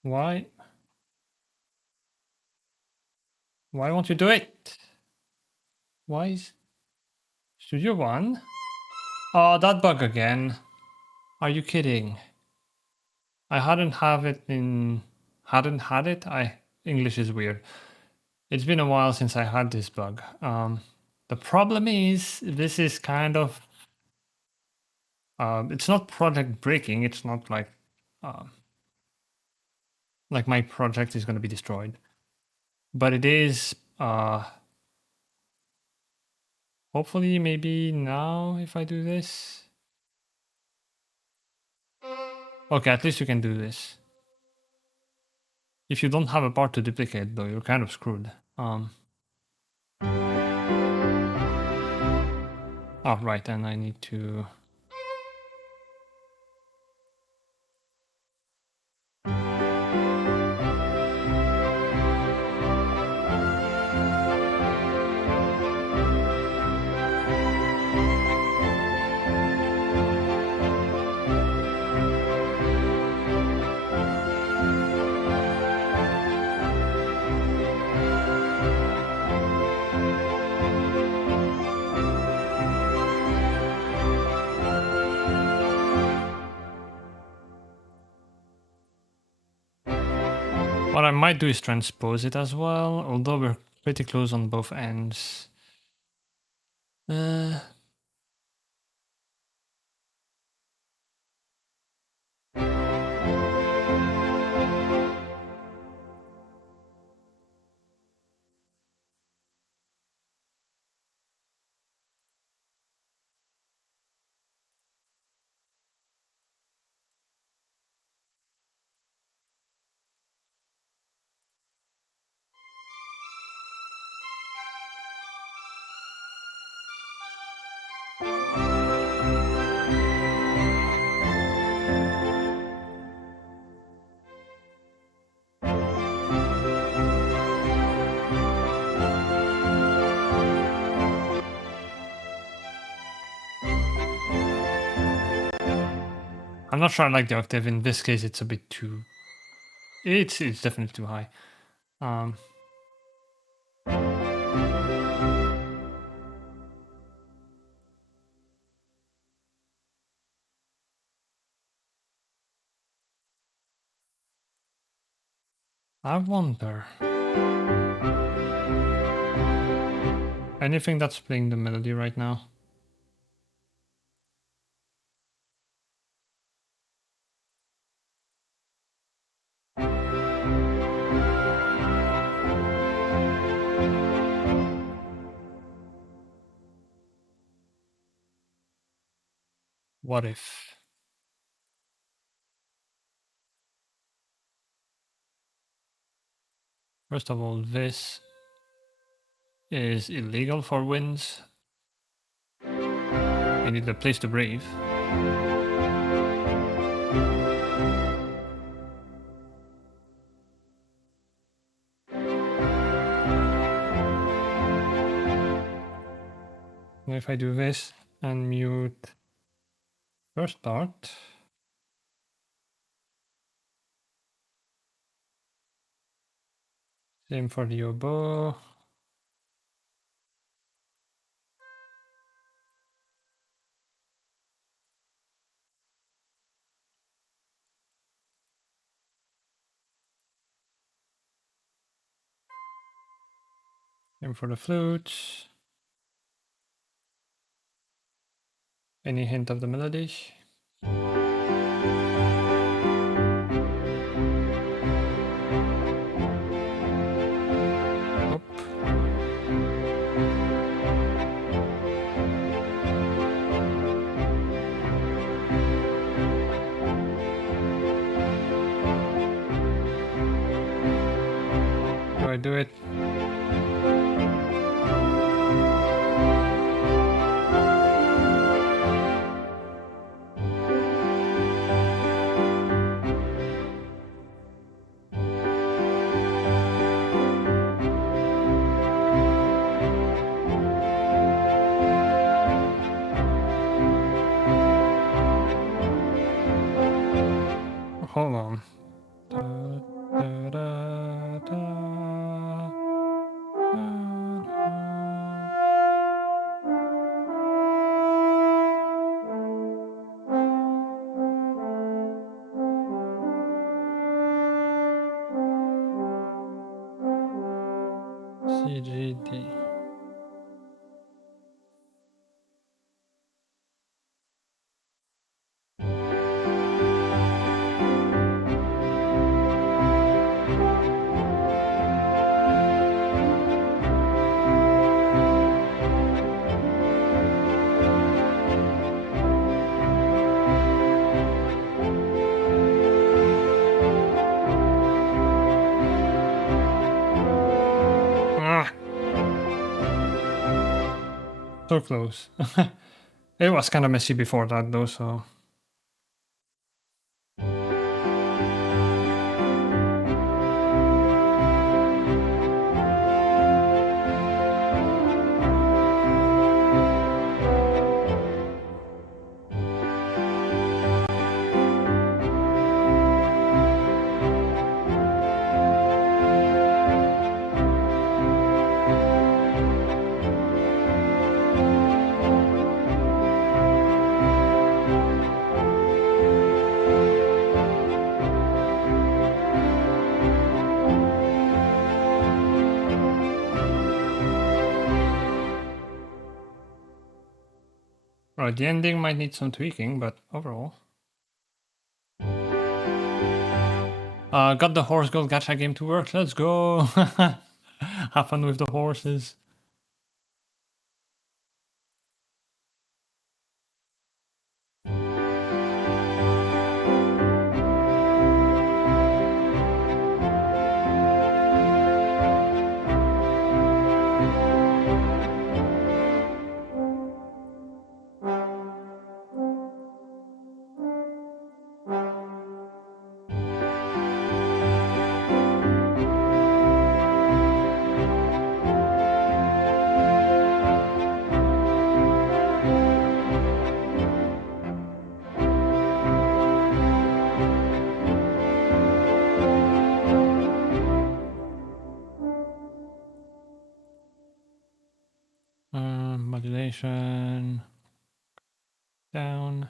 Why? Why won't you do it? Why is Studio One? Oh, that bug again. Are you kidding? I hadn't have it in hadn't had it. English is weird. It's been a while since I had this bug. The problem is this is kind of it's not project breaking. It's not like my project is going to be destroyed, but it is. Hopefully, maybe now if I do this. Okay, at least you can do this. If you don't have a part to duplicate, though, you're kind of screwed. Oh, right, and I need to. What I might do is transpose it as well, although we're pretty close on both ends. I'm not sure I like the octave. In this case, it's a bit too. It's definitely too high. I wonder. Anything that's playing the melody right now? What if? First of all, this is illegal for winds. You need a place to breathe. Now if I do this and mute first part, same for the oboe. Same for the flutes. Any hint of the melody? Nope. Do I do it? Hold on. Da, da, da, da, C, G, D. Ah, so close. It was kind of messy before that though, so. Right, the ending might need some tweaking, but overall. Got the horse gold gacha game to work. Let's go. Have fun with the horses. Modulation down.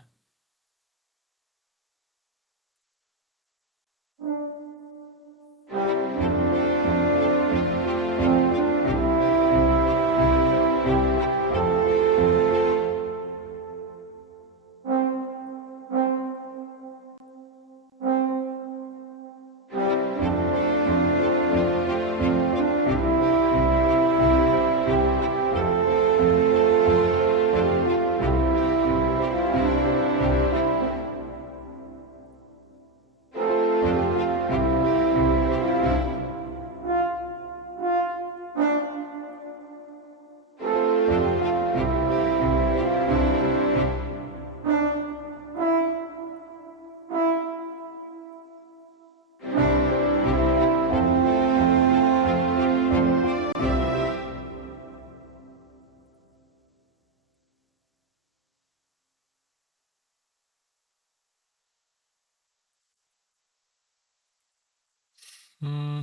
Hmm.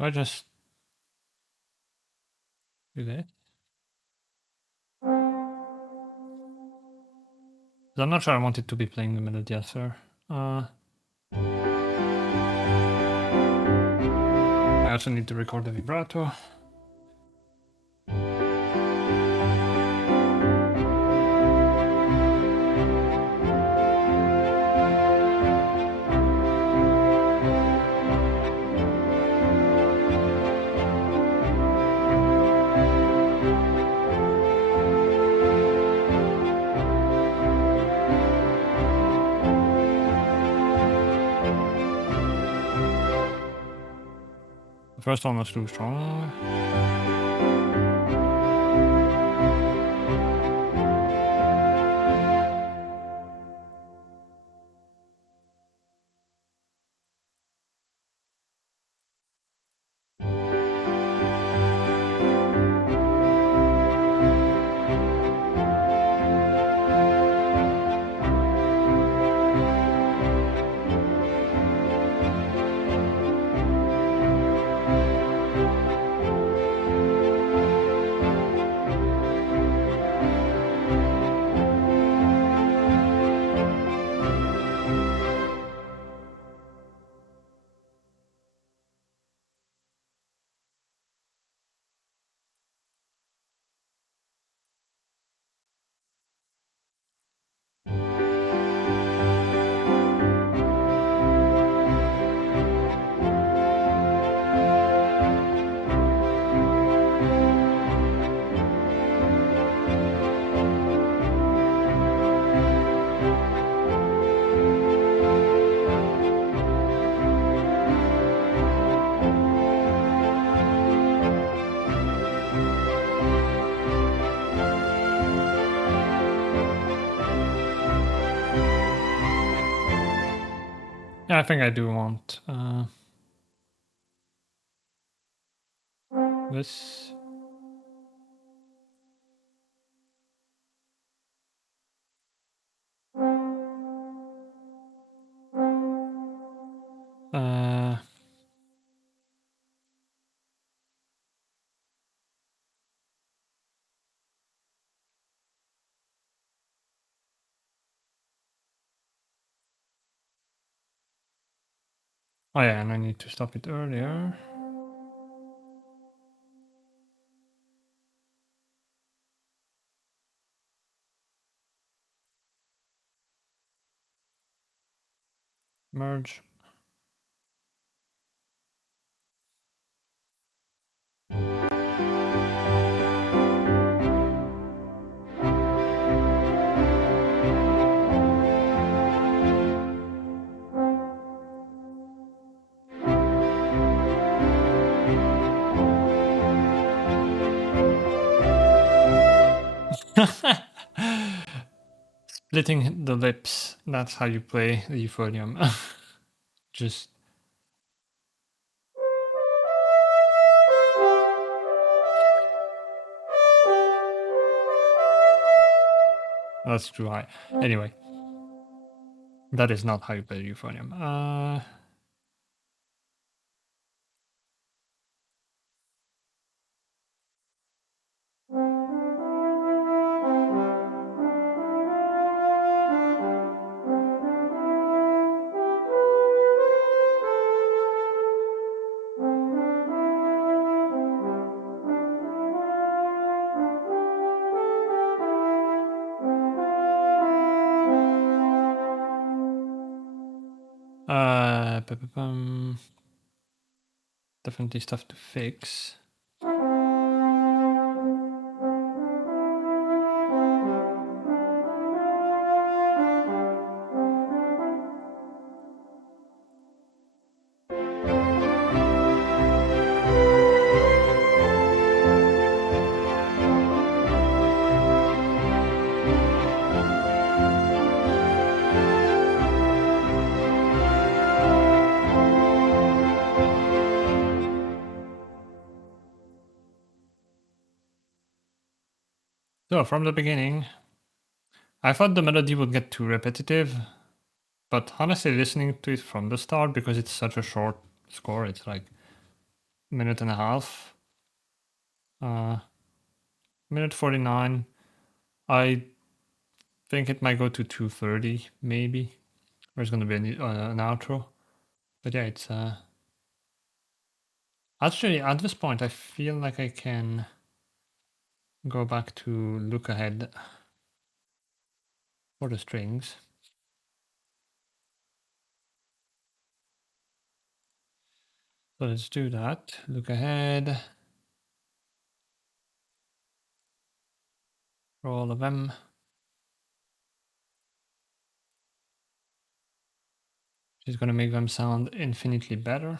I just do that. I'm not sure I wanted to be playing the melody elsewhere. I also need to record the vibrato. The first one was too strong. Yeah, I think I do want this. Uh, oh yeah, and I need to stop it earlier. Merge. Splitting the lips. That's how you play the euphonium. Just that's too high. Anyway, that is not how you play the euphonium. Definitely stuff to fix. So from the beginning, I thought the melody would get too repetitive, but honestly listening to it from the start, because it's such a short score, it's like minute and a half, minute 49, I think it might go to 2:30 maybe. There's gonna be an outro. But yeah, it's actually at this point I feel like I can go back to look ahead for the strings. So let's do that. Look ahead for all of them. She's gonna make them sound infinitely better.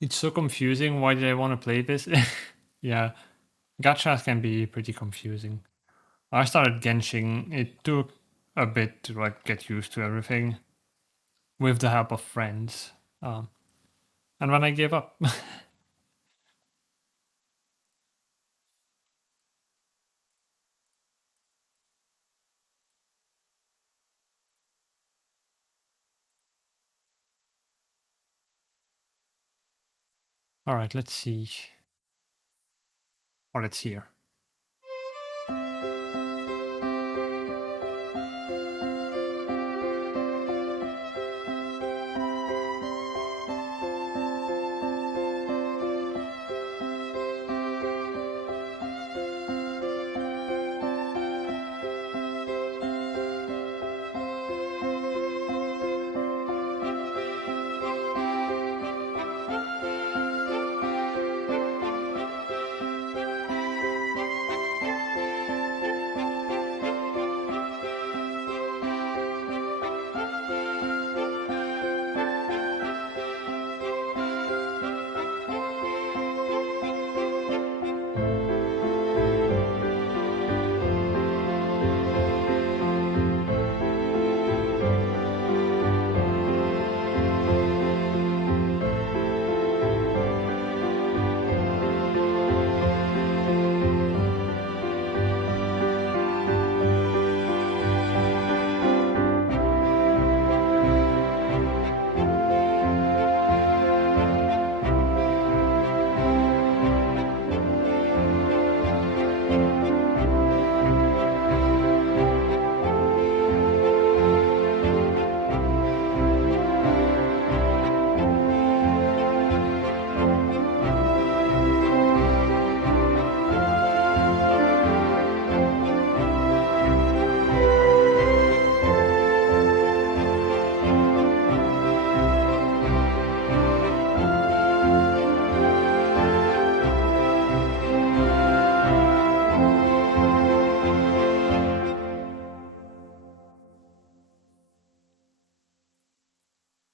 It's so confusing. Why did I want to play this? Yeah, gachas can be pretty confusing. I started Genshin. It took a bit to like get used to everything with the help of friends. And when I gave up. All right, let's see. Or let's hear.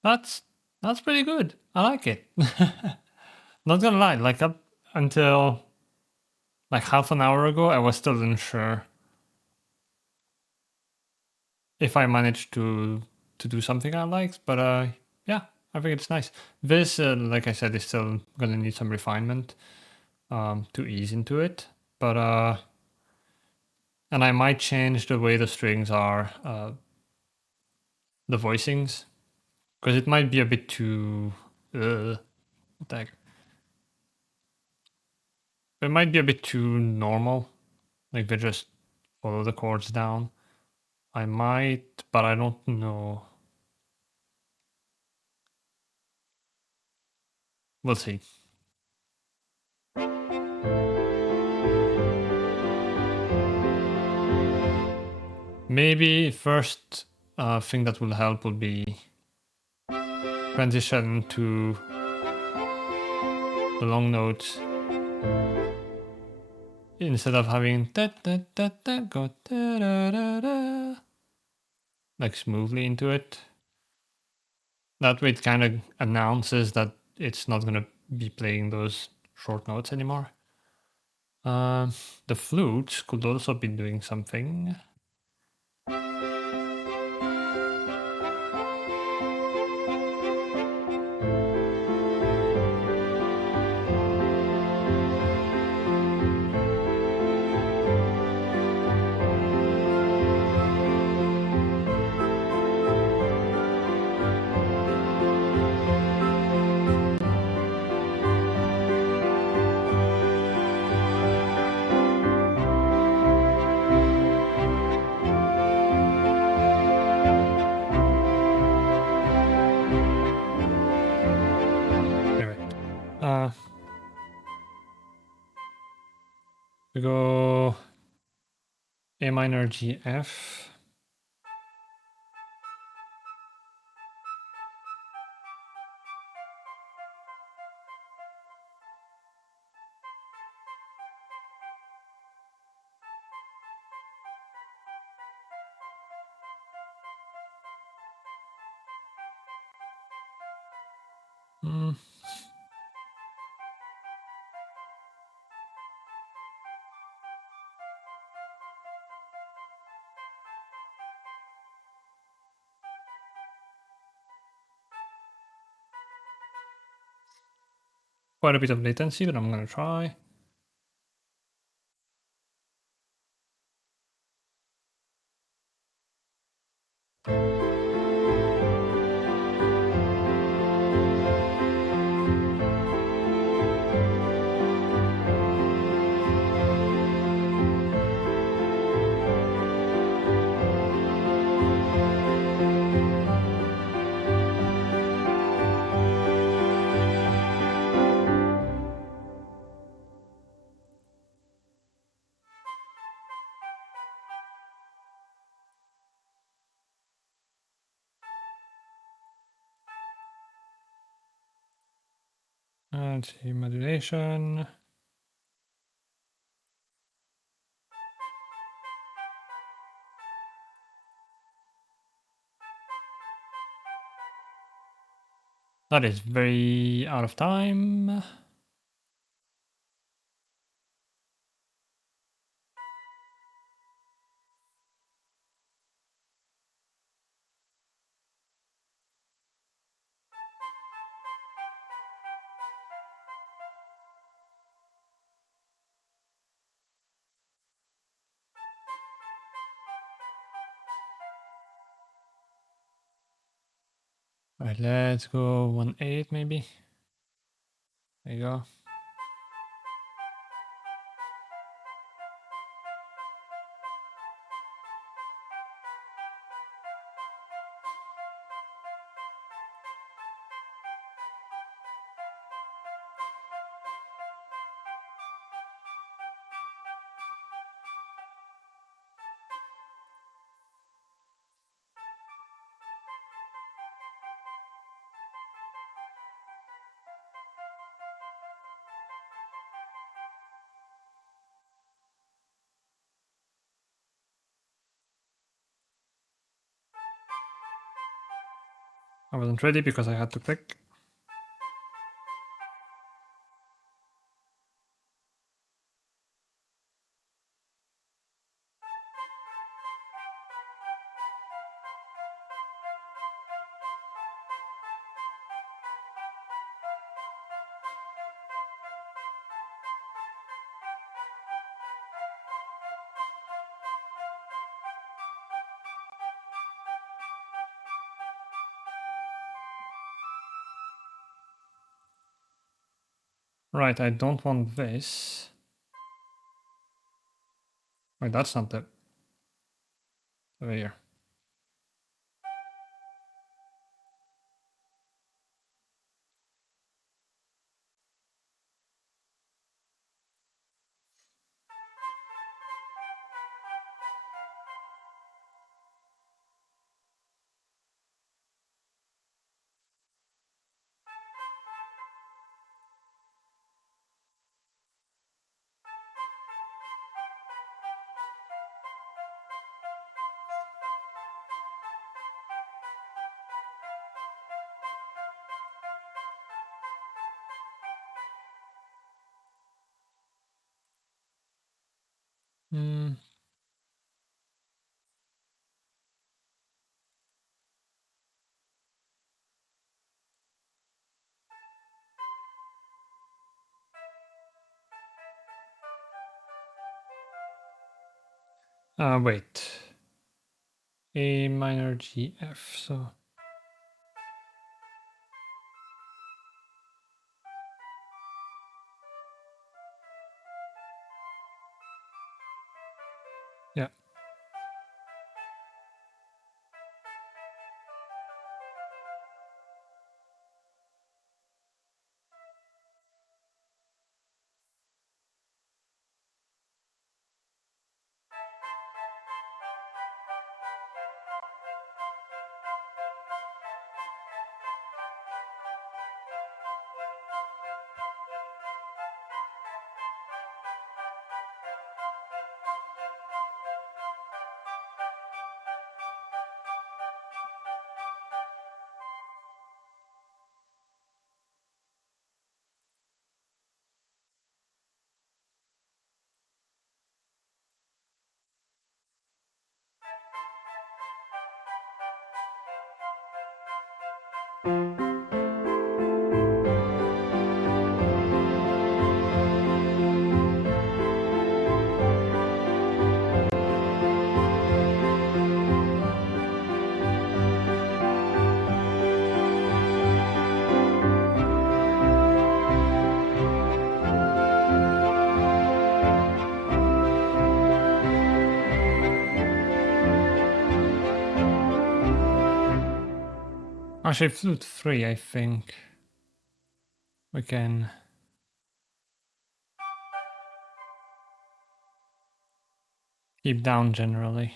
That's that's pretty good. I like it. Not gonna lie, like up until like half an hour ago, I was still unsure if I managed to do something I liked, but yeah, I think it's nice. This, like I said, is still gonna need some refinement to ease into it, but and I might change the way the strings are, the voicings, because it might be a bit too. What the heck? It might be a bit too normal, like they just follow the chords down. I might, but I don't know. We'll see. Maybe first thing that will help would be transition to the long notes instead of having da da da da go da da da da like smoothly into it. That way it kind of announces that it's not gonna be playing those short notes anymore. The flutes could also be doing something. Anyway, we go A minor G F. quite a bit of latency, but I'm gonna try. Let's see, modulation. That is very out of time. Alright, let's go 1/8 maybe. There you go. I wasn't ready because I had to click. Right, I don't want this. Wait, that's not the over here. Hmm. Wait. A minor G F. So yeah. Actually, flute 3, I think. We can... keep down generally.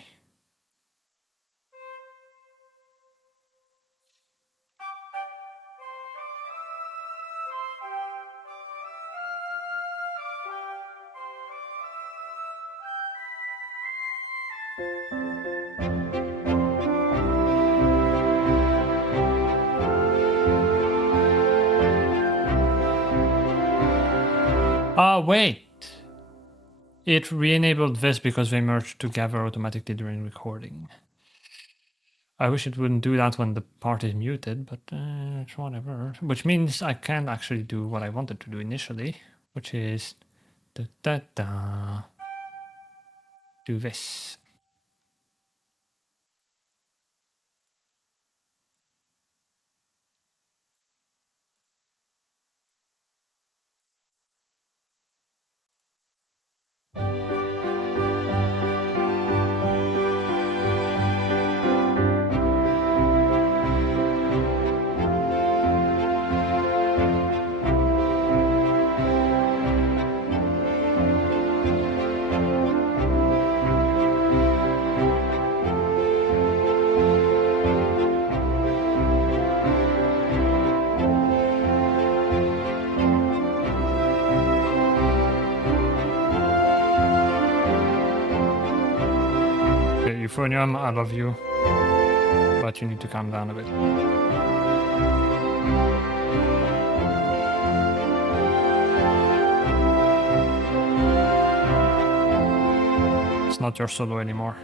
Ah, wait! It re-enabled this because they merged together automatically during recording. I wish it wouldn't do that when the part is muted, but it's whatever. Which means I can't actually do what I wanted to do initially, which is da da da. Do this. Okay, Euphonium, I love you, but you need to calm down a bit. It's not your solo anymore.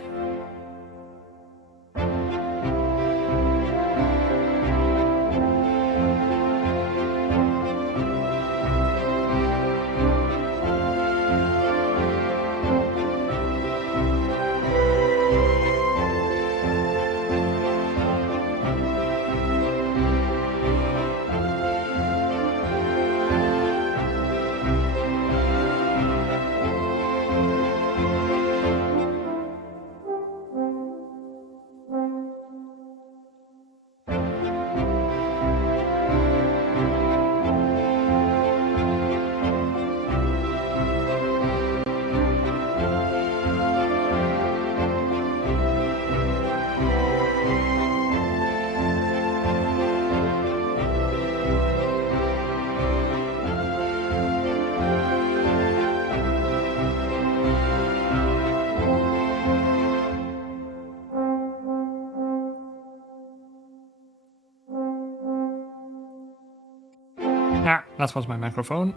Ah, that was my microphone.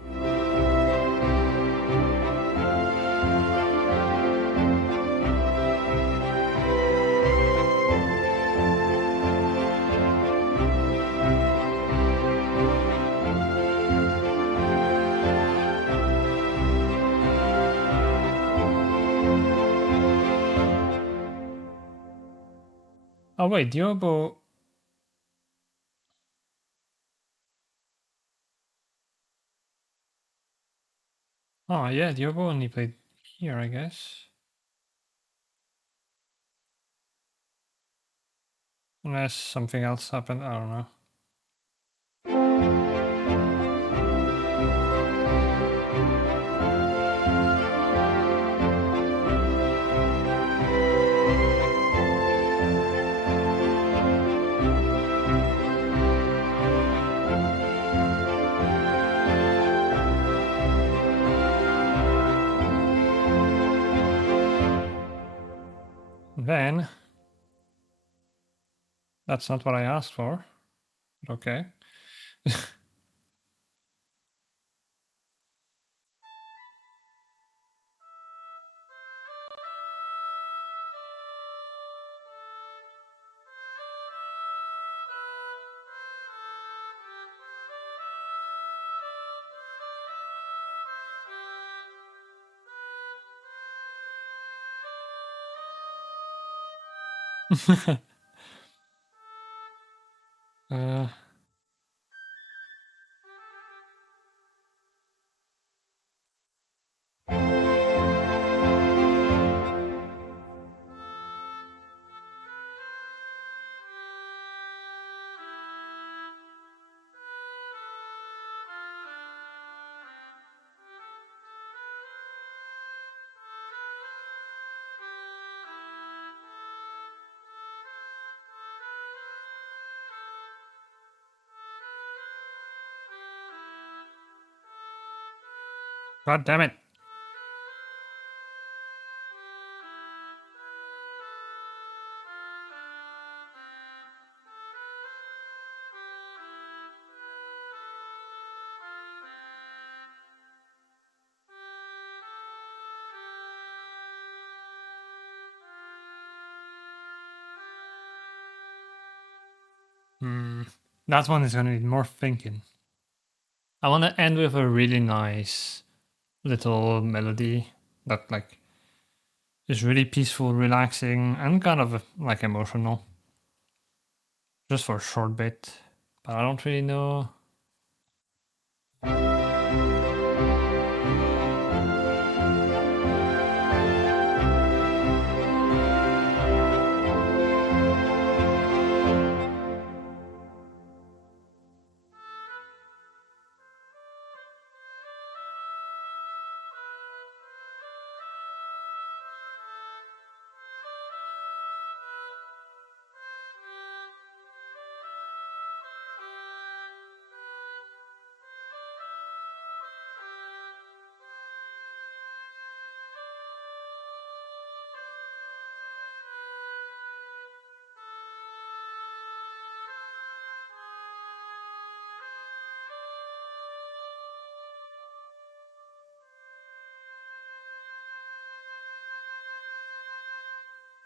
Oh wait, Diobo... Oh yeah, Diobo only played here, I guess. Unless something else happened, I don't know. Then... that's not what I asked for. But okay. uh, God damn it. That one is gonna need more thinking. I want to end with a really nice little melody that like is really peaceful, relaxing, and kind of like emotional. Just for a short bit. But I don't really know.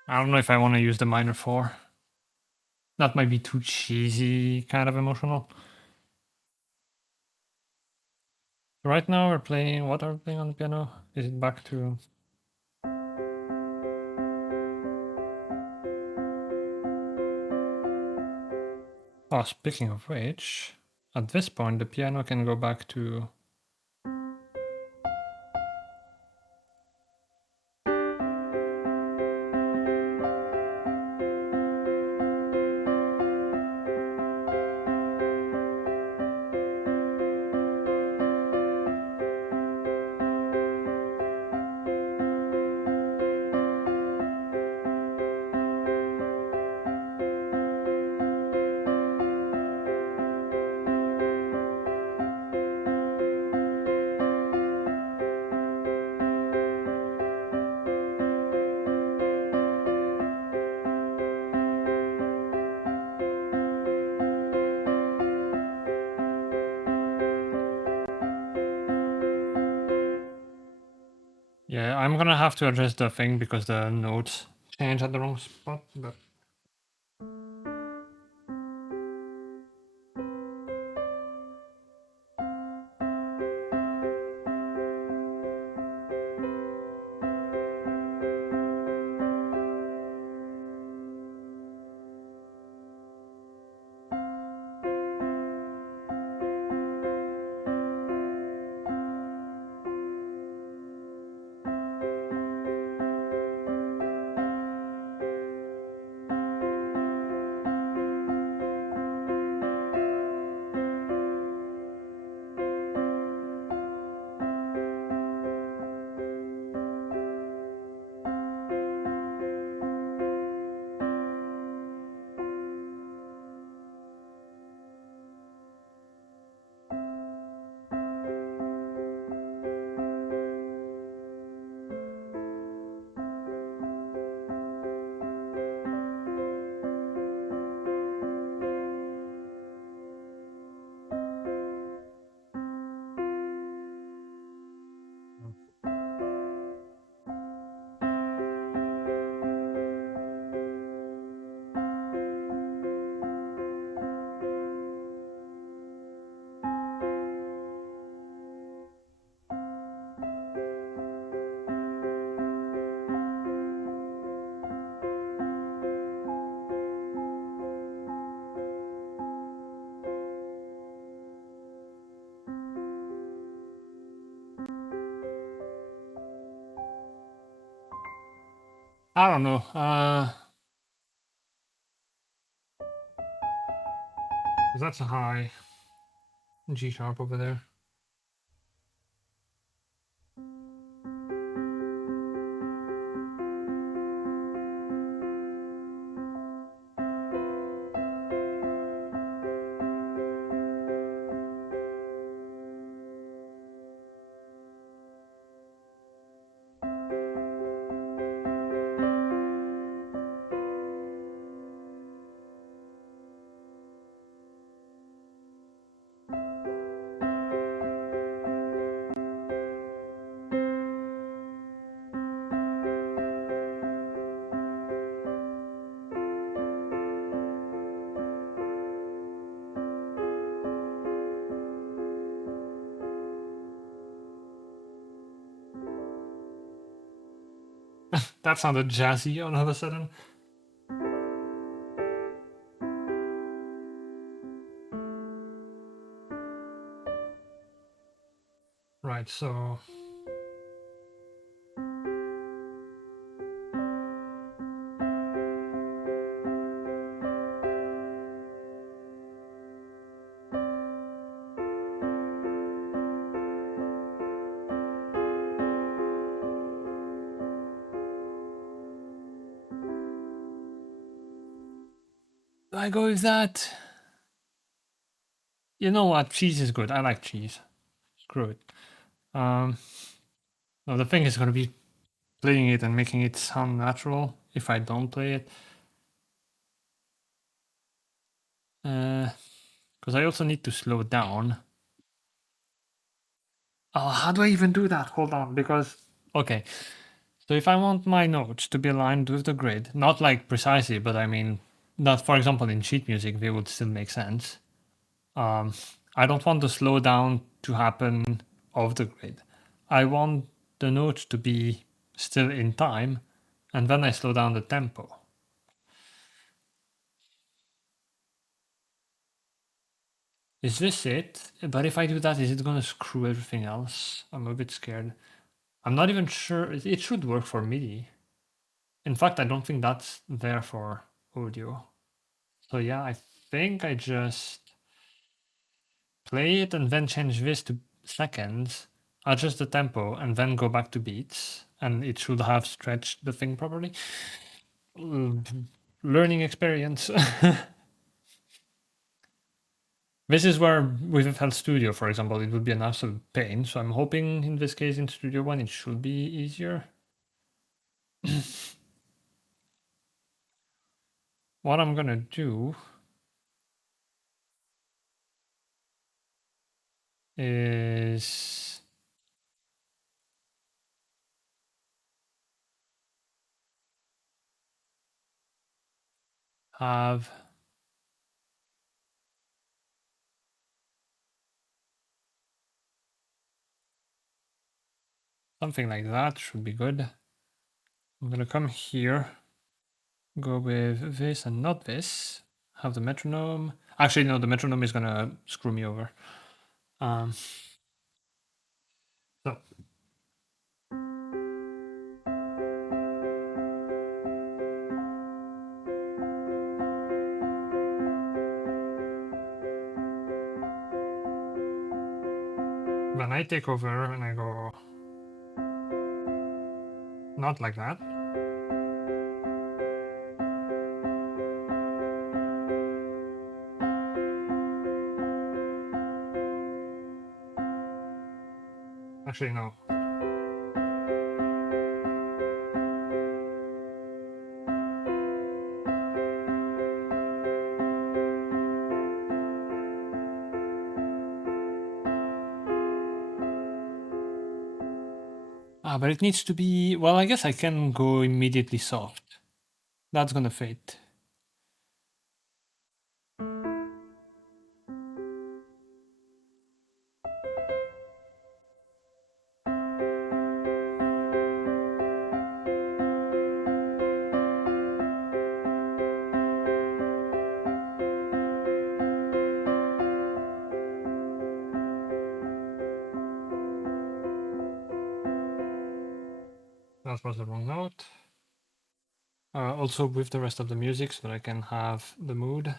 I don't know if I want to use the minor 4. That might be too cheesy, kind of emotional. Right now we're playing, what are we playing on the piano? Is it back to... Oh, speaking of which, at this point the piano can go back to... Yeah, I'm gonna have to adjust the thing because the notes change at the wrong spot, but... I don't know, 'cause that's a high G sharp over there. That sounded jazzy all of a sudden. Right, so do I go with that? You know what? Cheese is good. I like cheese. Screw it. Um, no, the thing is gonna be playing it and making it sound natural if I don't play it. Because I also need to slow down. Oh, how do I even do that? Hold on, because okay. So if I want my notes to be aligned with the grid, not like precisely, but I mean that, for example, in sheet music, they would still make sense. I don't want the slowdown to happen off the grid. I want the notes to be still in time, and then I slow down the tempo. Is this it? But if I do that, is it gonna screw everything else? I'm a bit scared. I'm not even sure. It should work for MIDI. In fact, I don't think that's there for audio. So yeah, I think I just play it and then change this to seconds, adjust the tempo, and then go back to beats, and it should have stretched the thing properly. Learning experience. This is where with FL Studio, for example, it would be an absolute pain. So I'm hoping in this case in Studio One it should be easier. What I'm gonna do is have something like that, should be good. I'm gonna come here, go with this and not this, have the metronome. Actually, no, the metronome is gonna screw me over. Um, so when I take over and I go not like that, actually no. Ah, but it needs to be, well, I guess I can go immediately soft. That's gonna fit. That was the wrong note. Also with the rest of the music so that I can have the mood.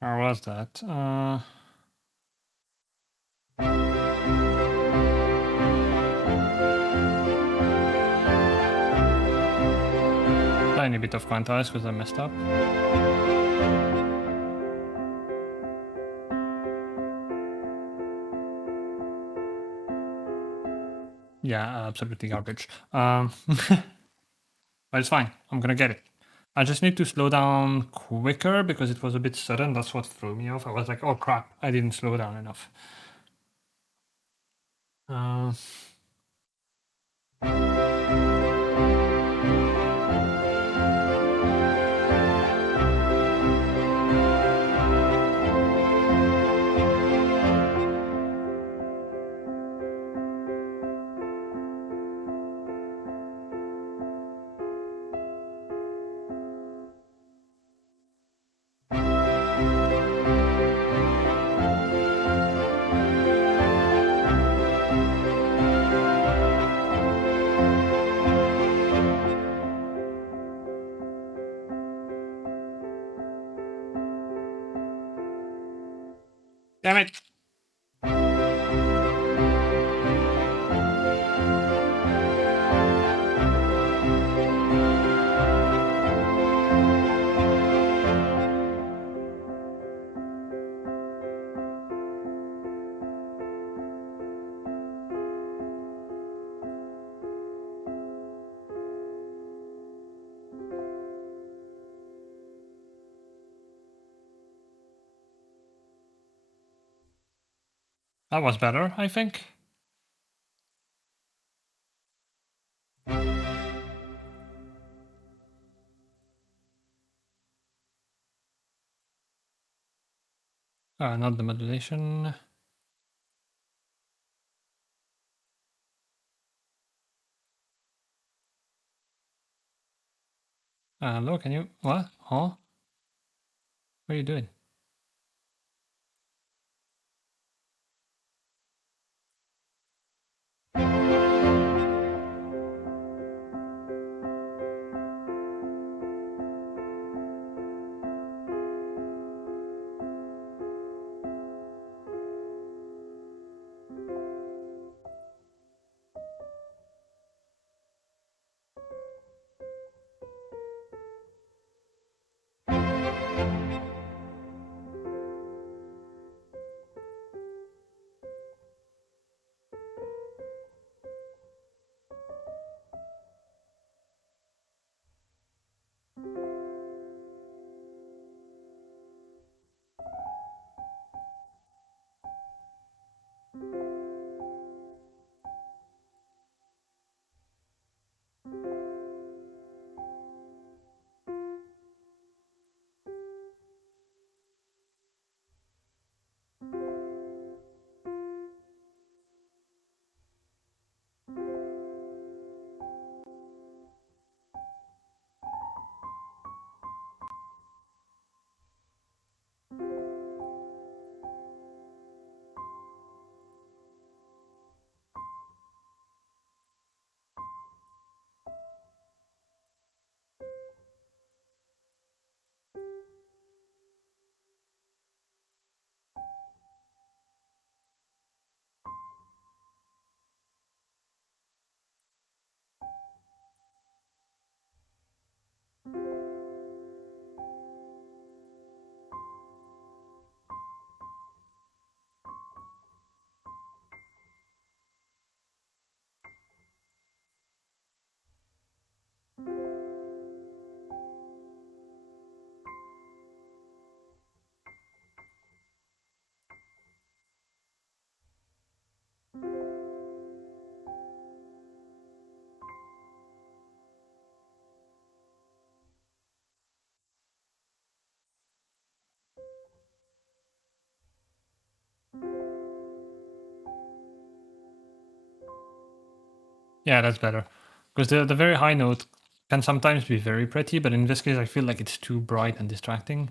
How was that? Tiny bit of quantize because I messed up. Yeah, absolutely garbage. But it's fine. I'm gonna get it. I just need to slow down quicker because it was a bit sudden. That's what threw me off. I was like, oh crap, I didn't slow down enough. Uh, damn it. That was better, I think. Not the modulation. Hello, can you? What? Huh? What are you doing? Yeah, that's better. Because the very high note can sometimes be very pretty, but in this case, I feel like it's too bright and distracting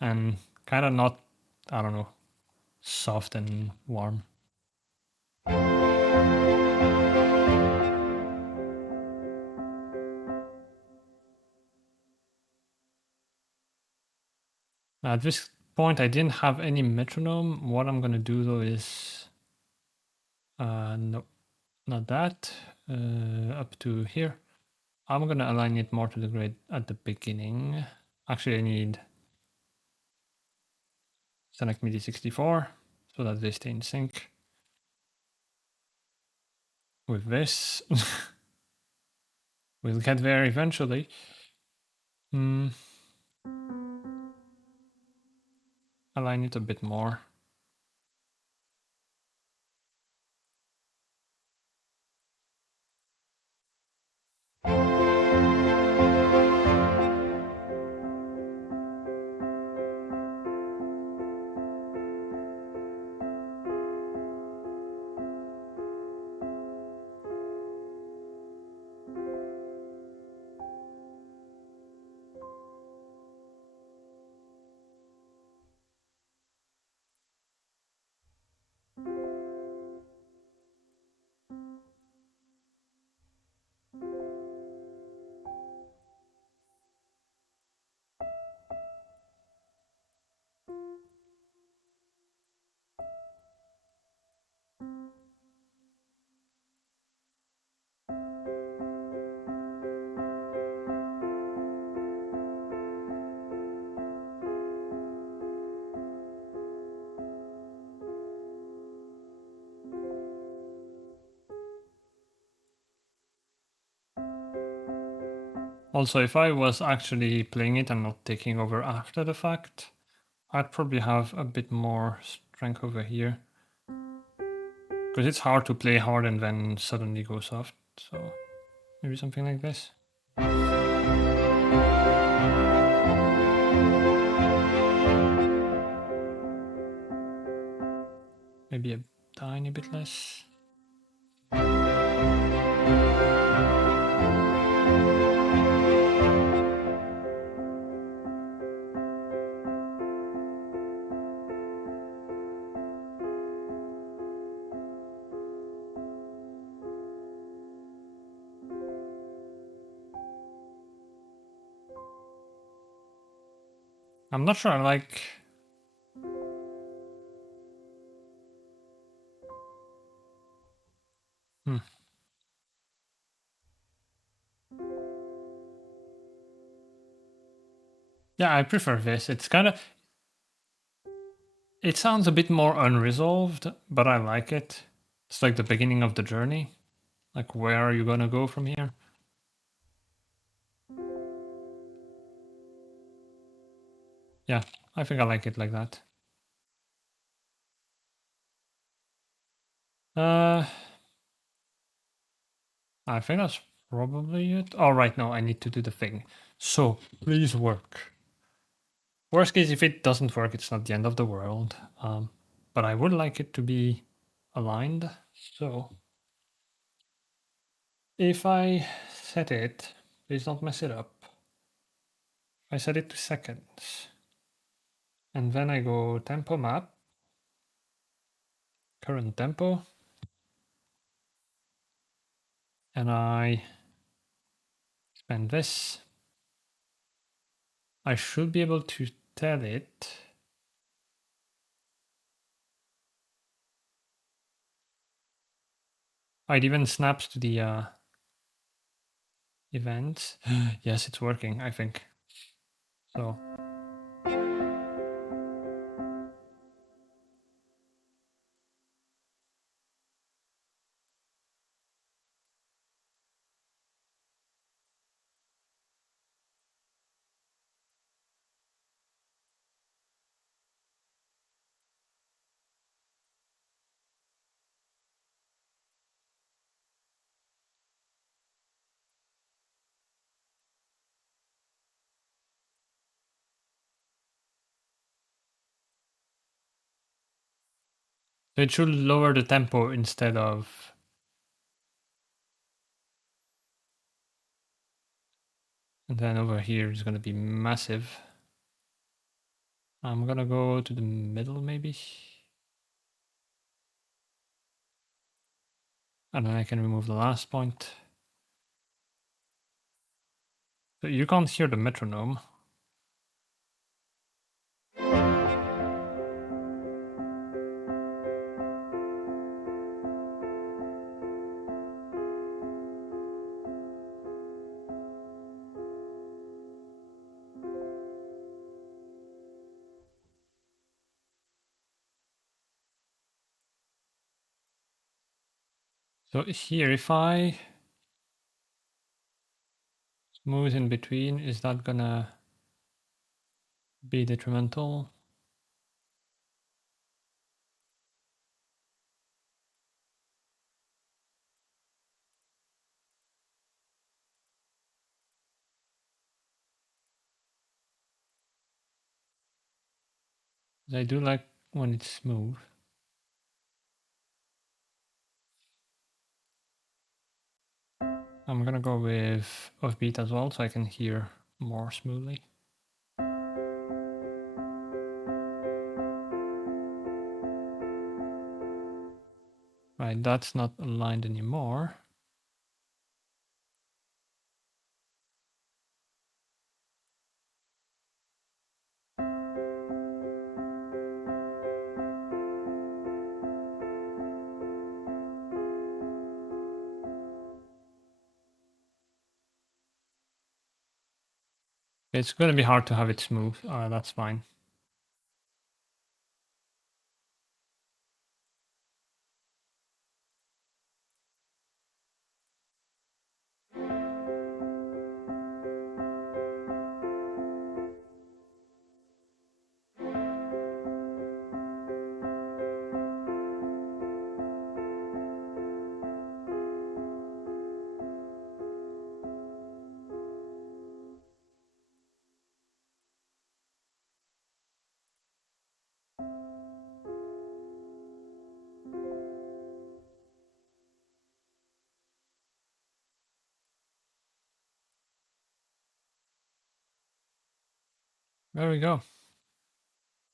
and kind of not, I don't know, soft and warm. At this point, I didn't have any metronome. What I'm going to do though is, no, not that, up to here. I'm going to align it more to the grid at the beginning. Actually, I need select MIDI 64 so that they stay in sync with this. We'll get there eventually. Hmm. Align it a bit more. Also, if I was actually playing it and not taking over after the fact, I'd probably have a bit more strength over here. Because it's hard to play hard and then suddenly go soft. So maybe something like this. Maybe a tiny bit less. I'm not sure I like... Yeah, I prefer this. It's kind of... It sounds a bit more unresolved, but I like it. It's like the beginning of the journey. Like, where are you gonna go from here? Yeah, I think I like it like that. I think that's probably it. Oh, right, no, I need to do the thing. So, please work. Worst case, if it doesn't work, it's not the end of the world. But I would like it to be aligned. So, if I set it, please don't mess it up. I set it to seconds. And then I go tempo map, current tempo, and I spend this. I should be able to tell it. It even snaps to the events. Yes, it's working, I think. So it should lower the tempo instead of... And then over here is going to be massive. I'm going to go to the middle maybe. And then I can remove the last point. So you can't hear the metronome. So here, if I smooth in between, is that gonna be detrimental? I do like when it's smooth. I'm gonna go with offbeat as well so I can hear more smoothly. Right, that's not aligned anymore. It's gonna be hard to have it smooth. That's fine. There we go.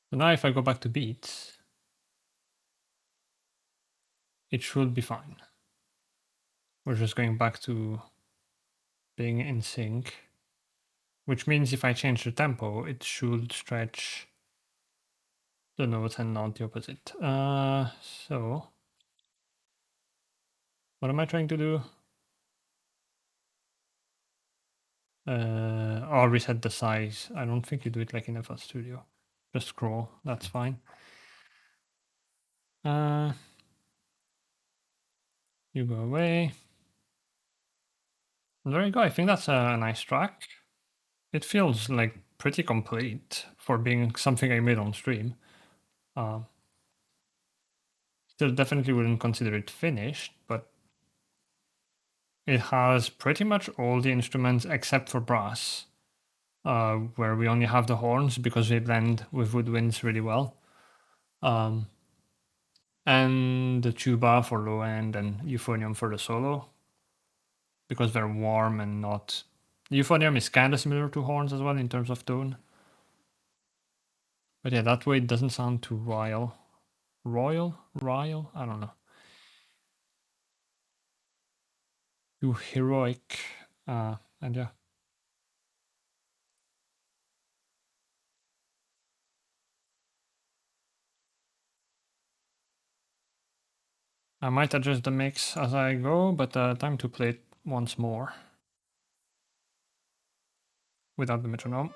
So now if I go back to beats, it should be fine. We're just going back to being in sync, which means if I change the tempo, it should stretch the notes and not the opposite. So what am I trying to do? Or reset the size. I don't think you do it like in FL Studio. Just scroll, that's fine. You go away. There you go. I think that's a nice track. It feels like pretty complete for being something I made on stream. Still definitely wouldn't consider it finished, but it has pretty much all the instruments except for brass, where we only have the horns because they blend with woodwinds really well. And the tuba for low end and euphonium for the solo, because they're warm and not. Euphonium is kind of similar to horns as well in terms of tone. But yeah, that way it doesn't sound too royal. Royal? I don't know. Too heroic. And yeah. I might adjust the mix as I go, but time to play it once more without the metronome.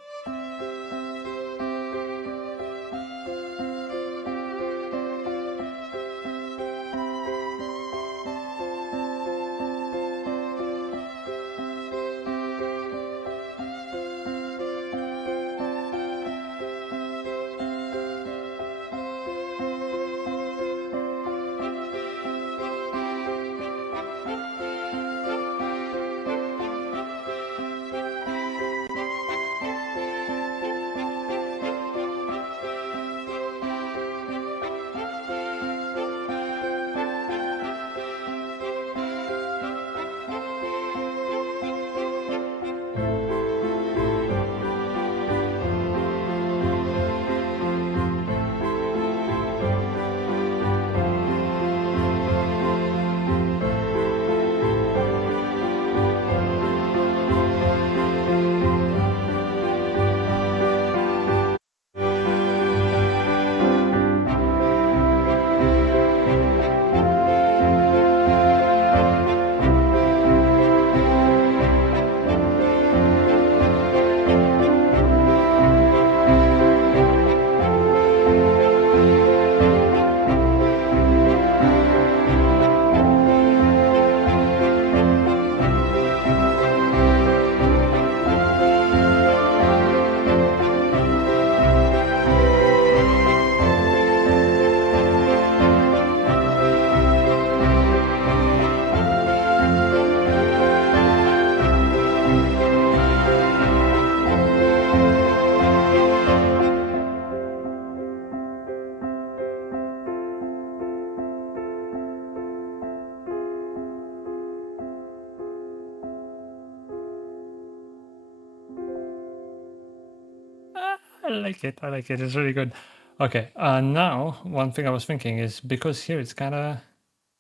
like it. I like it. It's really good. Okay, now one thing I was thinking is because here it's kind of,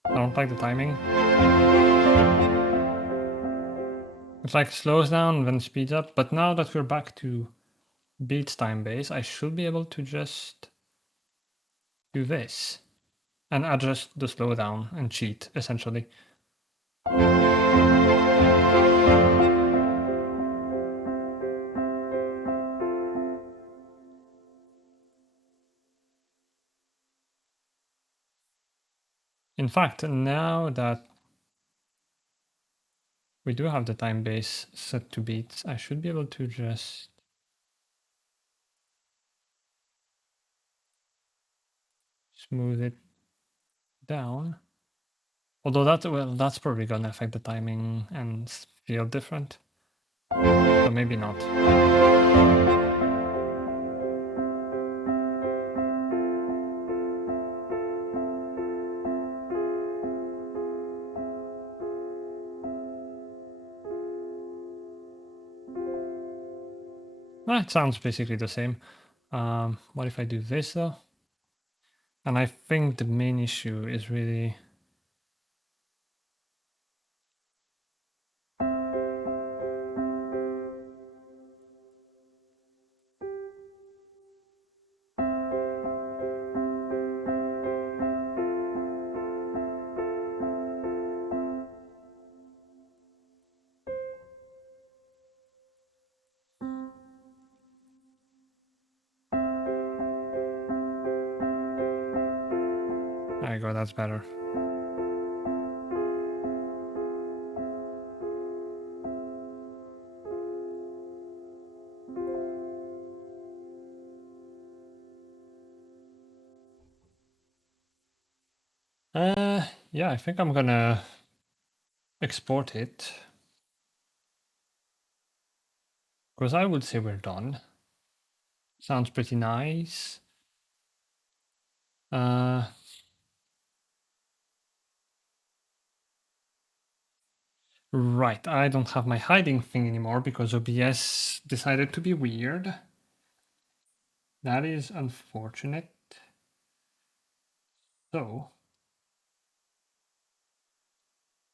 I don't like the timing. It like slows down then speeds up. But now that we're back to beats time base, I should be able to just do this and adjust the slowdown and cheat essentially. In fact, now that we do have the time base set to beats, I should be able to just smooth it down. Although that's probably gonna affect the timing and feel different. So maybe not. It sounds basically the same. What if I do this though? And I think the main issue is really there you go, that's better. Yeah, I think I'm gonna export it. Because I would say we're done. Sounds pretty nice. Right, I don't have my hiding thing anymore because OBS decided to be weird. That is unfortunate. So,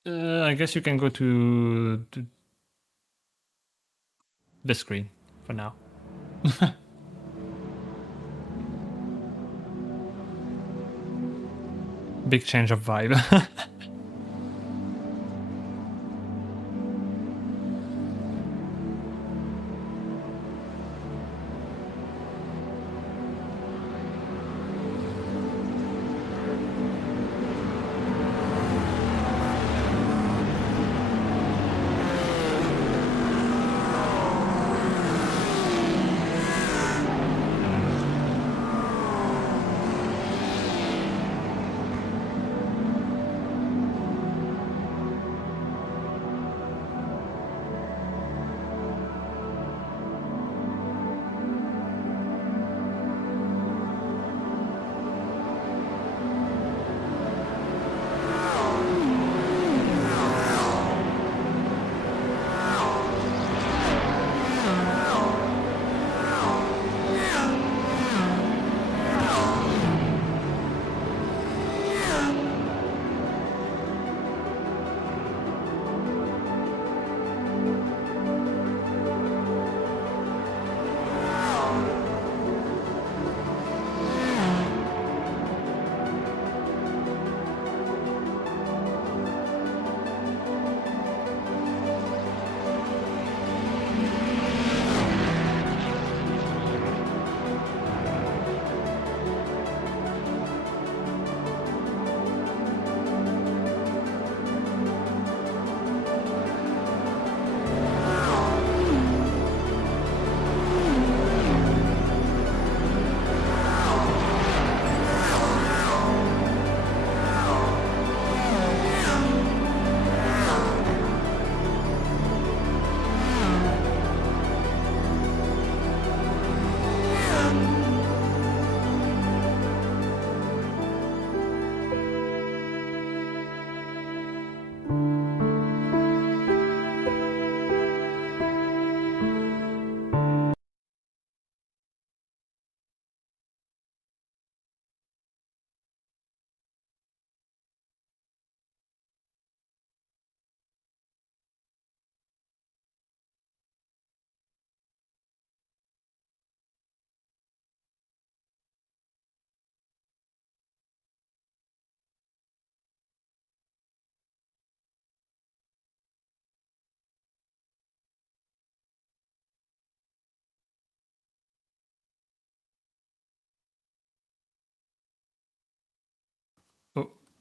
I guess you can go to the screen for now. Big change of vibe.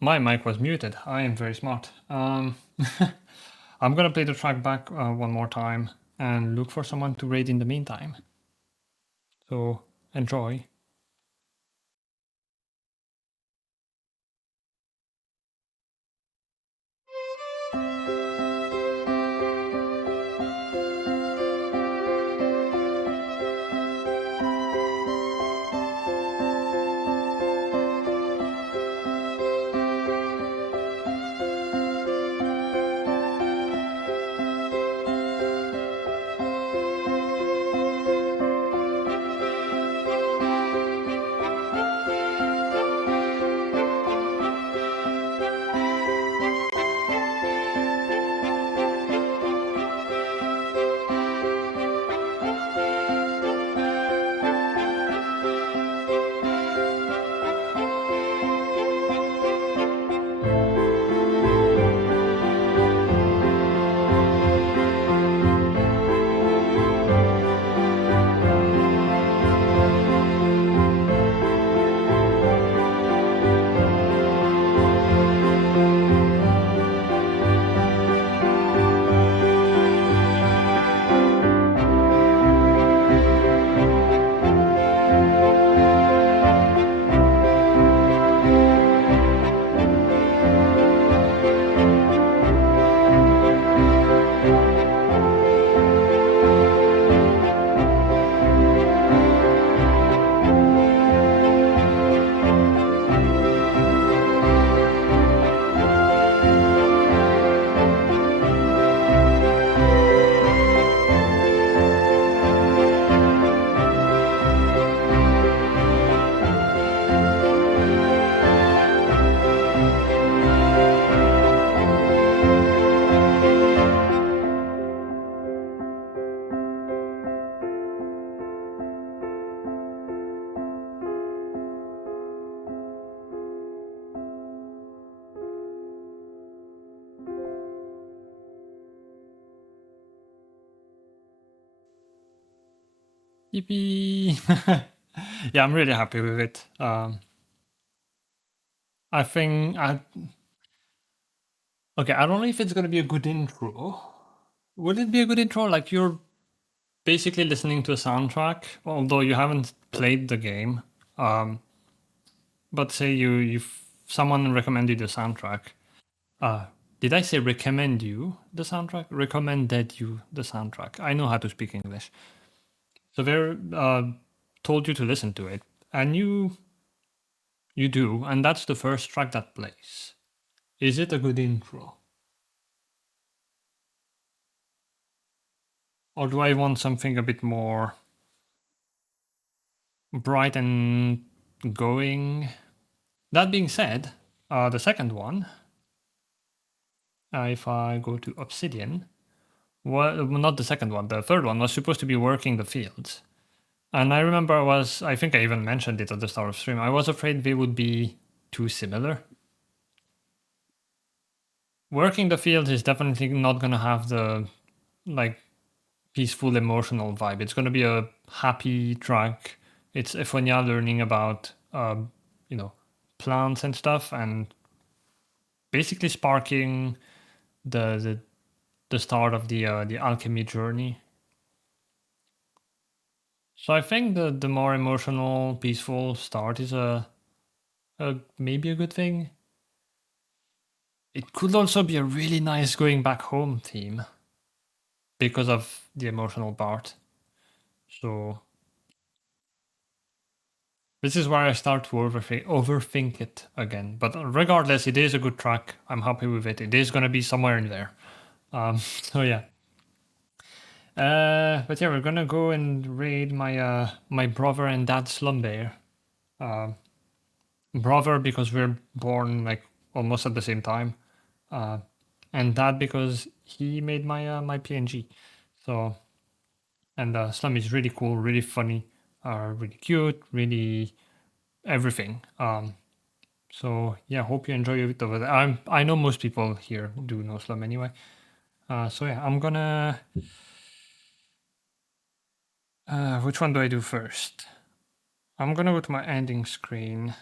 My mic was muted. I am very smart. I'm gonna play the track back one more time and look for someone to raid in the meantime. So enjoy. Yippee! Yeah, I'm really happy with it. I think okay, I don't know if it's gonna be a good intro. Would it be a good intro? Like you're basically listening to a soundtrack, although you haven't played the game. But say you someone recommended the soundtrack. Uh, did I say recommend you the soundtrack? Recommended you the soundtrack. I know how to speak English. So they told you to listen to it, and you do, and that's the first track that plays. Is it a good intro? Or do I want something a bit more bright and going? That being said, the second one, if I go to Obsidian, well, not the second one, the third one was supposed to be working the fields. And I remember I think I even mentioned it at the start of stream, I was afraid they would be too similar. Working the fields is definitely not going to have the like peaceful emotional vibe. It's going to be a happy track. It's Efonia learning about you know, plants and stuff, and basically sparking the the start of the alchemy journey. So I think the more emotional, peaceful start is a maybe a good thing. It could also be a really nice going back home theme because of the emotional part. So this is where I start to overthink it again. But regardless, it is a good track. I'm happy with it. It is going to be somewhere in there. So yeah. But yeah, we're gonna go and raid my my brother and dad Slumbear. Brother because we're born like almost at the same time, and dad because he made my my PNG. So and Slum is really cool, really funny, really cute, really everything. So yeah, hope you enjoy it over there. I know most people here do know Slum anyway. So yeah, I'm gonna. Which one do I do first? I'm gonna go to my ending screen.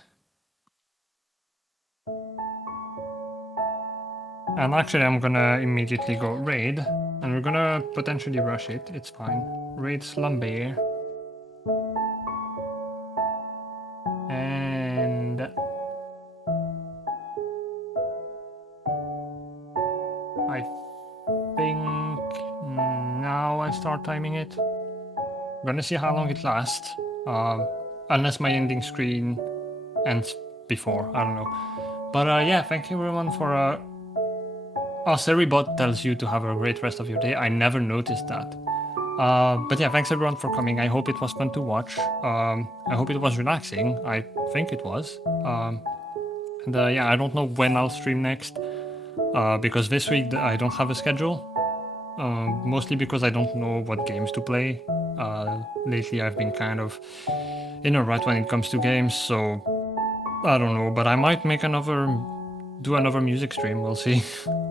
And actually, I'm gonna immediately go raid, and we're gonna potentially rush it. It's fine. Raid Slumbear. And I think now I start timing it. I'm gonna see how long it lasts. Unless my ending screen ends before, I don't know. But yeah, thank you everyone for Seribot tells you to have a great rest of your day. I never noticed that. But yeah, thanks everyone for coming. I hope it was fun to watch. I hope it was relaxing. I think it was. And yeah, I don't know when I'll stream next. Because this week I don't have a schedule. Mostly because I don't know what games to play. Lately I've been kind of in a rut when it comes to games, so I don't know, but I might make do another music stream, we'll see.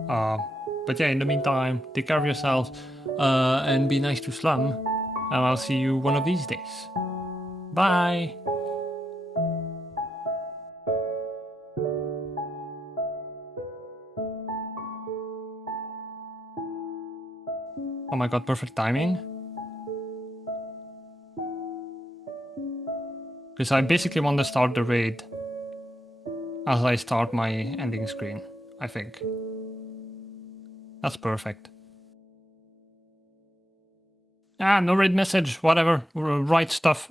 But yeah, in the meantime, take care of yourselves, and be nice to Slum, and I'll see you one of these days. Bye! Oh my god, perfect timing. Because I basically want to start the raid as I start my ending screen, I think. That's perfect. Ah, no raid message, whatever, write stuff.